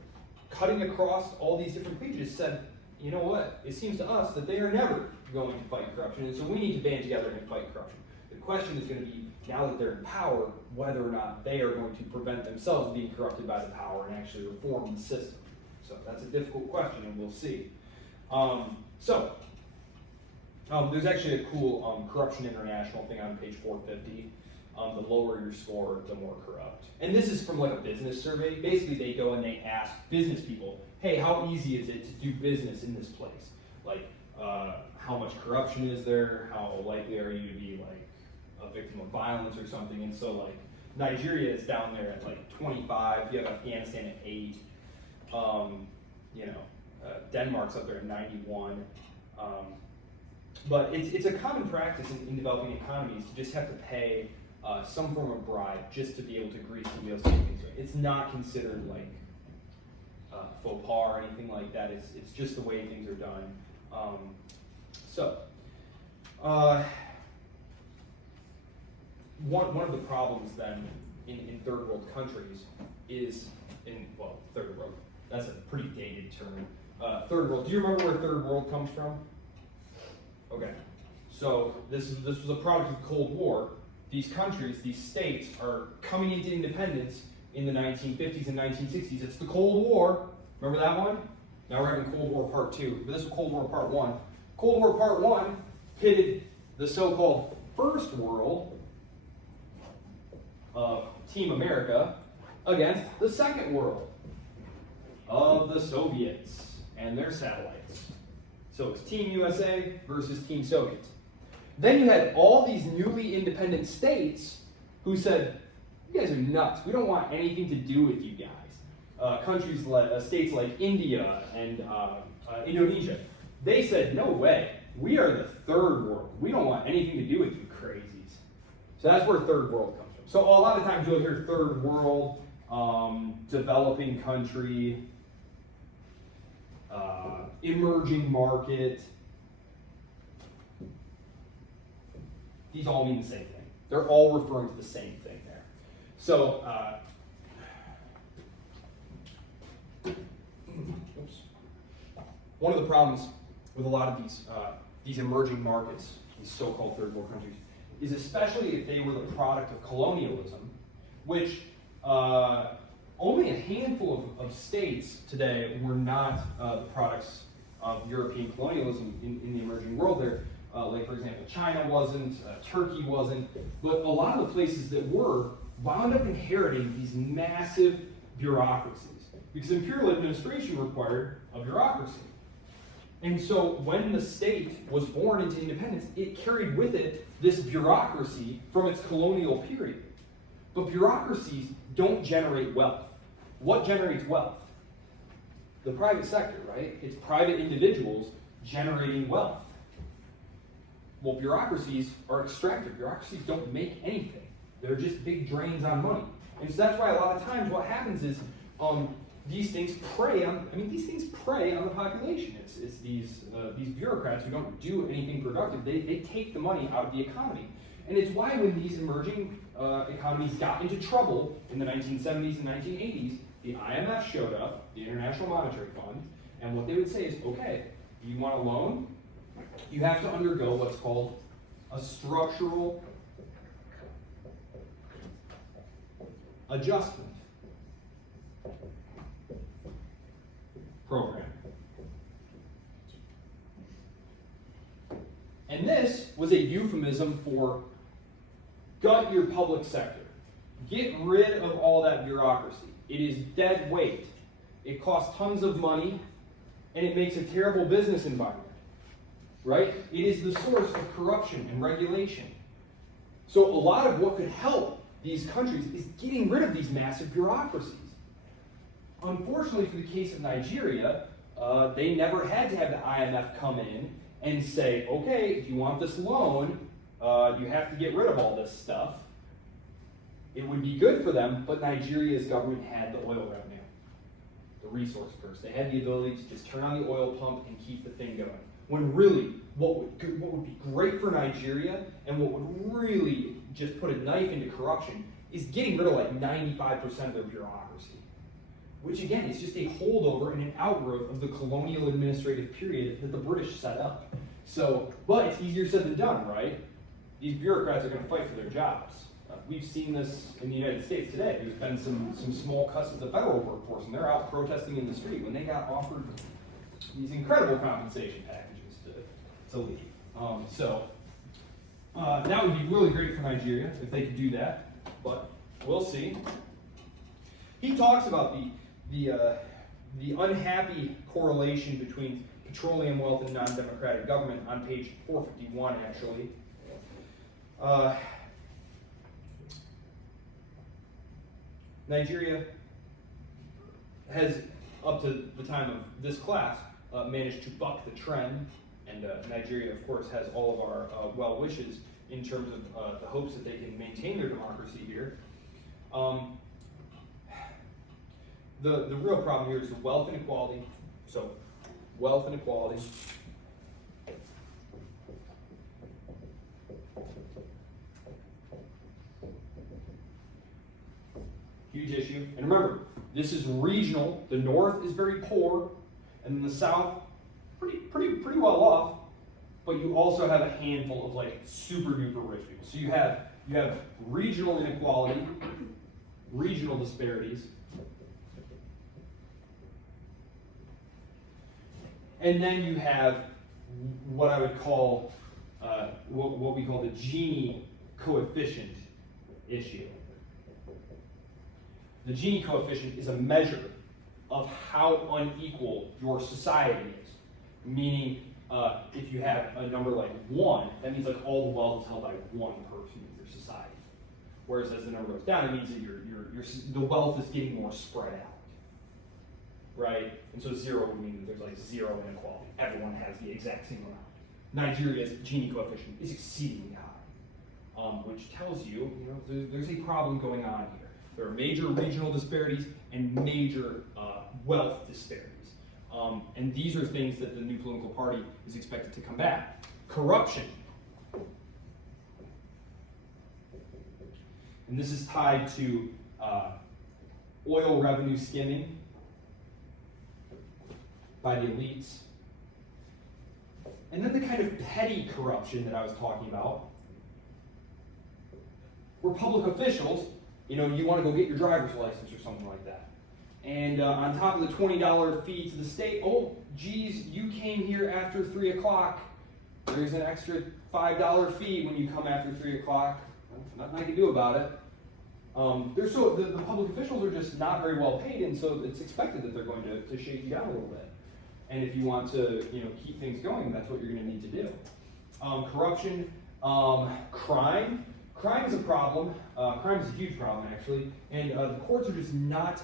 cutting across all these different pages, said, you know what, it seems to us that they are never going to fight corruption, and so we need to band together and fight corruption. The question is going to be, now that they're in power, whether or not they are going to prevent themselves being corrupted by the power and actually reform the system. So that's a difficult question, and we'll see. There's actually a cool Corruption International thing on page 450. The lower your score, the more corrupt. And this is from a business survey. Basically, they go and they ask business people, hey, how easy is it to do business in this place? How much corruption is there? How likely are you to be a victim of violence or something? And so Nigeria is down there at 25. You have Afghanistan at 8. Denmark's up there at 91. But it's a common practice in developing economies to just have to pay some form of bribe just to be able to grease the wheels to make things right. It's not considered faux pas or anything like that. It's just the way things are done. One of the problems then in third world countries is third world. That's a pretty dated term. Third world. Do you remember where third world comes from? Okay. So this was a product of the Cold War. these countries, these states, are coming into independence in the 1950s and 1960s. It's the Cold War. Remember that one? Now we're having Cold War Part 2, but this is Cold War Part 1. Cold War Part 1 pitted the so-called First World of Team America against the Second World of the Soviets and their satellites. So it's Team USA versus Team Soviet. Then you had all these newly independent states who said, you guys are nuts. We don't want anything to do with you guys. Countries like, states like India and Indonesia, they said, no way. We are the third world. We don't want anything to do with you crazies. So that's where third world comes from. So a lot of times you'll hear third world, developing country, emerging market. These all mean the same thing. They're all referring to the same thing there. So, oops. One of the problems with a lot of these emerging markets, these so-called third world countries, is especially if they were the product of colonialism, which only a handful of states today were not the products of European colonialism in the emerging world there. Like, for example, China wasn't, Turkey wasn't, but a lot of the places that were wound up inheriting these massive bureaucracies because imperial administration required a bureaucracy. And so when the state was born into independence, it carried with it this bureaucracy from its colonial period. But bureaucracies don't generate wealth. What generates wealth? The private sector, right? It's private individuals generating wealth. Well, bureaucracies are extractive. Bureaucracies don't make anything. They're just big drains on money. And so that's why a lot of times what happens is these things prey on the population. It's these bureaucrats who don't do anything productive. They take the money out of the economy. And it's why when these emerging economies got into trouble in the 1970s and 1980s, the IMF showed up, the International Monetary Fund, and what they would say is, okay, you want a loan? You have to undergo what's called a structural adjustment program. And this was a euphemism for gut your public sector. Get rid of all that bureaucracy. It is dead weight. It costs tons of money, and it makes a terrible business environment. Right? It is the source of corruption and regulation. So a lot of what could help these countries is getting rid of these massive bureaucracies. Unfortunately, for the case of Nigeria, they never had to have the IMF come in and say, okay, if you want this loan, you have to get rid of all this stuff. It would be good for them, but Nigeria's government had the oil revenue, the resource purse. They had the ability to just turn on the oil pump and keep the thing going. When really, what would be great for Nigeria and what would really just put a knife into corruption is getting rid of like 95% of their bureaucracy. Which again is just a holdover and an outgrowth of the colonial administrative period that the British set up. So, but it's easier said than done, right? These bureaucrats are going to fight for their jobs. We've seen this in the United States today. There's been some small cuts to the federal workforce, and they're out protesting in the street when they got offered these incredible compensation packages to leave. That would be really great for Nigeria if they could do that, but we'll see. He talks about the unhappy correlation between petroleum wealth and non-democratic government on page 451, actually. Nigeria has, up to the time of this class, managed to buck the trend, and Nigeria, of course, has all of our well wishes in terms of the hopes that they can maintain their democracy here. The real problem here is the wealth inequality. So, wealth inequality. Huge issue. And remember, this is regional. The north is very poor, and then the south, pretty well off. But you also have a handful of like super duper rich people. So you have you have regional inequality, regional disparities, and then you have what I would call, what we call the Gini coefficient issue. The Gini coefficient is a measure of how unequal your society is. Meaning, if you have a number like 1, that means like all the wealth is held by one person in your society. Whereas as the number goes down, it means that the wealth is getting more spread out. Right? And so 0 would mean that there's like 0 inequality. Everyone has the exact same amount. Nigeria's Gini coefficient is exceedingly high, which tells you, there's a problem going on here. There are major regional disparities and major wealth disparities. And these are things that the new political party is expected to combat. Corruption. And this is tied to oil revenue skimming by the elites. And then the kind of petty corruption that I was talking about, where public officials, you want to go get your driver's license or something like that. And on top of the $20 fee to the state, oh, geez, you came here after 3 o'clock. There's an extra $5 fee when you come after 3 o'clock. Nothing I can do about it. The public officials are just not very well paid, and so it's expected that they're going to shake you down a little bit. And if you want to, keep things going, that's what you're going to need to do. Corruption, crime. Crime is a problem. Crime is a huge problem, actually. And the courts are just not,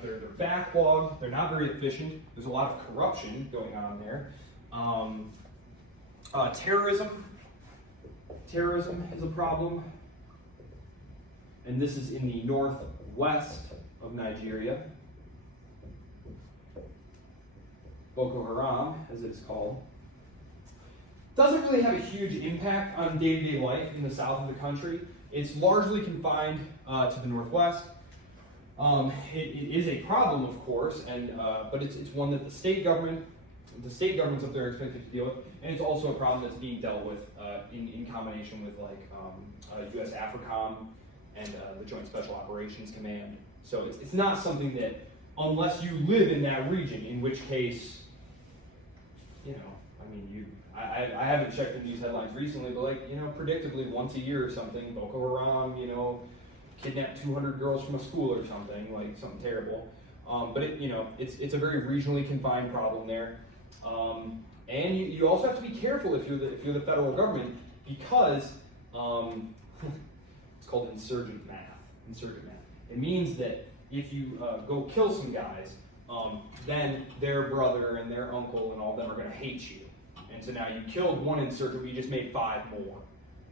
they're backlogged. They're not very efficient. There's a lot of corruption going on there. Terrorism. Terrorism is a problem. And this is in the northwest of Nigeria. Boko Haram, as it's called. Doesn't really have a huge impact on day-to-day life in the south of the country. It's largely confined to the northwest. It is a problem, of course, but it's one that the state governments up there are expected to deal with, and it's also a problem that's being dealt with in combination with U.S. AFRICOM and the Joint Special Operations Command. So it's not something that, unless you live in that region, in which case, I haven't checked the news headlines recently, but predictably once a year or something, Boko Haram, kidnapped 200 girls from a school or something, like something terrible. But it's a very regionally confined problem there. And you also have to be careful if you're the federal government, because it's called insurgent math. Insurgent math. It means that if you go kill some guys, then their brother and their uncle and all of them are going to hate you. And so now you killed one insurgent, but you just made 5 more.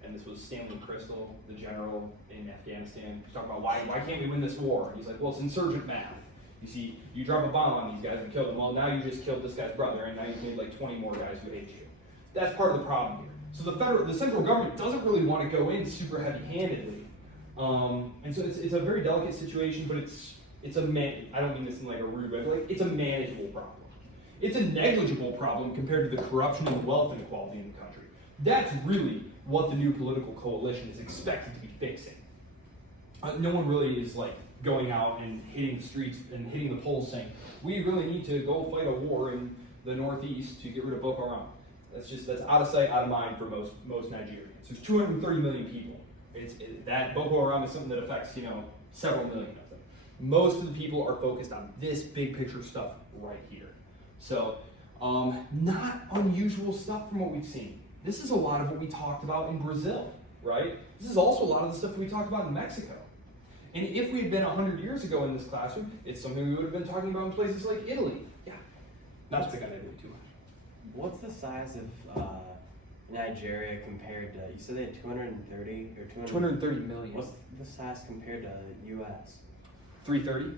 And this was Stanley Crystal, the general in Afghanistan. He's talking about why can't we win this war? And he's like, well, it's insurgent math. You see, you drop a bomb on these guys and kill them. Well, now you just killed this guy's brother, and now you've made like 20 more guys who hate you. That's part of the problem here. So the central government doesn't really want to go in super heavy-handedly. And so it's a very delicate situation, but I don't mean this in like a rude way, but it's a manageable problem. It's a negligible problem compared to the corruption and wealth inequality in the country. That's really what the new political coalition is expected to be fixing. No one really is like going out and hitting the streets and hitting the polls saying, we really need to go fight a war in the Northeast to get rid of Boko Haram. That's out of sight, out of mind for most Nigerians. There's 230 million people. That Boko Haram is something that affects, several million of them. Most of the people are focused on this big picture stuff right here. So, not unusual stuff from what we've seen. This is a lot of what we talked about in Brazil, right? This is also a lot of the stuff that we talked about in Mexico. And if we had been 100 years ago in this classroom, it's something we would have been talking about in places like Italy. Yeah, not to pick on Italy too much. What's the size of Nigeria compared to, you said they had 230 or 230 million. What's the size compared to U.S.? 330?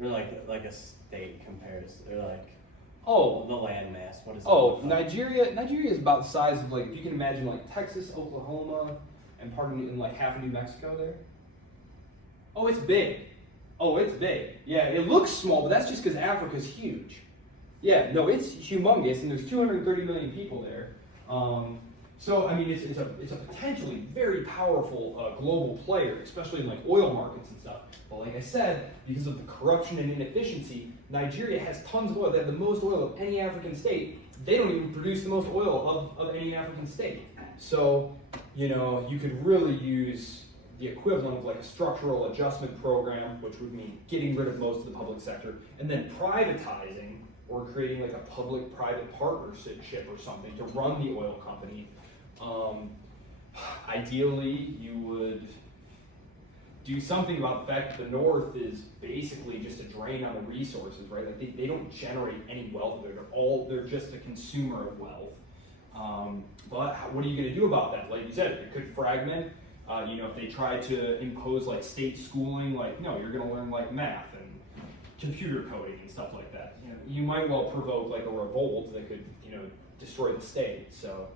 Or like a state compared to, or like Oh, the land mass. What is it? Oh, Nigeria is about the size of, like, if you can imagine, like, Texas, Oklahoma, and part of and like half of New Mexico there. Oh, it's big. Yeah, it looks small, but that's just because Africa's huge. Yeah, no, it's humongous, and there's 230 million people there. So, I mean, it's a potentially very powerful global player, especially in like oil markets and stuff. But like I said, because of the corruption and inefficiency, Nigeria has tons of oil. They have the most oil of any African state. They don't even produce the most oil of any African state. So, you know, you could really use the equivalent of like a structural adjustment program, which would mean getting rid of most of the public sector, and then privatizing or creating like a public-private partnership or something to run the oil company. Ideally, you would do something about the fact that the North is basically just a drain on the resources, right? Like they don't generate any wealth there. They're just a consumer of wealth. But what are you going to do about that? Like you said, it could fragment. You know, if they try to impose like state schooling, like no, you're going to learn like math and computer coding and stuff like that. You know, you might well provoke like a revolt that could, you know, destroy the state. So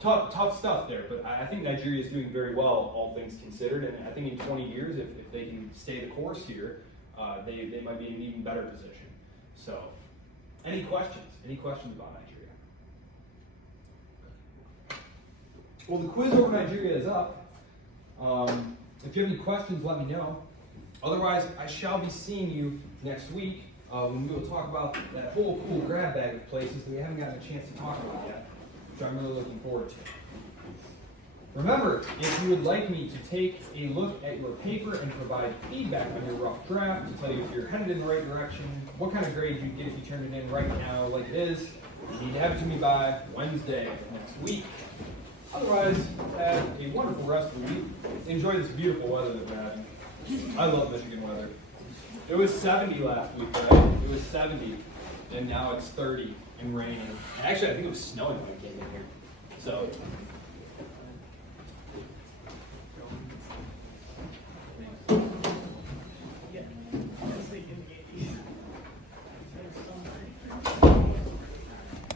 tough stuff there. But I think Nigeria is doing very well, all things considered. And I think in 20 years, if they can stay the course here, they might be in an even better position. So, any questions? Any questions about Nigeria? Well, the quiz over Nigeria is up. If you have any questions, let me know. Otherwise, I shall be seeing you next week when we will talk about that whole cool grab bag of places that we haven't gotten a chance to talk about yet, which I'm really looking forward to. Remember, if you would like me to take a look at your paper and provide feedback on your rough draft, to tell you if you're headed in the right direction, what kind of grade you'd get if you turned it in right now like it is, you need to have it to me by Wednesday of next week. Otherwise, have a wonderful rest of the week. Enjoy this beautiful weather that we're having. I love Michigan weather. It was 70 last week, right? It was 70, and now it's 30 and raining. Actually, I think it was snowing when I came in here. So,